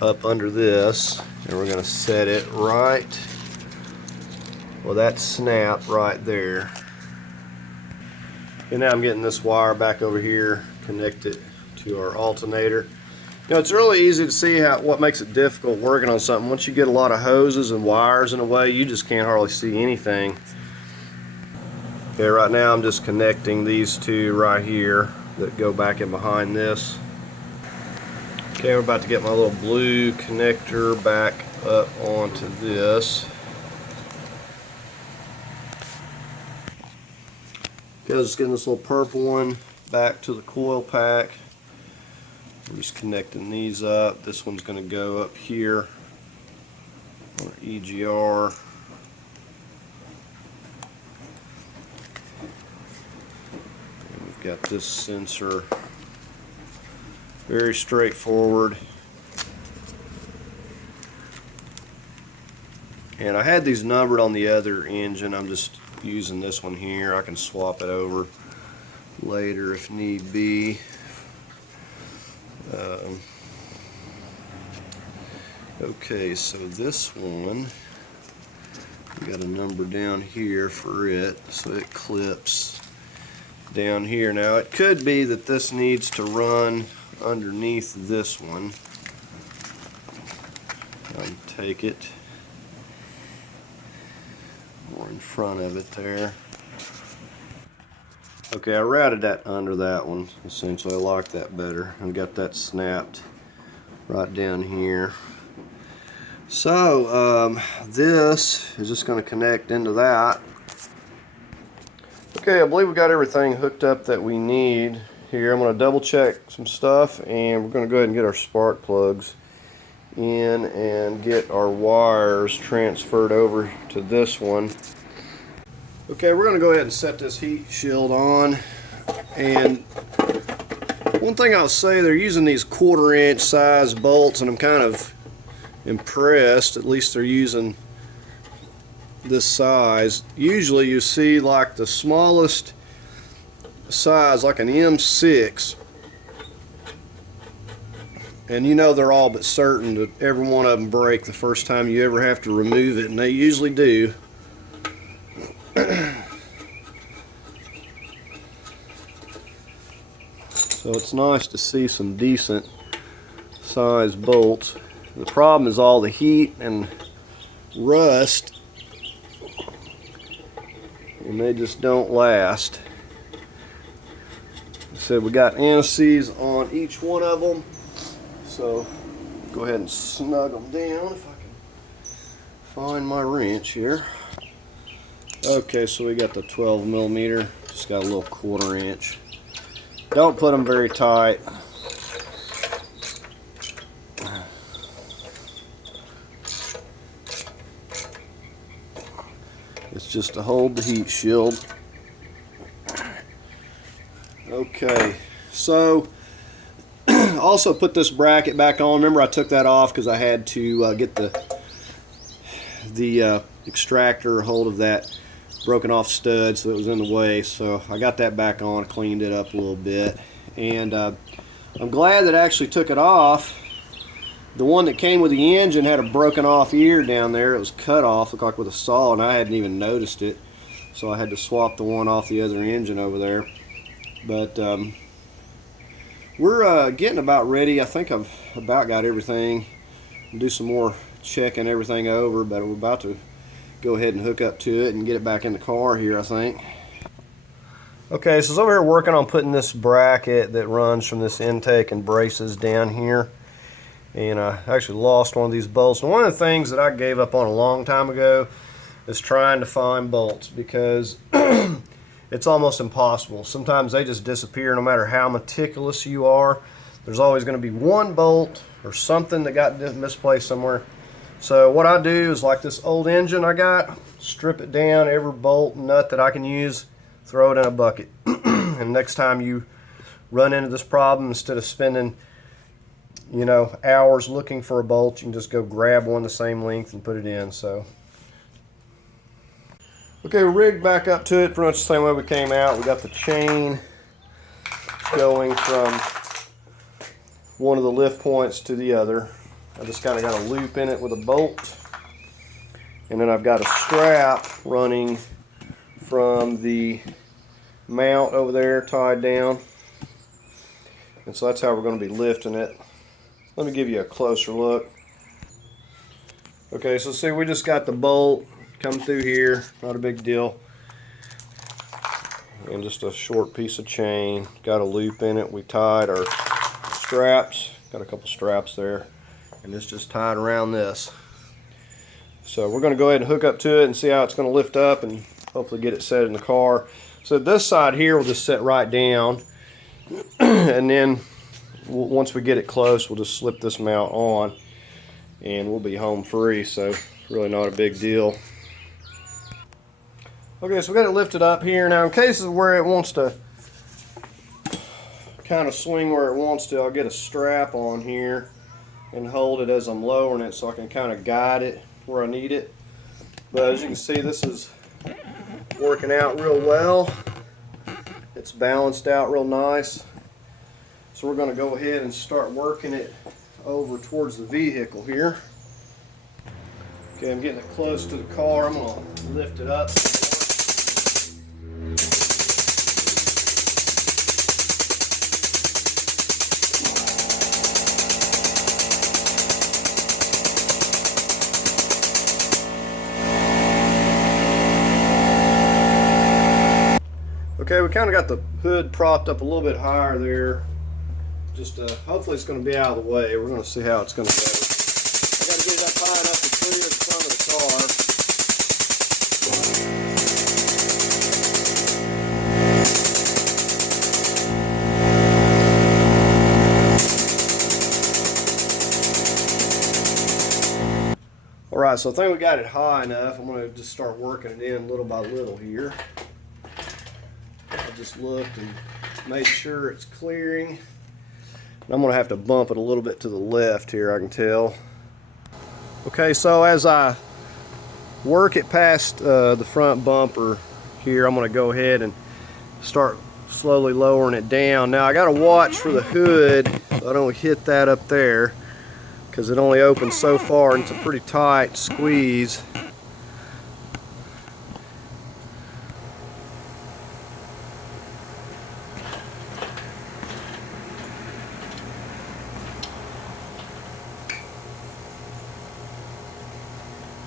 up under this, and we're going to set it right, well, that snap right there. And now I'm getting this wire back over here connected to our alternator. You know, it's really easy to see what makes it difficult working on something. Once you get a lot of hoses and wires in a way, you just can't hardly see anything. Okay, right now I'm just connecting these two right here that go back in behind this. Okay, we're about to get my little blue connector back up onto this. Okay, I was just getting this little purple one back to the coil pack. We're just connecting these up. This one's going to go up here on our EGR. Got this sensor, very straightforward. And I had these numbered on the other engine. I'm just using this one here. I can swap it over later if need be. Okay, so this one, we got a number down here for it, so it clips down here. Now it could be that this needs to run underneath this one. Take it, or in front of it there. Okay, I routed that under that one, essentially. I like that better. I've got that snapped right down here. So this is just going to connect into that. Okay, I believe we got everything hooked up that we need here. I'm going to double check some stuff, and we're going to go ahead and get our spark plugs in and get our wires transferred over to this one. Okay, we're going to go ahead and set this heat shield on. And one thing I'll say, they're using these 1/4 inch size bolts, and I'm kind of impressed. At least they're using this size. Usually you see like the smallest size, like an M6, and you know they're all but certain that every one of them break the first time you ever have to remove it, and they usually do. So it's nice to see some decent sized bolts. The problem is all the heat and rust, and they just don't last. I said we got anti-seize on each one of them, so go ahead and snug them down if I can find my wrench here. Okay, so we got the 12mm, just got a little 1/4 inch. Don't put them very tight. It's just to hold the heat shield. Okay, so also put this bracket back on. Remember I took that off because I had to get the extractor hold of that broken off stud, so it was in the way. So I got that back on, cleaned it up a little bit, and I'm glad that I actually took it off. The one that came with the engine had a broken off ear down there. It was cut off, looked like with a saw, and I hadn't even noticed it, so I had to swap the one off the other engine over there. But we're getting about ready. I think I've about got everything. I'll do some more checking everything over, but we're about to go ahead and hook up to it and get it back in the car here, I think. Okay, so I was over here working on putting this bracket that runs from this intake and braces down here, and I actually lost one of these bolts. And one of the things that I gave up on a long time ago is trying to find bolts, because it's almost impossible. Sometimes they just disappear no matter how meticulous you are. There's always going to be one bolt or something that got misplaced somewhere. So what I do is, like this old engine I got, strip it down, every bolt and nut that I can use, throw it in a bucket. And next time you run into this problem, instead of spending, you know, hours looking for a bolt, you can just go grab one the same length and put it in. So okay, we're rigged back up to it pretty much the same way we came out. We got the chain going from one of the lift points to the other. I just kind of got a loop in it with a bolt, and then I've got a strap running from the mount over there tied down, and so that's how we're going to be lifting it. Let me give you a closer look. Okay, so see, we just got the bolt come through here, not a big deal, and just a short piece of chain, got a loop in it. We tied our straps, got a couple straps there, and it's just tied around this. So we're going to go ahead and hook up to it and see how it's going to lift up and hopefully get it set in the car. So this side here will just set right down, and then once we get it close, we'll just slip this mount on and we'll be home free. So really not a big deal. Okay, so we got it lifted up here. Now in cases where it wants to kind of swing where it wants to, I'll get a strap on here and hold it as I'm lowering it so I can kind of guide it where I need it. But as you can see, this is working out real well. It's balanced out real nice. So we're going to go ahead and start working it over towards the vehicle here. Okay, I'm getting it close to the car. I'm going to lift it up. Okay, we kind of got the hood propped up a little bit higher there. Just hopefully it's going to be out of the way. We're going to see how it's going to go. I got to get it up high enough to clear the front of the car. Alright, so I think we got it high enough. I'm going to just start working it in little by little here. I just looked and made sure it's clearing. And I'm going to have to bump it a little bit to the left here, I can tell. Okay, so as I work it past the front bumper here, I'm going to go ahead and start slowly lowering it down. Now I got to watch for the hood so I don't hit that up there, because it only opens so far and it's a pretty tight squeeze.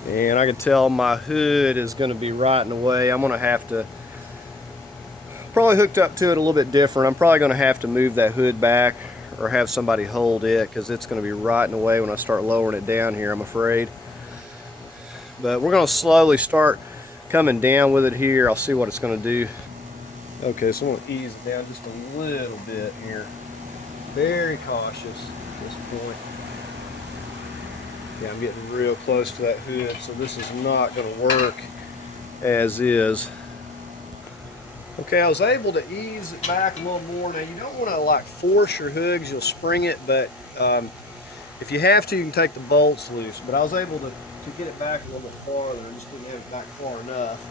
And I can tell my hood is going to be right in the way. I'm going to have to, probably hooked up to it a little bit different. I'm probably going to have to move that hood back or have somebody hold it, because it's going to be right in the way when I start lowering it down here, I'm afraid. But we're going to slowly start coming down with it here. I'll see what it's going to do. Okay, so I'm going to ease it down just a little bit here. Very cautious at this point. Yeah, I'm getting real close to that hood, so this is not going to work as is. Okay, I was able to ease it back a little more. Now, you don't want to like force your hoods, you'll spring it, but if you have to, you can take the bolts loose. But I was able to get it back a little bit farther. I just didn't have it back far enough.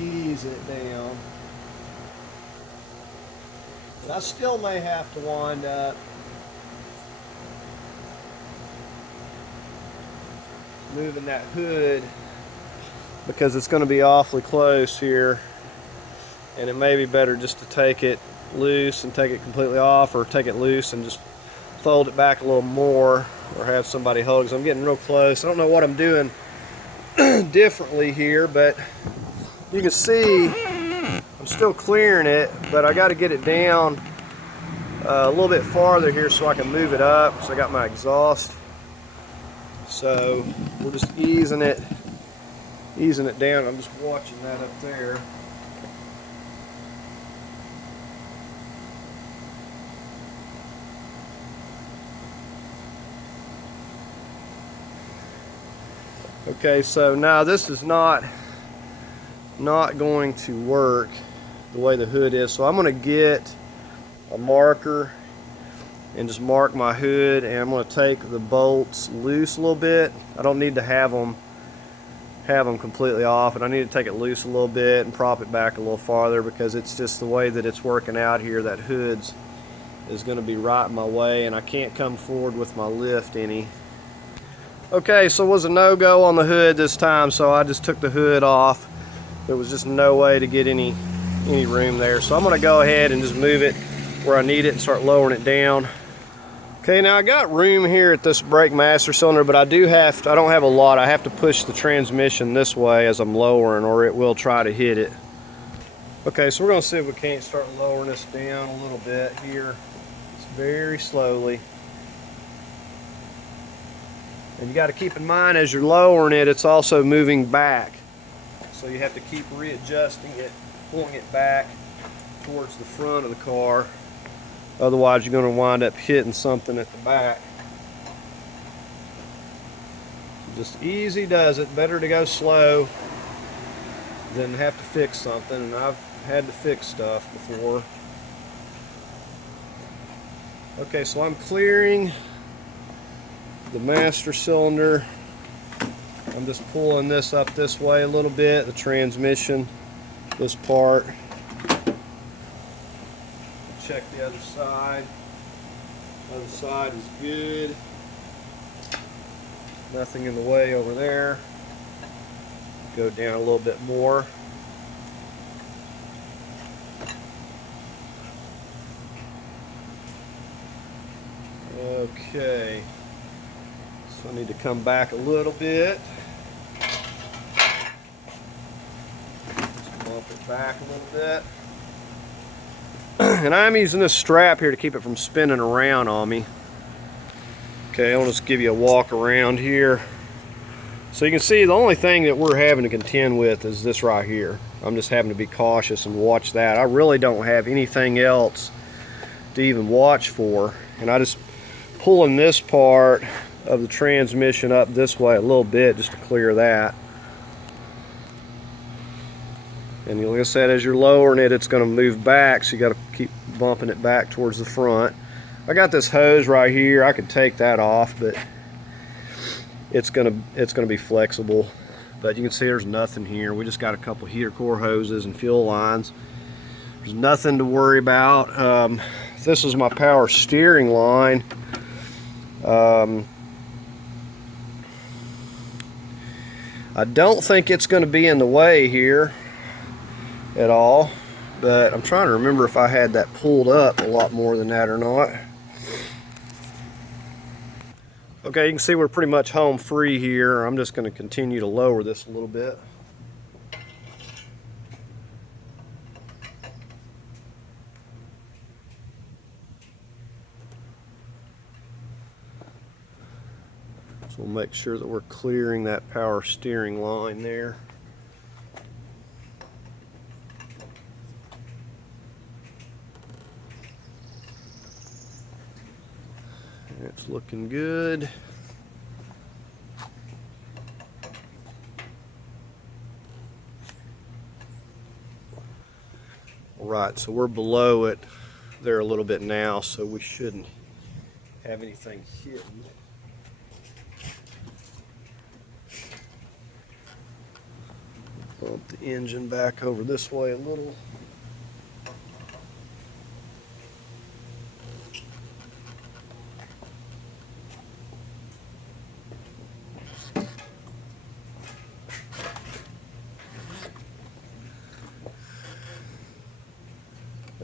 Ease it down. But I still may have to wind up moving that hood, because it's going to be awfully close here, and it may be better just to take it loose and take it completely off, or take it loose and just fold it back a little more, or have somebody hold it, because I'm getting real close. I don't know what I'm doing differently here, but you can see I'm still clearing it, but I got to get it down a little bit farther here so I can move it up. So I got my exhaust. So we're just easing it down. I'm just watching that up there. Okay, so now this is not going to work the way the hood is. So I'm going to get a marker and just mark my hood, and I'm going to take the bolts loose a little bit. I don't need to have them completely off, and I need to take it loose a little bit and prop it back a little farther, because it's just the way that it's working out here. That hood's is going to be right in my way, and I can't come forward with my lift any. Okay, so it was a no-go on the hood this time, so I just took the hood off. There was just no way to get any room there, so I'm going to go ahead and just move it where I need it and start lowering it down. Okay, now I got room here at this brake master cylinder, but I don't have a lot. I have to push the transmission this way as I'm lowering, or it will try to hit it. Okay, so we're going to see if we can't start lowering this down a little bit here. It's very slowly. And you got to keep in mind, as you're lowering it, it's also moving back. So you have to keep readjusting it, pulling it back towards the front of the car. Otherwise, you're going to wind up hitting something at the back. Just easy does it. Better to go slow than have to fix something. And I've had to fix stuff before. Okay, so I'm clearing the master cylinder. I'm just pulling this up this way a little bit, the transmission, this part. Check the other side. Other side is good. Nothing in the way over there. Go down a little bit more. Okay, so I need to come back a little bit. Just bump it back a little bit. And I'm using this strap here to keep it from spinning around on me. Okay, I'll just give you a walk around here. So you can see the only thing that we're having to contend with is this right here. I'm just having to be cautious and watch that. I really don't have anything else to even watch for. And I just pulling this part of the transmission up this way a little bit just to clear that. And like I said, as you're lowering it, it's going to move back, so you got to keep bumping it back towards the front. I got this hose right here. I could take that off, but it's gonna be flexible. But you can see there's nothing here. We just got a couple heater core hoses and fuel lines. There's nothing to worry about. This is my power steering line. I don't think it's going to be in the way here at all, but I'm trying to remember if I had that pulled up a lot more than that or not. Okay, you can see we're pretty much home free here. I'm just going to continue to lower this a little bit. So we'll make sure that we're clearing that power steering line there. It's looking good. All right, so we're below it there a little bit now, so we shouldn't have anything hidden. Bump the engine back over this way a little.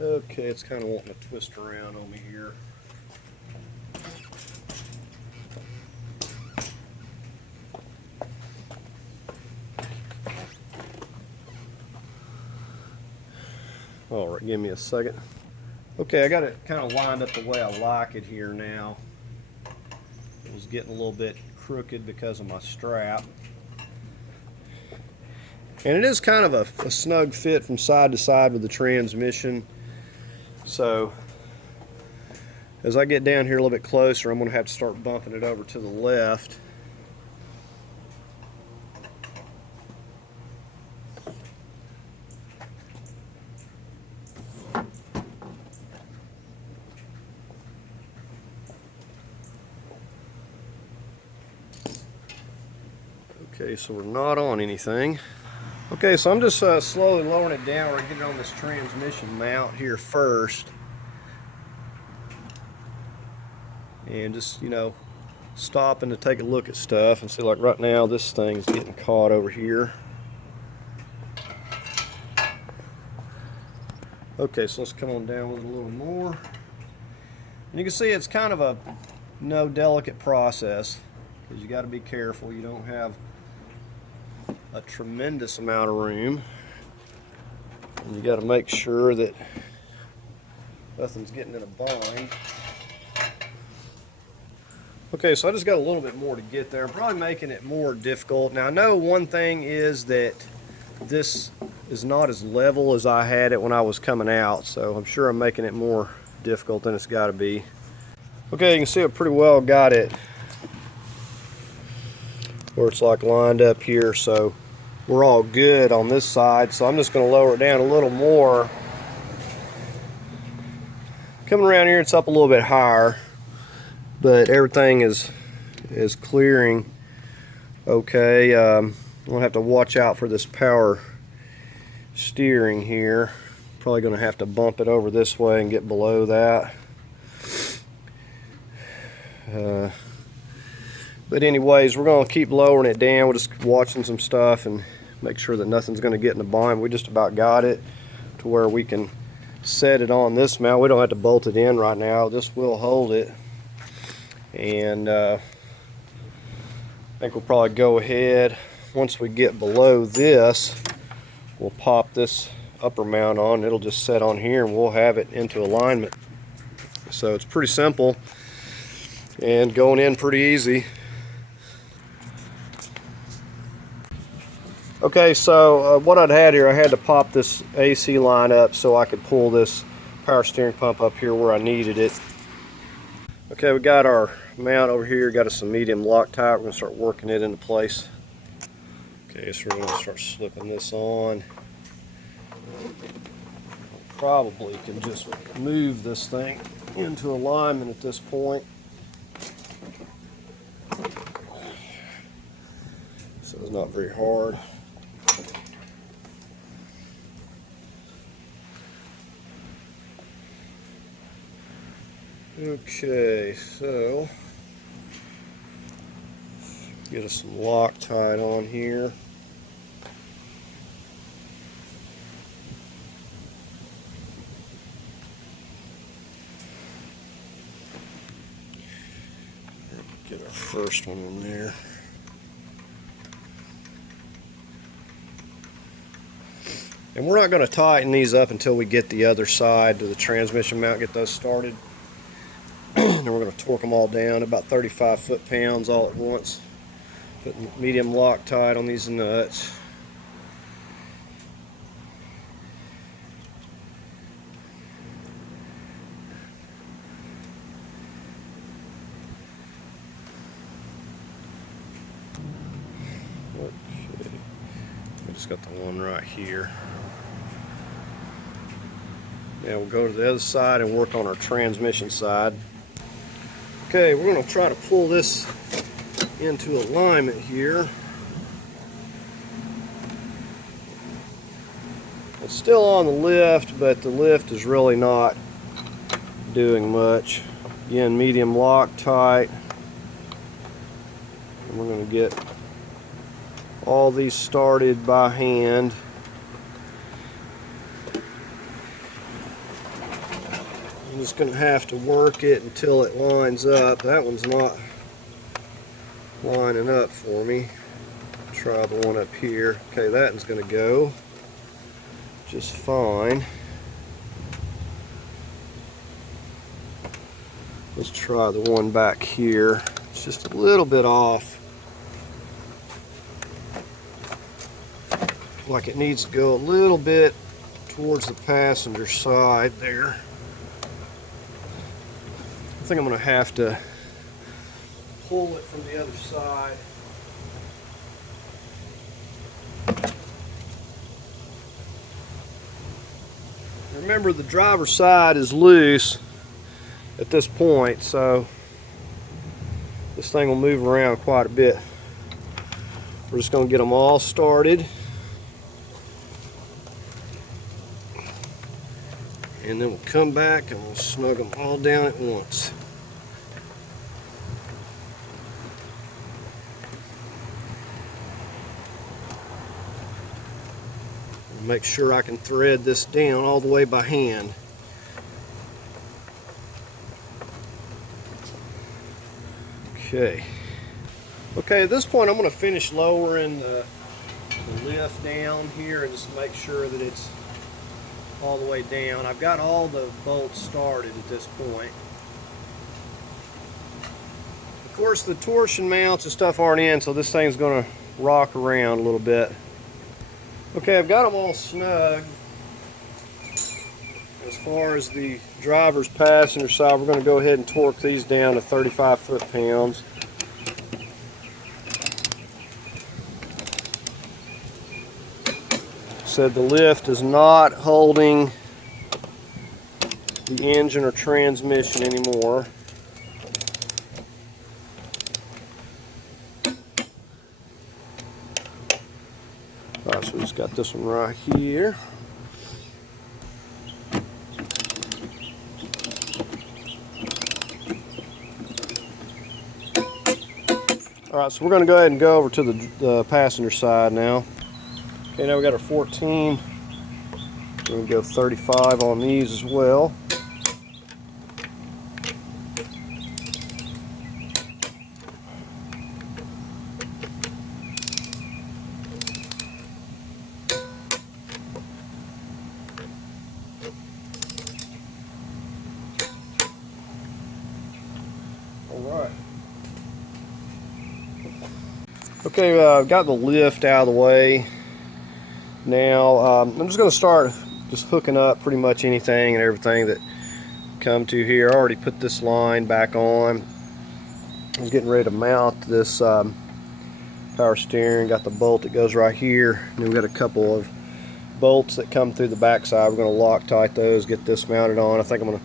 Okay, it's kind of wanting to twist around on me here. All right, give me a second. Okay, I got it kind of lined up the way I like it here now. It was getting a little bit crooked because of my strap. And it is kind of a snug fit from side to side with the transmission. So as I get down here a little bit closer, I'm going to have to start bumping it over to the left. Okay, so we're not on anything. Okay, so I'm just slowly lowering it down. We're going to get it on this transmission mount here first. And just, you know, stopping to take a look at stuff and see, like right now this thing's getting caught over here. Okay, so let's come on down with it a little more. And you can see it's kind of a delicate process, because you got to be careful. You don't have a tremendous amount of room, and you got to make sure that nothing's getting in a bind. Okay, so I just got a little bit more to get there. I'm probably making it more difficult. Now I know one thing is that this is not as level as I had it when I was coming out, so I'm sure I'm making it more difficult than it's got to be. Okay, you can see I pretty well got it where it's like lined up here, so we're all good on this side. So I'm just going to lower it down a little more. Coming around here, it's up a little bit higher, but everything is clearing okay. We'll have to watch out for this power steering here. Probably going to have to bump it over this way and get below that. But anyways, we're going to keep lowering it down. We're just watching some stuff and make sure that nothing's going to get in the bind. We just about got it to where we can set it on this mount. We don't have to bolt it in right now. This will hold it. And I think we'll probably go ahead, once we get below this, we'll pop this upper mount on. It'll just set on here and we'll have it into alignment. So it's pretty simple and going in pretty easy. Okay, so what I'd had here, I had to pop this AC line up so I could pull this power steering pump up here where I needed it. Okay, we got our mount over here, got us some medium Loctite. We're going to start working it into place. Okay, so we're going to start slipping this on. Probably can just move this thing into alignment at this point. So it's not very hard. Okay, so get us some Loctite on here. Get our first one in there. And we're not going to tighten these up until we get the other side to the transmission mount, get those started. And we're going to torque them all down about 35 foot-pounds all at once. Put medium Loctite on these nuts. Okay. I just got the one right here. Now we'll go to the other side and work on our transmission side. Okay, we're going to try to pull this into alignment here. It's still on the lift, but the lift is really not doing much. Again, medium Loctite. And we're going to get all these started by hand. I'm just going to have to work it until it lines up. That one's not lining up for me. Try the one up here. Okay, that one's going to go just fine. Let's try the one back here. It's just a little bit off. Like it needs to go a little bit towards the passenger side there. I think I'm going to have to pull it from the other side. Remember, the driver's side is loose at this point, so this thing will move around quite a bit. We're just going to get them all started. And then we'll come back and we'll snug them all down at once. Make sure I can thread this down all the way by hand. Okay. Okay, at this point I'm going to finish lowering the lift down here and just make sure that it's all the way down. I've got all the bolts started at this point. Of course, the torsion mounts and stuff aren't in, so this thing's going to rock around a little bit. Okay, I've got them all snug. As far as the driver's passenger side, we're going to go ahead and torque these down to 35 foot-pounds. said, the lift is not holding the engine or transmission anymore. Alright, so we just got this one right here. Alright, so we're going to go ahead and go over to the passenger side now. Okay, now we got our 14. We're going to go 35 on these as well. Alright. Okay, I've got the lift out of the way. Now, I'm just going to start just hooking up pretty much anything and everything that come to here. I already put this line back on. I was getting ready to mount this power steering. Got the bolt that goes right here. And then we've got a couple of bolts that come through the back side. We're going to Loctite those, get this mounted on. I think I'm going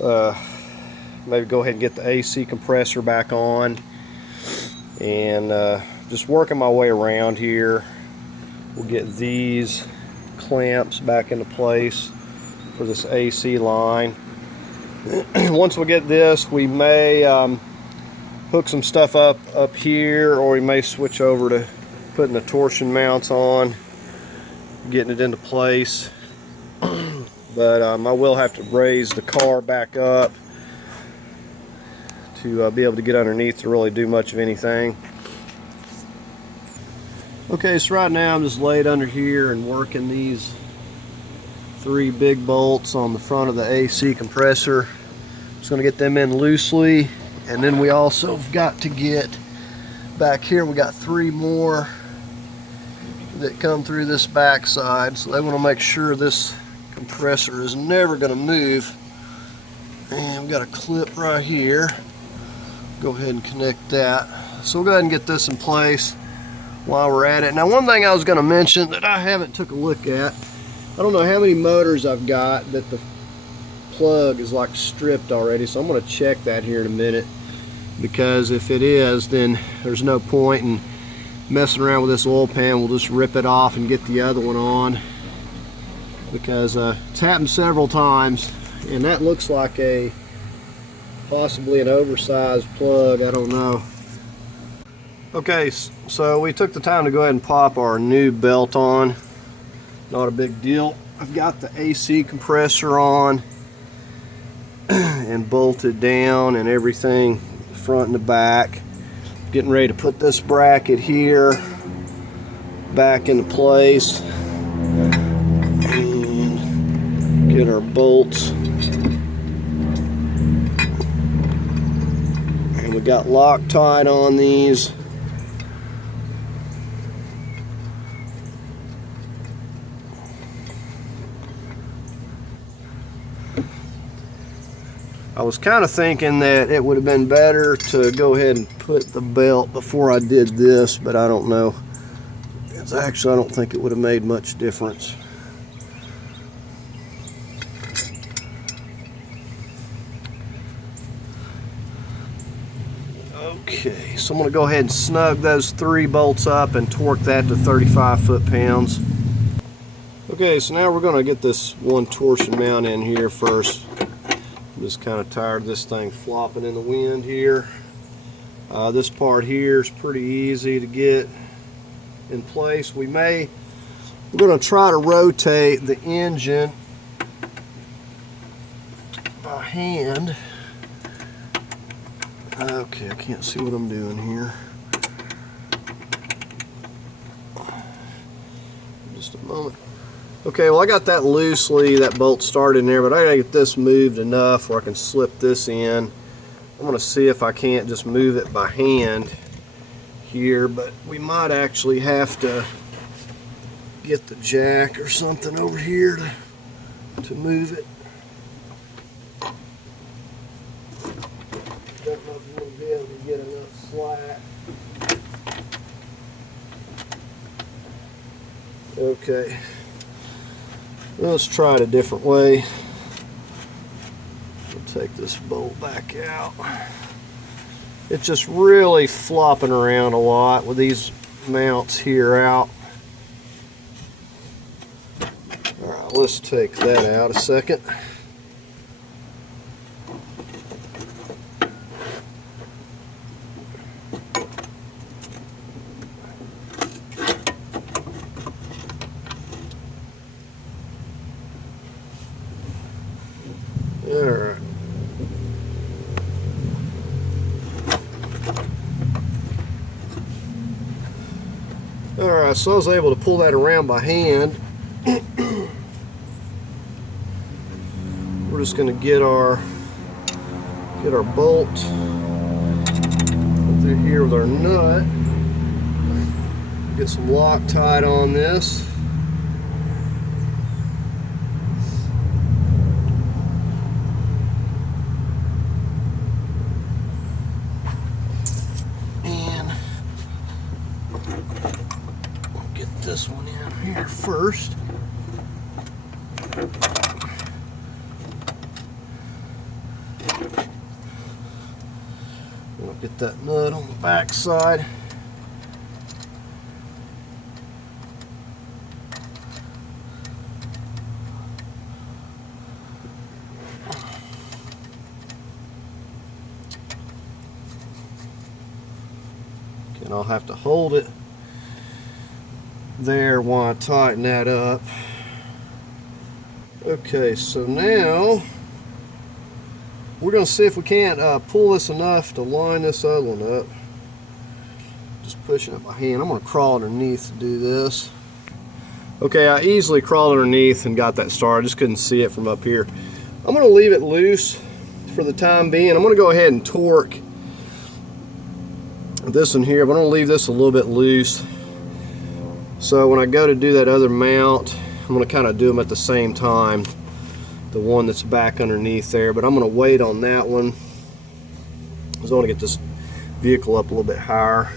to maybe go ahead and get the AC compressor back on. And just working my way around here. We'll get these clamps back into place for this AC line. Once we get this, we may hook some stuff up here, or we may switch over to putting the torsion mounts on, getting it into place. But I will have to raise the car back up to be able to get underneath to really do much of anything. Okay, so right now I'm just laid under here and working these 3 big bolts on the front of the AC compressor. Just going to get them in loosely, and then we also have got to get back here. We got 3 more that come through this back side, so they want to make sure this compressor is never going to move. And we've got a clip right here. Go ahead and connect that. So we'll go ahead and get this in place while we're at it. Now, one thing I was going to mention that I haven't took a look at, I don't know how many motors I've got that the plug is like stripped already, so I'm going to check that here in a minute, because if it is, then there's no point in messing around with this oil pan. We'll just rip it off and get the other one on, because it's happened several times, and that looks like possibly an oversized plug. I don't know. Okay, so we took the time to go ahead and pop our new belt on. Not a big deal. I've got the AC compressor on and bolted down and everything, front and the back. Getting ready to put this bracket here back into place and get our bolts. And we got Loctite on these. I was kind of thinking that it would have been better to go ahead and put the belt before I did this, but I don't know. Actually, I don't think it would have made much difference. Okay, so I'm going to go ahead and snug those 3 bolts up and torque that to 35 foot-pounds. Okay, so now we're going to get this one torsion mount in here first. I'm just kind of tired of this thing flopping in the wind here. This part here is pretty easy to get in place. We're going to try to rotate the engine by hand. Okay, I can't see what I'm doing here. Just a moment. Okay, well, I got that loosely, that bolt started in there, but I gotta get this moved enough where I can slip this in. I'm gonna see if I can't just move it by hand here, but we might actually have to get the jack or something over here to move it. Don't know if we'll be able to get enough slack. Okay. Let's try it a different way. We'll take this bolt back out. It's just really flopping around a lot with these mounts here out. Alright, let's take that out a second. Alright. Alright, so I was able to pull that around by hand. We're just going to get our bolt through here with our nut. Get some Loctite on this. And we'll get this one in here first. We'll get that nut on the back side. And I'll have to hold it there while I tighten that up. Okay, so now we're going to see if we can't pull this enough to line this other one up. Just pushing it by hand. I'm going to crawl underneath to do this. Okay, I easily crawled underneath and got that started. Just couldn't see it from up here. I'm going to leave it loose for the time being. I'm going to go ahead and torque this one here, but I'm going to leave this a little bit loose. So when I go to do that other mount, I'm going to kind of do them at the same time. The one that's back underneath there, but I'm going to wait on that one because I want to get this vehicle up a little bit higher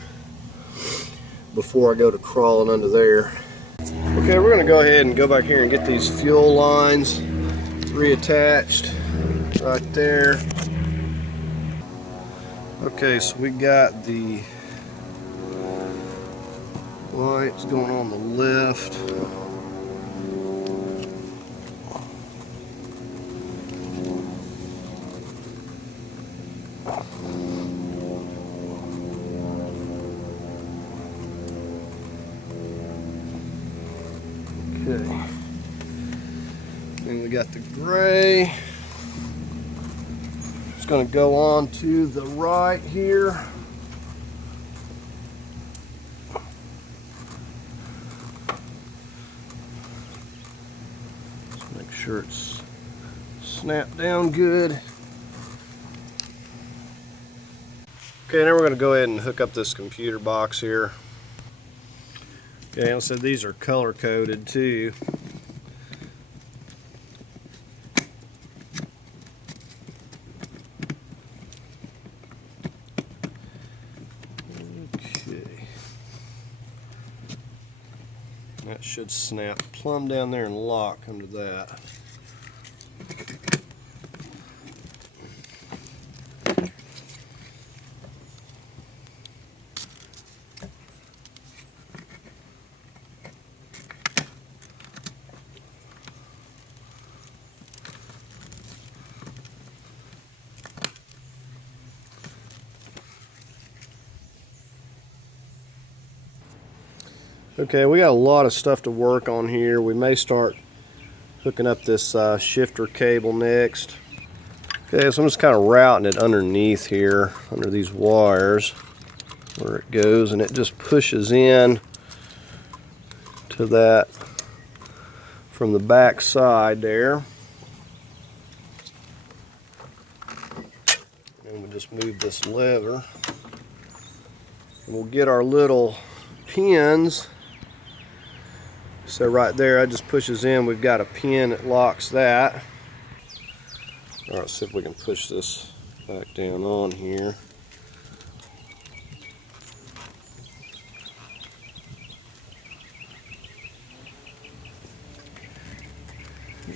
before I go to crawling under there. Okay, we're going to go ahead and go back here and get these fuel lines reattached right there. Okay, so we got the lights going on the left. Okay, and we got the gray. It's going to go on to the right here. Just make sure it's snapped down good. Okay, now we're going to go ahead and hook up this computer box here. Okay, I said these are color coded too. Okay. That should snap plumb down there and lock under that. Okay, we got a lot of stuff to work on here. We may start hooking up this shifter cable next. Okay, so I'm just kind of routing it underneath here, under these wires, where it goes, and it just pushes in to that from the back side there. And we'll just move this lever. And we'll get our little pins. So right there, it just pushes in. We've got a pin that locks that. All right, let's see if we can push this back down on here.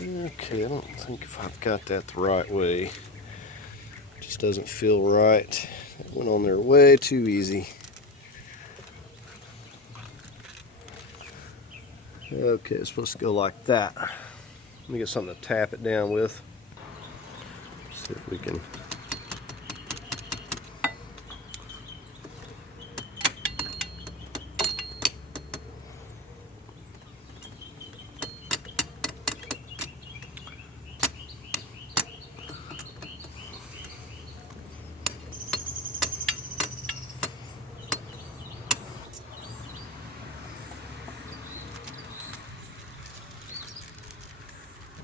Okay, I don't think if I've got that the right way. It just doesn't feel right. It went on there way too easy. Okay, it's supposed to go like that. Let me get something to tap it down with. See if we can.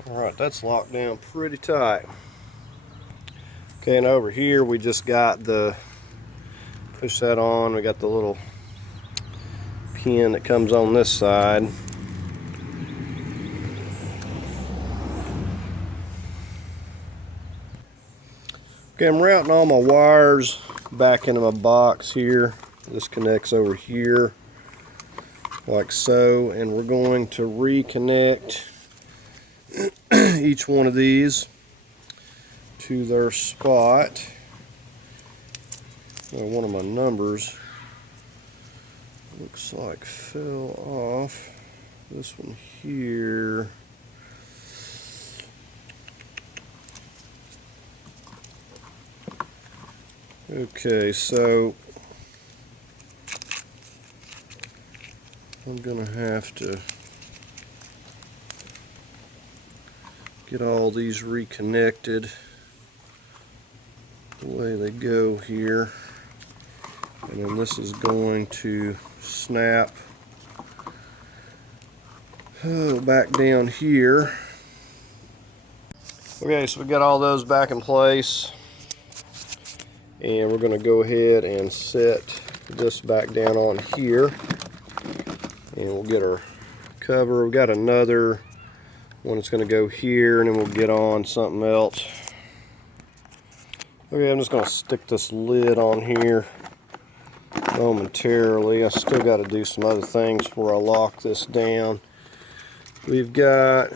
Alright, that's locked down pretty tight. Okay, and over here we just got the, push that on, we got the little pin that comes on this side. Okay, I'm routing all my wires back into my box here. This connects over here like so, and we're going to reconnect each one of these to their spot. Well, one of my numbers looks like fell off. This one here. Okay, so I'm gonna have to get all these reconnected the way they go here, and then this is going to snap back down here. Okay, so we got all those back in place, and we're going to go ahead and set this back down on here, and we'll get our cover. We've got another one that's going to go here, and then we'll get on something else. Okay, I'm just going to stick this lid on here momentarily. I still got to do some other things before I lock this down. We've got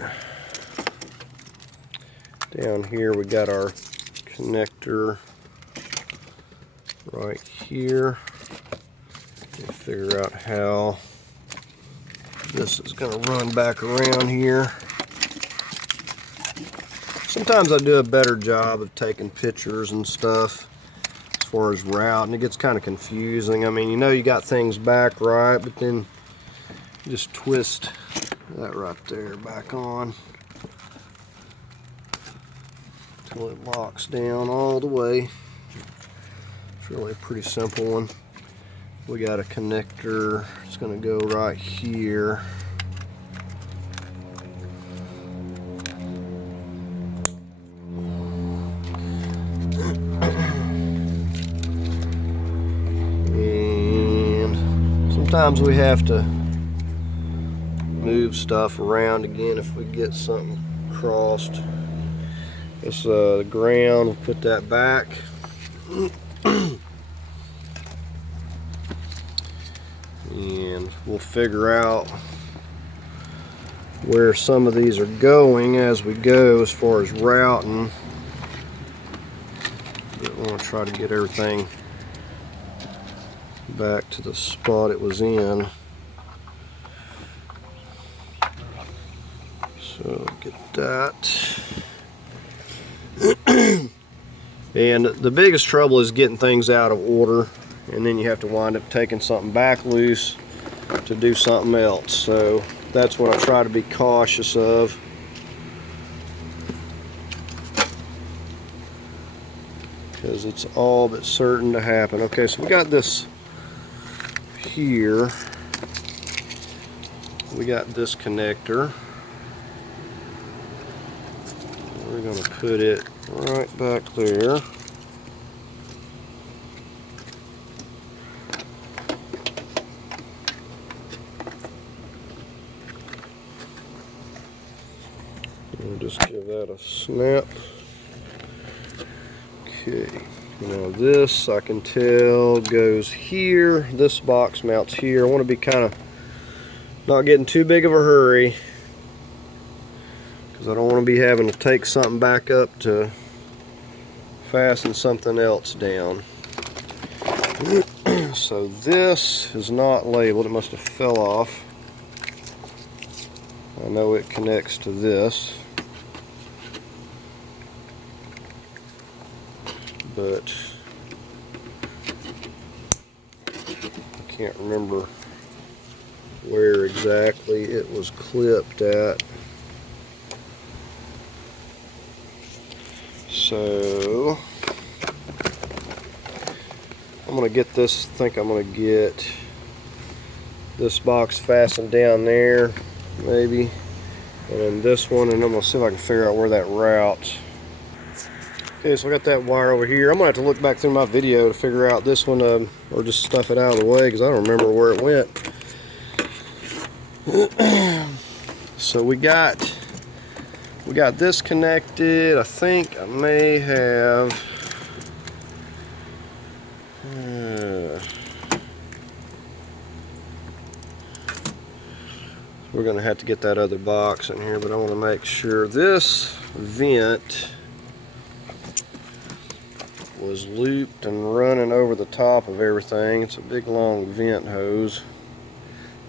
down here, we got our connector right here. Figure out how this is going to run back around here. Sometimes I do a better job of taking pictures and stuff as far as route, and it gets kind of confusing. I mean, you know you got things back right, but then you just twist that right there back on until it locks down all the way. It's really a pretty simple one. We got a connector. It's going to go right here. And sometimes we have to move stuff around again if we get something crossed. This the ground, we'll put that back. And we'll figure out where some of these are going as we go as far as routing. But I want to try to get everything back to the spot it was in. So get that. And the biggest trouble is getting things out of order, and then you have to wind up taking something back loose to do something else. So that's what I try to be cautious of. Because it's all but certain to happen. Okay, so we got this here. We got this connector. We're going to put it right back there. We'll just give that a snap. Okay, now this I can tell goes here. This box mounts here. I want to be kind of not getting too big of a hurry, because because I don't want to be having to take something back up to fasten something else down. So this is not labeled. It must have fell off. I know it connects to this, but I can't remember where exactly it was clipped at. So I'm gonna get this, I think I'm gonna get this box fastened down there, maybe, and then this one, and I'm gonna see if I can figure out where that routes. Okay, so I got that wire over here. I'm gonna have to look back through my video to figure out this one, or just stuff it out of the way because I don't remember where it went. So we got this connected. I think I may have we're gonna have to get that other box in here, but I want to make sure this vent was looped and running over the top of everything. It's a big long vent hose.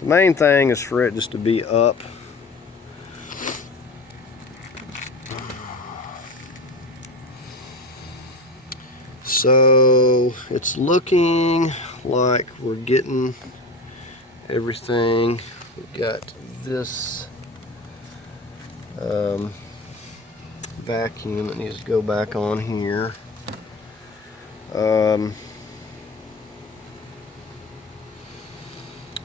The main thing is for it just to be up. So it's looking like we're getting everything. We've got this vacuum that needs to go back on here. I'm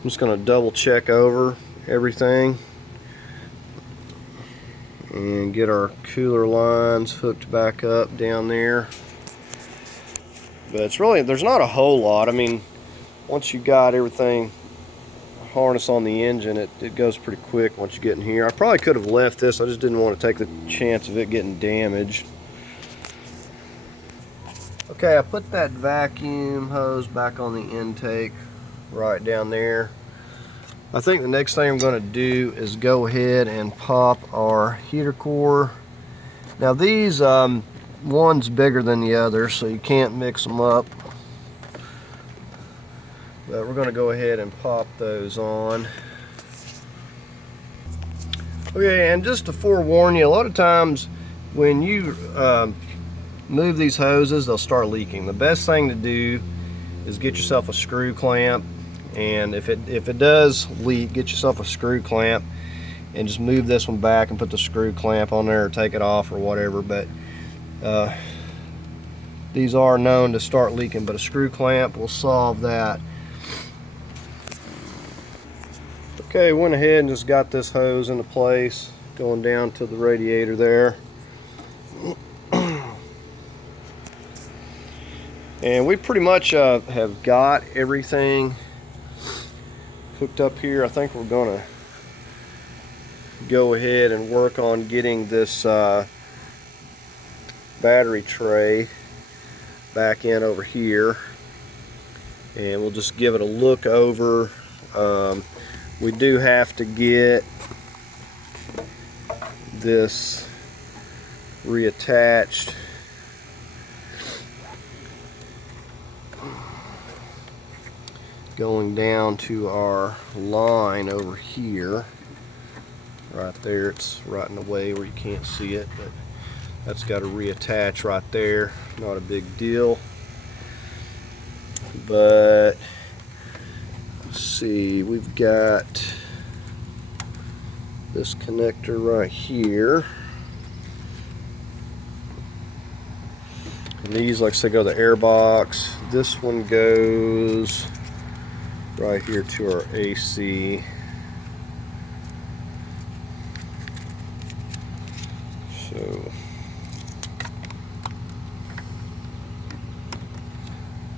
just going to double check over everything and get our cooler lines hooked back up down there. But it's really, there's not a whole lot. I mean, once you got everything harness on the engine, it goes pretty quick once you get in here. I probably could have left this. I just didn't want to take the chance of it getting damaged. Okay, I put that vacuum hose back on the intake right down there. I think the next thing I'm going to do is go ahead and pop our heater core. Now these, one's bigger than the other, so you can't mix them up. But we're going to go ahead and pop those on. Okay, and just to forewarn you, a lot of times when you move these hoses, they'll start leaking. The best thing to do is get yourself a screw clamp, and if it does leak, get yourself a screw clamp and just move this one back and put the screw clamp on there, or take it off or whatever. But these are known to start leaking, but a screw clamp will solve that. Okay, went ahead and just got this hose into place, going down to the radiator there. And we pretty much have got everything hooked up here. I think we're gonna go ahead and work on getting this battery tray back in over here, and we'll just give it a look over. We do have to get this reattached. Going down to our line over here. Right there, it's right in the way where you can't see it, but that's got to reattach right there. Not a big deal. But let's see, we've got this connector right here. And these, like I said, go to the air box. This one goes right here to our AC. So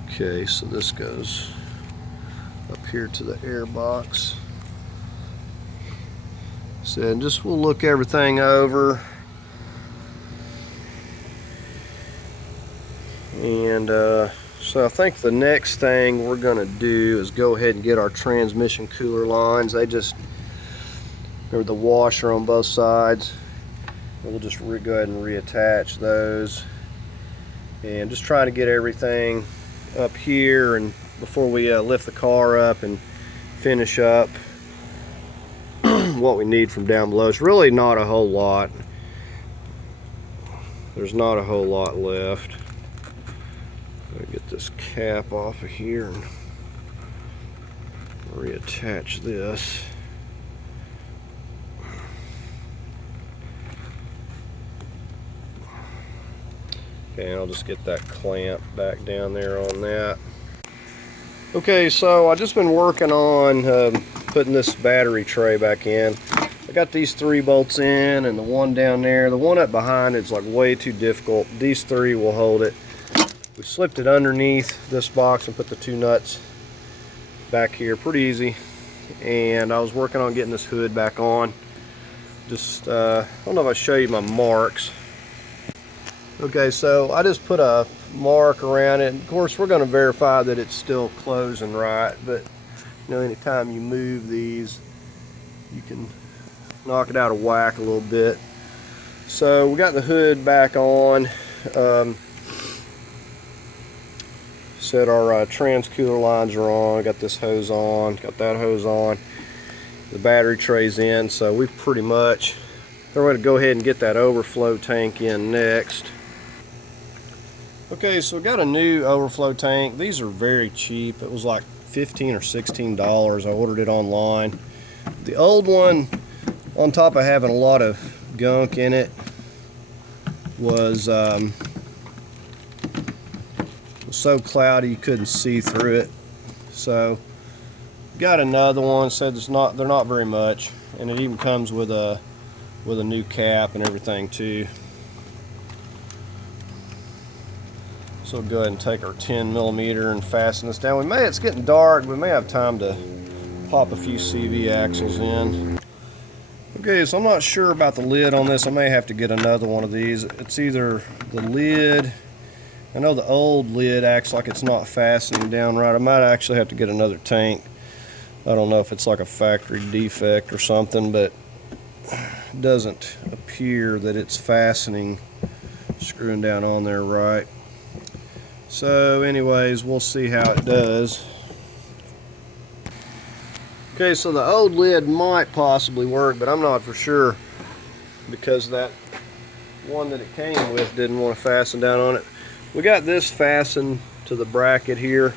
okay, so this goes up here to the air box. So and just we'll look everything over, and so I think the next thing we're going to do is go ahead and get our transmission cooler lines. They just, they're the washer on both sides. We'll just go ahead and reattach those, and just trying to get everything up here and before we lift the car up and finish up what we need from down below. It's really not a whole lot. There's not a whole lot left. Gotta get this cap off of here and reattach this. Okay, I'll just get that clamp back down there on that. Okay, so I've just been working on putting this battery tray back in. I got these 3 bolts in and the one down there. The one up behind it's like way too difficult. These 3 will hold it. We slipped it underneath this box and put the 2 nuts back here. Pretty easy. And I was working on getting this hood back on. Just, I don't know if I show you my marks. Okay, so I just put a mark around it. Of course, we're going to verify that it's still closing right, but you know, anytime you move these, you can knock it out of whack a little bit. So we got the hood back on. Said our trans cooler lines are on. Got this hose on, got that hose on. The battery tray's in, so we pretty much, we're going to go ahead and get that overflow tank in next. Okay, so we got a new overflow tank. These are very cheap. It was like $15 or $16. I ordered it online. The old one, on top of having a lot of gunk in it, was so cloudy you couldn't see through it. So got another one. Said they're not very much, and it even comes with a new cap and everything too. So we'll go ahead and take our 10mm and fasten this down. It's getting dark. We may have time to pop a few CV axles in. Okay, so I'm not sure about the lid on this. I may have to get another one of these. It's either the lid. I know the old lid acts like it's not fastening down right. I might actually have to get another tank. I don't know if it's like a factory defect or something, but it doesn't appear that it's fastening, screwing down on there right. So anyways, we'll see how it does. Okay, so the old lid might possibly work, but I'm not for sure because that one that it came with didn't want to fasten down on it. We got this fastened to the bracket here.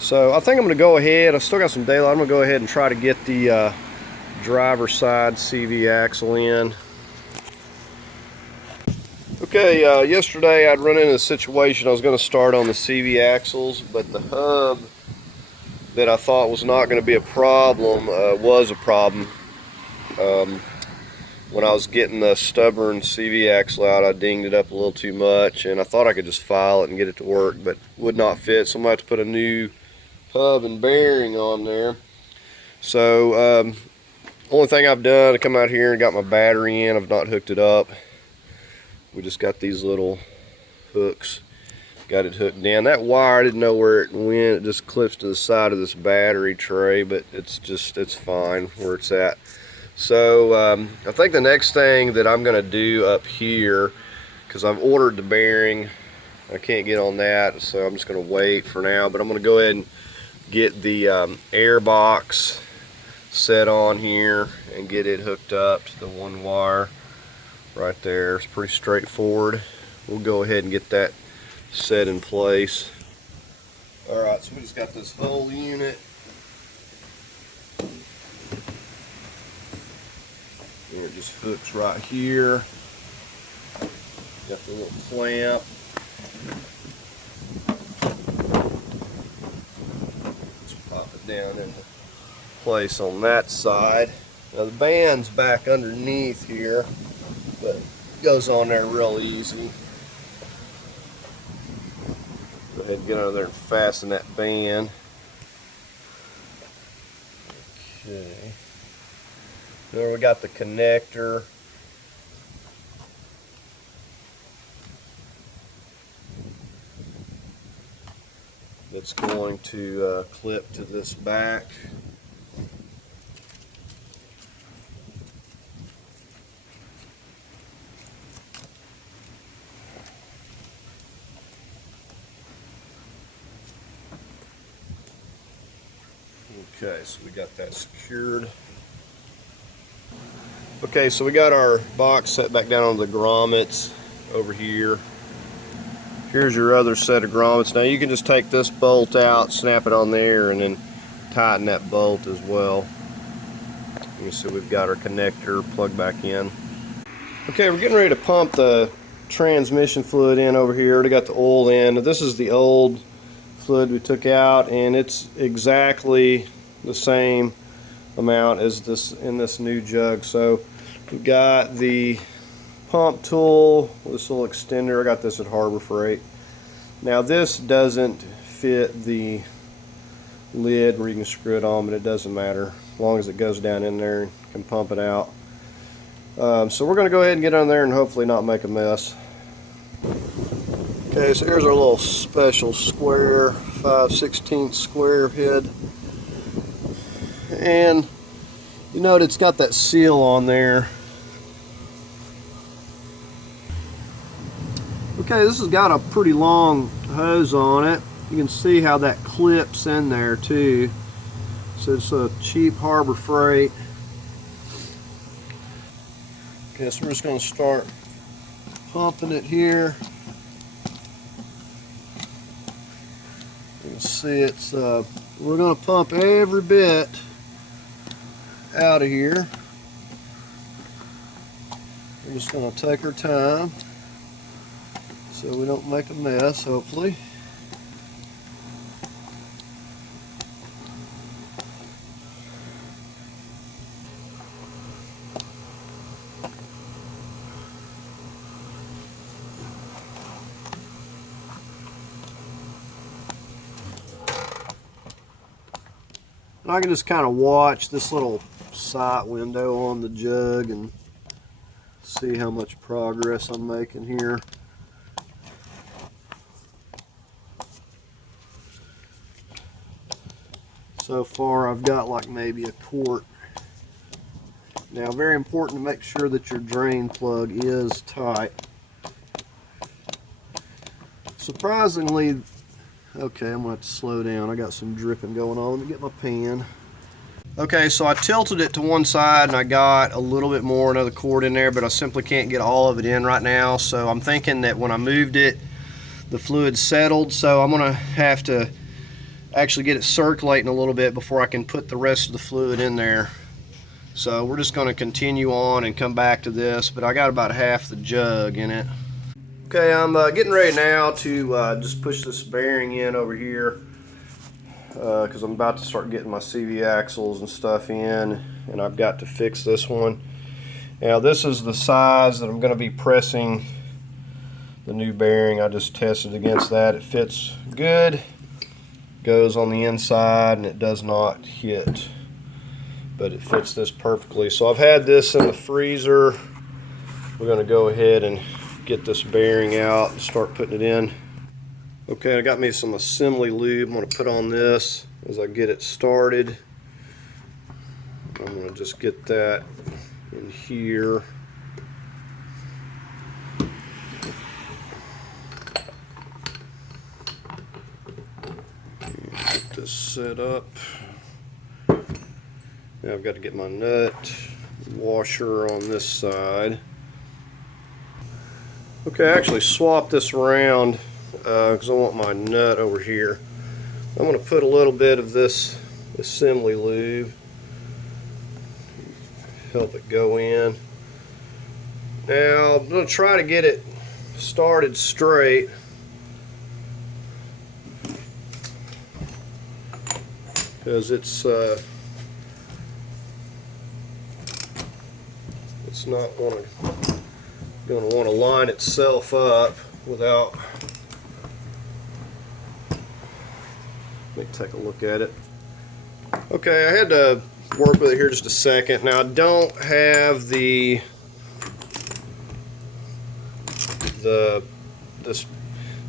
So I think I'm going to go ahead, I've still got some daylight, I'm going to go ahead and try to get the driver's side CV axle in. Okay, yesterday I'd run into a situation. I was going to start on the CV axles, but the hub that I thought was not going to be a problem was a problem. When I was getting the stubborn CV axle out, I dinged it up a little too much, and I thought I could just file it and get it to work, but would not fit, so I'm going to have to put a new hub and bearing on there. So, only thing I've done, I come out here and got my battery in. I've not hooked it up. We just got these little hooks, got it hooked down. That wire, I didn't know where it went. It just clips to the side of this battery tray, but it's fine where it's at. So I think the next thing that I'm gonna do up here, because I've ordered the bearing, I can't get on that, so I'm just gonna wait for now, but I'm gonna go ahead and get the air box set on here and get it hooked up to the one wire right there. It's pretty straightforward. We'll go ahead and get that set in place. Alright, so we just got this whole unit. And it just hooks right here. Got the little clamp. Just pop it down into place on that side. Now the band's back underneath here, but it goes on there real easy. Go ahead and get under there and fasten that band. Okay. There we got the connector. That's going to clip to this back. Okay, so we got that secured. Okay, so we got our box set back down on the grommets over here. Here's your other set of grommets. Now you can just take this bolt out, snap it on there, and then tighten that bolt as well. You can see we've got our connector plugged back in. Okay, we're getting ready to pump the transmission fluid in over here. Already got the oil in. This is the old fluid we took out, and it's exactly the same amount as this in this new jug. So we've got the pump tool, this little extender. I got this at Harbor Freight. Now this doesn't fit the lid where you can screw it on, but it doesn't matter as long as it goes down in there and can pump it out. So we're going to go ahead and get on there and hopefully not make a mess. Okay, so here's our little special square 5/16 square head, and you note it's got that seal on there. Okay, this has got a pretty long hose on it. You can see how that clips in there too. So it's a cheap Harbor Freight. Okay, so we're just going to start pumping it here. You can see it's, we're going to pump every bit out of here. We're just going to take our time so we don't make a mess, hopefully. I can just kind of watch this little sight window on the jug and see how much progress I'm making here. So far I've got like maybe a quart. Now, very important to make sure that your drain plug is tight. Surprisingly, okay, I'm going to have to slow down. I got some dripping going on. Let me get my pan. Okay, so I tilted it to one side and I got a little bit more, another quart in there, but I simply can't get all of it in right now. So I'm thinking that when I moved it, the fluid settled. So I'm going to have to actually get it circulating a little bit before I can put the rest of the fluid in there. So we're just going to continue on and come back to this, but I got about half the jug in it. Okay, I'm getting ready now to just push this bearing in over here because I'm about to start getting my CV axles and stuff in, and I've got to fix this one. Now this is the size that I'm going to be pressing the new bearing. I just tested against that. It fits good, goes on the inside, and it does not hit, but it fits this perfectly. So I've had this in the freezer. We're going to go ahead and get this bearing out and start putting it in. Okay, I got me some assembly lube I'm going to put on this as I get it started. I'm going to just get that in here. Get this set up. Now I've got to get my nut washer on this side. Okay, I actually swapped this around because I want my nut over here. I'm going to put a little bit of this assembly lube, help it go in. Now I'm going to try to get it started straight. Because it's not going to want to line itself up without. Let me take a look at it. Okay, I had to work with it here just a second. Now I don't have this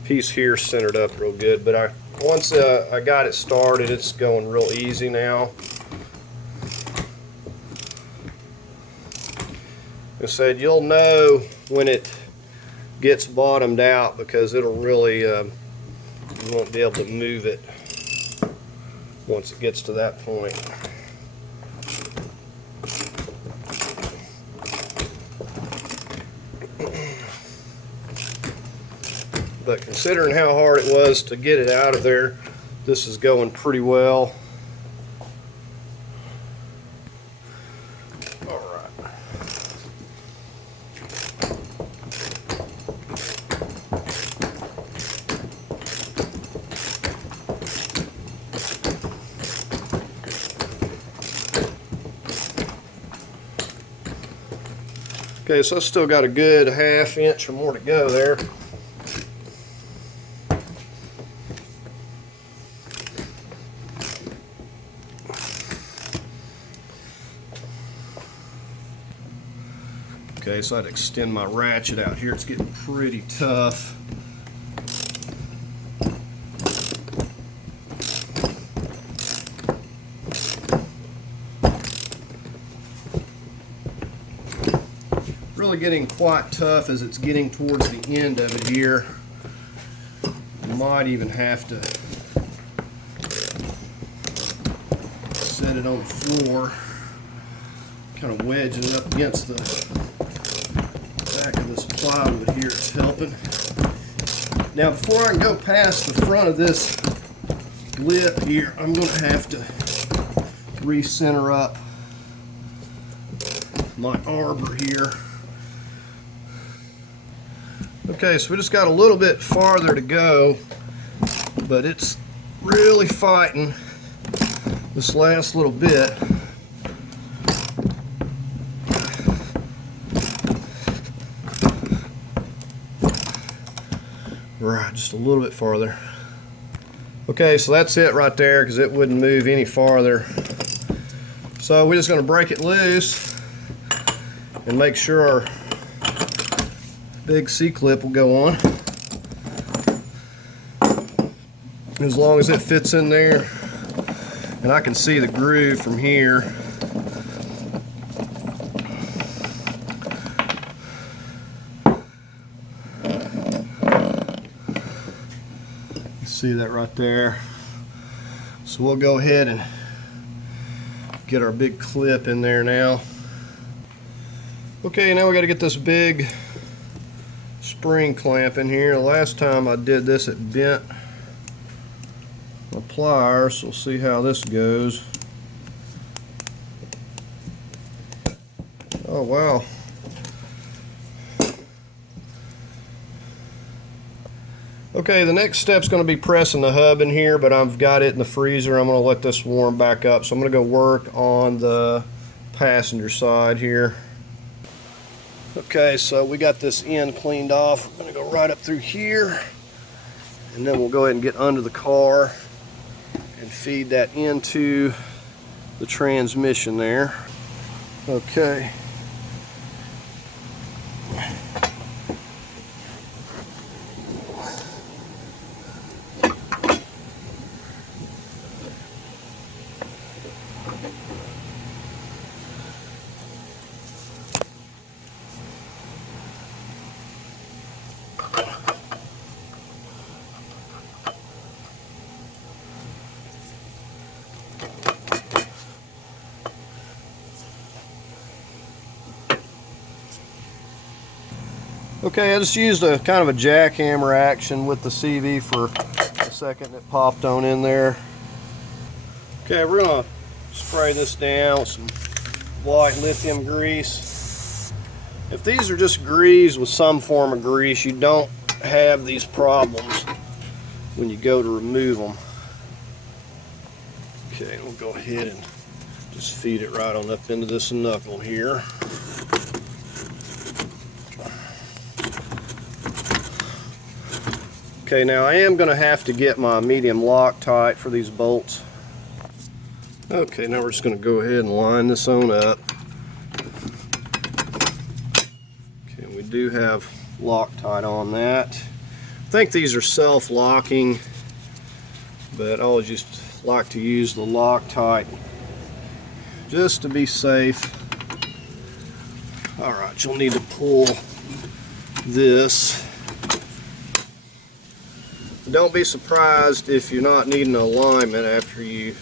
piece here centered up real good, but once I got it started, it's going real easy now. I said you'll know when it gets bottomed out because it'll really you won't be able to move it once it gets to that point. But considering how hard it was to get it out of there, this is going pretty well. All right. Okay, so I've still got a good ½ inch or more to go there. Okay, so I'd extend my ratchet out here. It's getting pretty tough. Really getting quite tough as it's getting towards the end of it here. You might even have to set it on the floor, kind of wedging it up against the back of this plywood here. It's helping. Now before I can go past the front of this lip here, I'm going to have to recenter up my arbor here. Okay, so we just got a little bit farther to go, but it's really fighting this last little bit. Right, just a little bit farther. Okay, so that's it right there, because it wouldn't move any farther. So we're just going to break it loose and make sure our big C-clip will go on. As long as it fits in there, and I can see the groove from here. See that right there. So we'll go ahead and get our big clip in there now. Okay, now we got to get this big spring clamp in here. The last time I did this, it bent my pliers, so we'll see how this goes. Oh wow. Okay, the next step's going to be pressing the hub in here, but I've got it in the freezer. I'm going to let this warm back up. So I'm going to go work on the passenger side here. Okay, so we got this end cleaned off. We're going to go right up through here, and then we'll go ahead and get under the car and feed that into the transmission there. Okay. Okay, I just used a kind of a jackhammer action with the CV for a second. It popped on in there. Okay, we're gonna spray this down with some white lithium grease. If these are just greased with some form of grease, you don't have these problems when you go to remove them. Okay, we'll go ahead and just feed it right on up into this knuckle here. Okay, now I am going to have to get my medium Loctite for these bolts. Okay, now we're just going to go ahead and line this on up. Okay, we do have Loctite on that. I think these are self-locking, but I always just like to use the Loctite just to be safe. Alright, you'll need to pull this. Don't be surprised if you're not needing alignment after you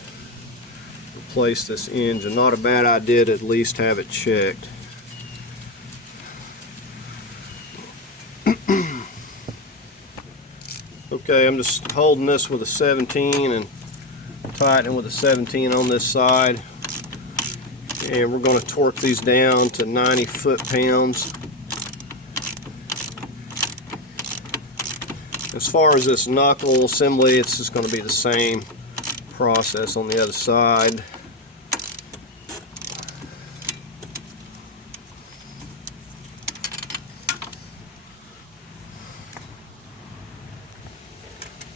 replace this engine. Not a bad idea to at least have it checked. Okay, I'm just holding this with a 17 and tightening with a 17 on this side. And we're going to torque these down to 90 foot-pounds. As far as this knuckle assembly, it's just going to be the same process on the other side.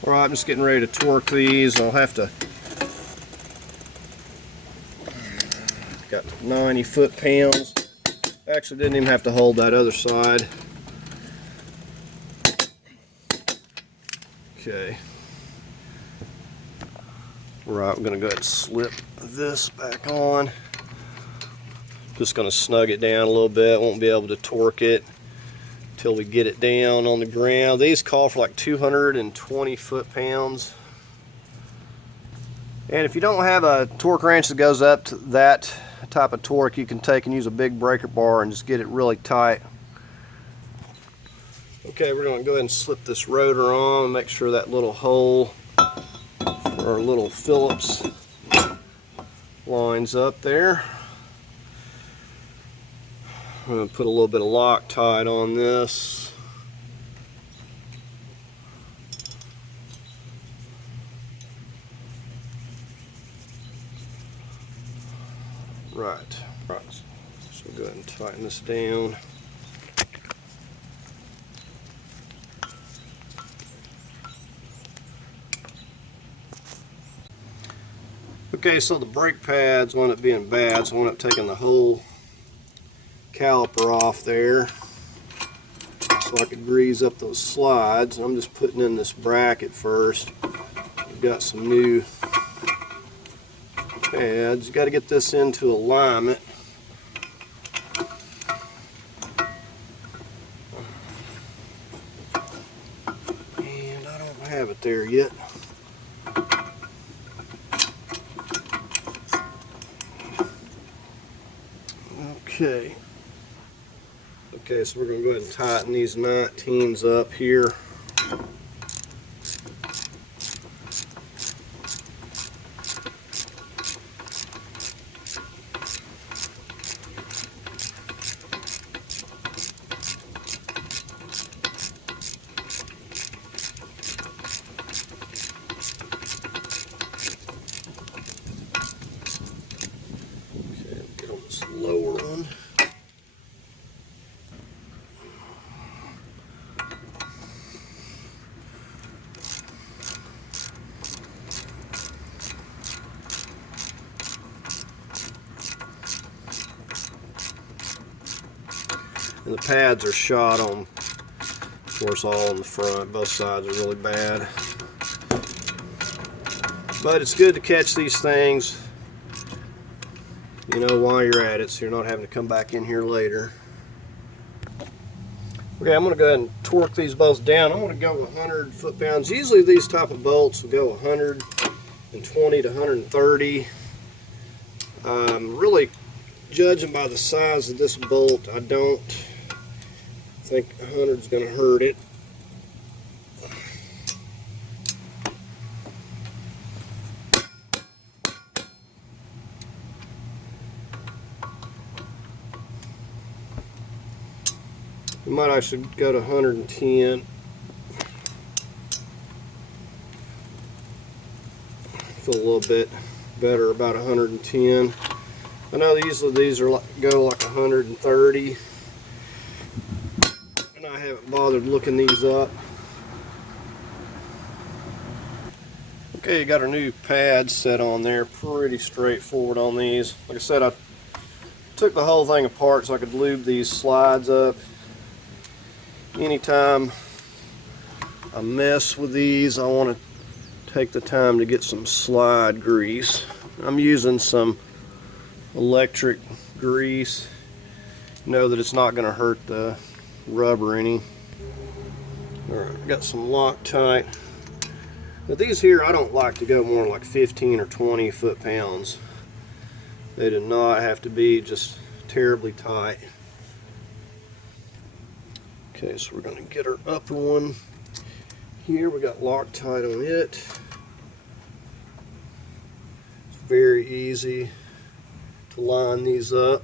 Alright, I'm just getting ready to torque these. I'll have to, got 90 foot-pounds. Actually didn't even have to hold that other side. Okay. Right, I'm going to go ahead and slip this back on. Just going to snug it down a little bit. Won't be able to torque it until we get it down on the ground. These call for like 220 foot-pounds. And if you don't have a torque wrench that goes up to that type of torque, you can take and use a big breaker bar and just get it really tight. Okay, we're going to go ahead and slip this rotor on and make sure that little hole for our little Phillips lines up there. I'm going to put a little bit of Loctite on this. Right. So go ahead and tighten this down. Okay, so the brake pads wound up being bad, so I wound up taking the whole caliper off there so I could grease up those slides. I'm just putting in this bracket first. We've got some new pads. You got to get this into alignment. And I don't have it there yet. Okay, so we're going to go ahead and tighten these 19s up here. Okay, get on this lower one. And the pads are shot on, of course, all on the front. Both sides are really bad. But it's good to catch these things, you know, while you're at it, so you're not having to come back in here later. Okay, I'm going to go ahead and torque these both down. I'm going to go 100 foot-pounds. Usually these type of bolts will go 120 to 130. Really, judging by the size of this bolt, I don't think 100 is going to hurt it. We might actually go to 110. Feel a little bit better about 110. I know usually these are go like 130. I haven't bothered looking these up. Okay, you got our new pads set on there. Pretty straightforward on these. Like I said, I took the whole thing apart so I could lube these slides up. Anytime I mess with these, I want to take the time to get some slide grease. I'm using some electric grease. Know that it's not going to hurt the rubber any. Alright, got some Loctite. But these here, I don't like to go more like 15 or 20 foot-pounds. They do not have to be just terribly tight. Okay, so we're going to get our upper one here. We got Loctite on it. It's very easy to line these up.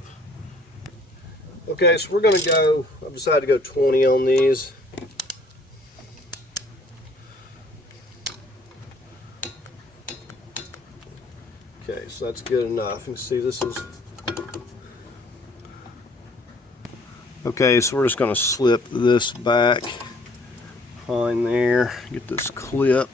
Okay, so we're going to go, I've decided to go 20 on these. Okay, so that's good enough. You can see this is... Okay, so we're just going to slip this back behind there, get this clip.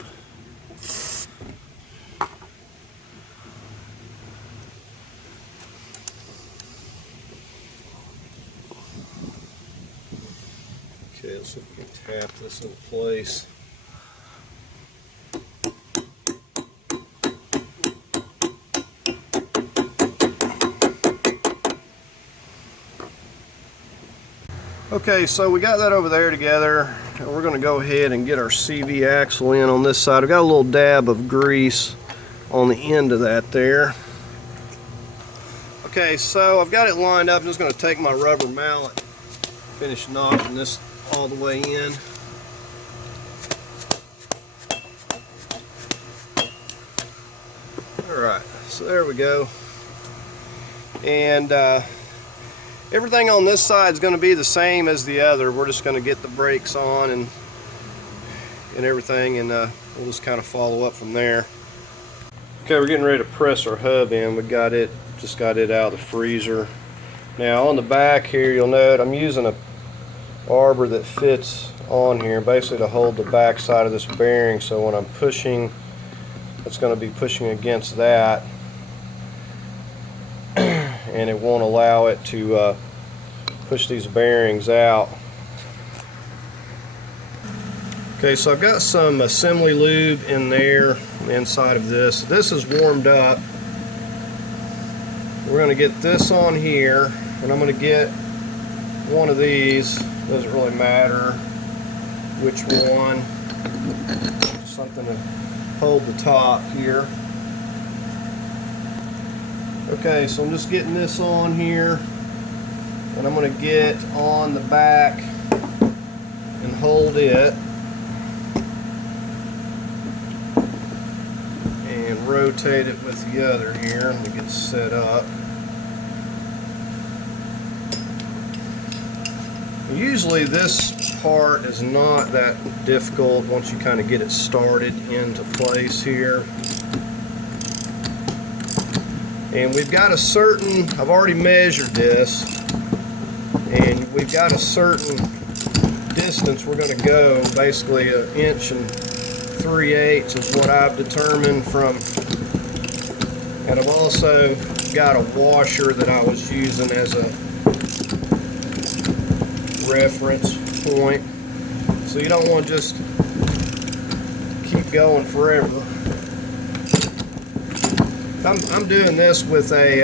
Okay, let's see if we can tap this in place. Okay, so we got that over there together, and we're going to go ahead and get our CV axle in on this side. I've got a little dab of grease on the end of that there. Okay, so I've got it lined up. I'm just going to take my rubber mallet, finish knocking this all the way in. Alright, so there we go. And everything on this side is going to be the same as the other. We're just going to get the brakes on and everything, and we'll just kind of follow up from there. Okay, we're getting ready to press our hub in. We got it, just got it out of the freezer. Now on the back here, you'll note I'm using a arbor that fits on here, basically to hold the back side of this bearing. So when I'm pushing, it's going to be pushing against that, and it won't allow it to push these bearings out. Okay, so I've got some assembly lube in there inside of this. This is warmed up. We're going to get this on here, and I'm going to get one of these. Doesn't really matter which one. Something to hold the top here. Okay, so I'm just getting this on here, and I'm going to get on the back and hold it and rotate it with the other here. Let me get set up. Usually this part is not that difficult once you kind of get it started into place here. And we've got a certain, I've already measured this, and we've got a certain distance we're going to go, basically 1 3/8 inches is what I've determined from, and I've also got a washer that I was using as a reference point, so you don't want to just keep going forever. I'm doing this with a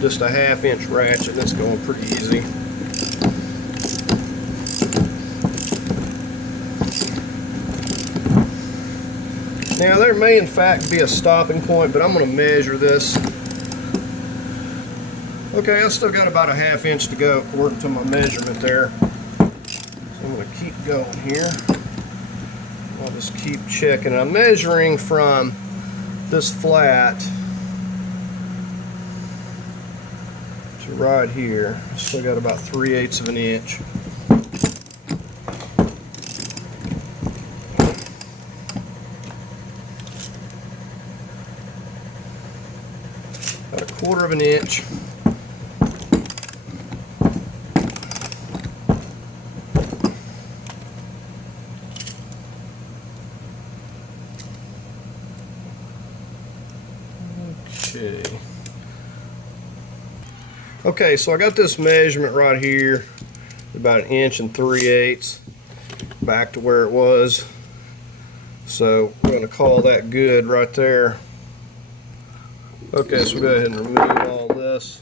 just a 1/2 inch ratchet. That's going pretty easy. Now there may in fact be a stopping point, but I'm going to measure this. Okay, I've still got about a 1/2 inch to go according to my measurement there. So I'm going to keep going here. I'll just keep checking. I'm measuring from this flat to right here. Still got about 3/8 of an inch. About 1/4 of an inch. Okay, so I got this measurement right here, about 1 3/8 inches, back to where it was. So we're going to call that good right there. Okay, so we'll go ahead and remove all this.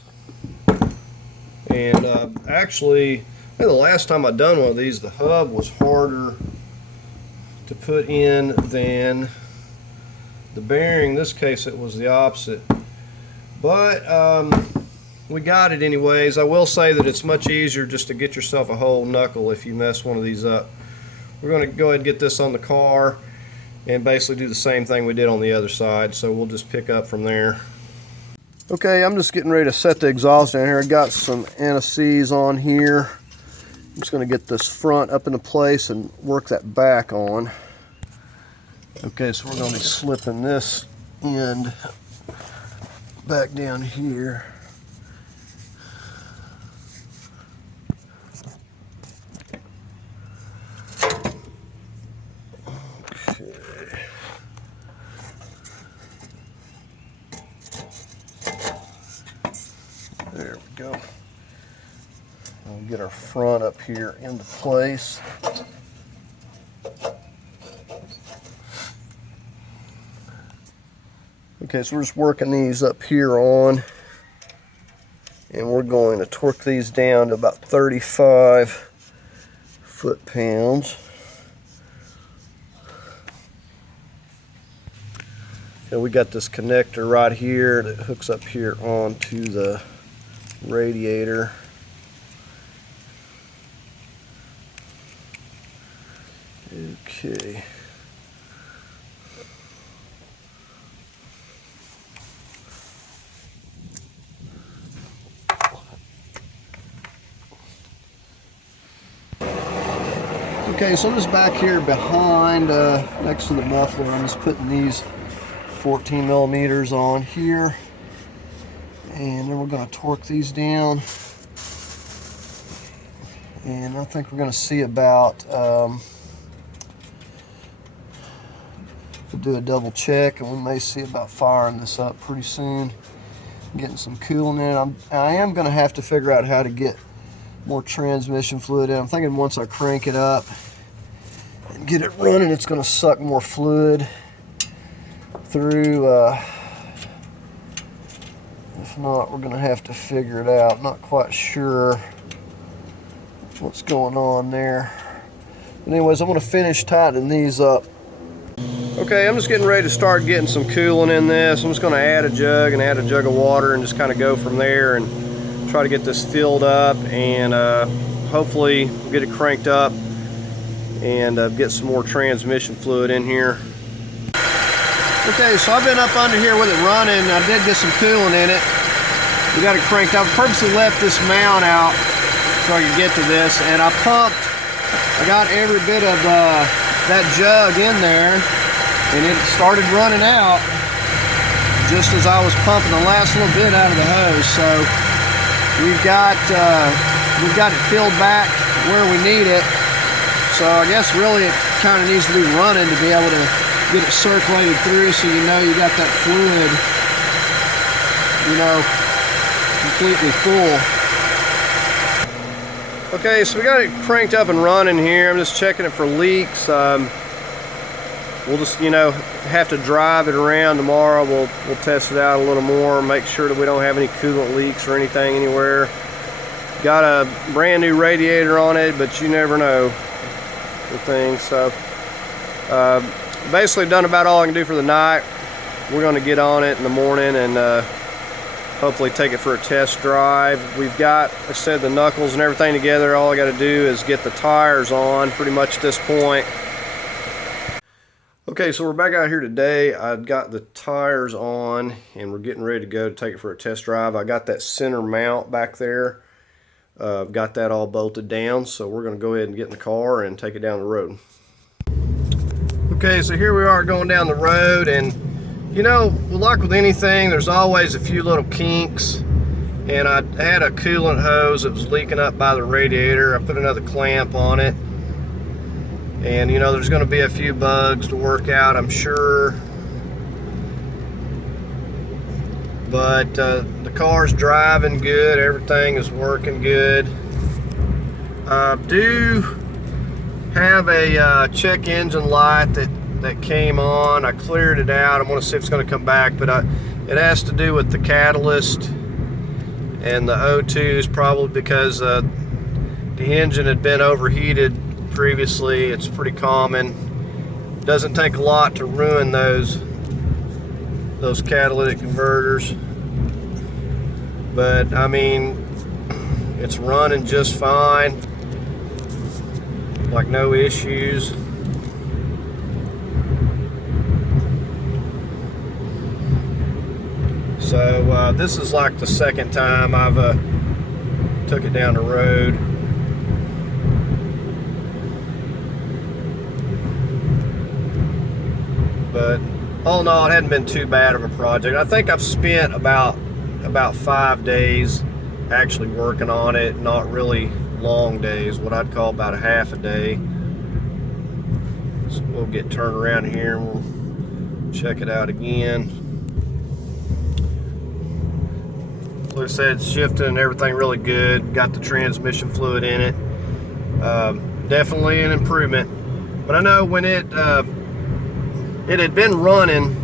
And actually, I think the last time I done one of these, the hub was harder to put in than the bearing. In this case, it was the opposite. But we got it anyways. I will say that it's much easier just to get yourself a whole knuckle if you mess one of these up. We're going to go ahead and get this on the car and basically do the same thing we did on the other side, so we'll just pick up from there. Okay, I'm just getting ready to set the exhaust down here. I got some anti-seize on here. I'm just going to get this front up into place and work that back on. Okay, so we're going to be slipping this end back down here. Okay. There we go. We'll get our front up here into place. Okay, so we're just working these up here on, and we're going to torque these down to about 35 foot-pounds. And we got this connector right here that hooks up here onto the radiator. Okay. Okay, so I'm just back here behind, next to the muffler. I'm just putting these 14 millimeters on here, and then we're going to torque these down. And I think we're going to see about, we'll do a double check, and we may see about firing this up pretty soon, getting some coolant in. I am going to have to figure out how to get more transmission fluid in. I'm thinking once I crank it up and get it running, it's going to suck more fluid through. If not, we're going to have to figure it out. Not quite sure what's going on there. But anyways, I'm going to finish tightening these up. Okay, I'm just getting ready to start getting some coolant in this. I'm just going to add a jug of water and just kind of go from there and try to get this filled up, and hopefully get it cranked up and get some more transmission fluid in here. Okay, so I've been up under here with it running. I did get some coolant in it. We got it cranked up. I purposely left this mount out so I could get to this, and I got every bit of that jug in there, and it started running out just as I was pumping the last little bit out of the hose. So we've got it filled back where we need it. So I guess really it kind of needs to be running to be able to get it circulated through, so you know you got that fluid, you know, completely full. Okay, so we got it cranked up and running here. I'm just checking it for leaks. We'll just, you know, have to drive it around tomorrow. We'll test it out a little more, make sure that we don't have any coolant leaks or anything anywhere. Got a brand new radiator on it, but you never know with things. So basically done about all I can do for the night. We're going to get on it in the morning and hopefully take it for a test drive. We've got, like I said, the knuckles and everything together. All I got to do is get the tires on pretty much at this point. Okay, so we're back out here today. I've got the tires on and we're getting ready to go to take it for a test drive. I got that center mount back there. I've got that all bolted down, so we're going to go ahead and get in the car and take it down the road. Okay, so here we are going down the road, and you know, like with anything, there's always a few little kinks. And I had a coolant hose that was leaking up by the radiator. I put another clamp on it. And you know, there's going to be a few bugs to work out, I'm sure. But the car's driving good, everything is working good. I do have a check engine light that came on. I cleared it out. I'm going to see if it's going to come back, but it has to do with the catalyst and the O2s, probably because the engine had been overheated previously. It's pretty common. It doesn't take a lot to ruin those catalytic converters. but I mean, it's running just fine, like no issues. So this is like the second time I've took it down the road. But all in all, it hadn't been too bad of a project. I think I've spent about 5 days actually working on it, not really long days, what I'd call about a half a day. So we'll get turned around here and we'll check it out again. Like I said, it's shifting and everything really good. Got the transmission fluid in it. Definitely an improvement. But I know when it had been running,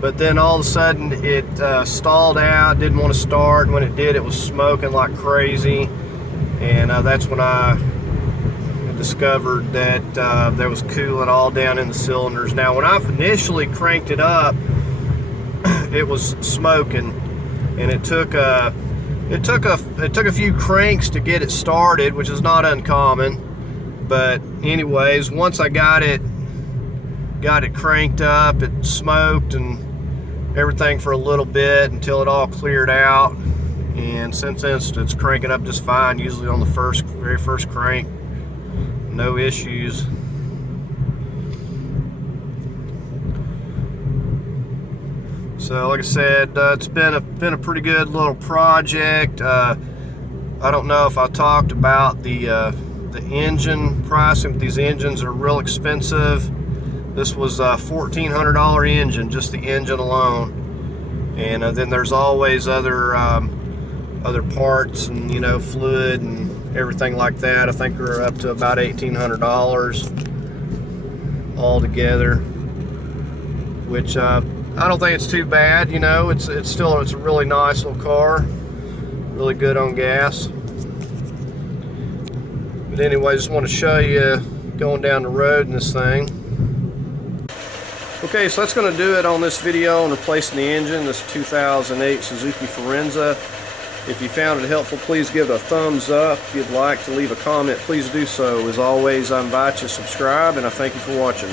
but then all of a sudden it stalled out, didn't want to start. When it did, it was smoking like crazy, and that's when I discovered that there was coolant all down in the cylinders. Now, when I initially cranked it up, it was smoking, and it took a few cranks to get it started, which is not uncommon. But anyways, once I got it cranked up, it smoked and everything for a little bit until it all cleared out, and since then it's cranking up just fine, usually on the very first crank, no issues. So like I said, it's been a pretty good little project. I don't know if I talked about the engine pricing. These engines are real expensive. This was a $1,400 engine, just the engine alone, and then there's always other parts and, you know, fluid and everything like that. I think we're up to about $1,800 altogether, which I don't think it's too bad. You know, it's a really nice little car, really good on gas. But anyway, just want to show you going down the road in this thing. Okay, so that's going to do it on this video on replacing the engine, this 2008 Suzuki Forenza. If you found it helpful, please give it a thumbs up. If you'd like to leave a comment, please do so. As always, I invite you to subscribe, and I thank you for watching.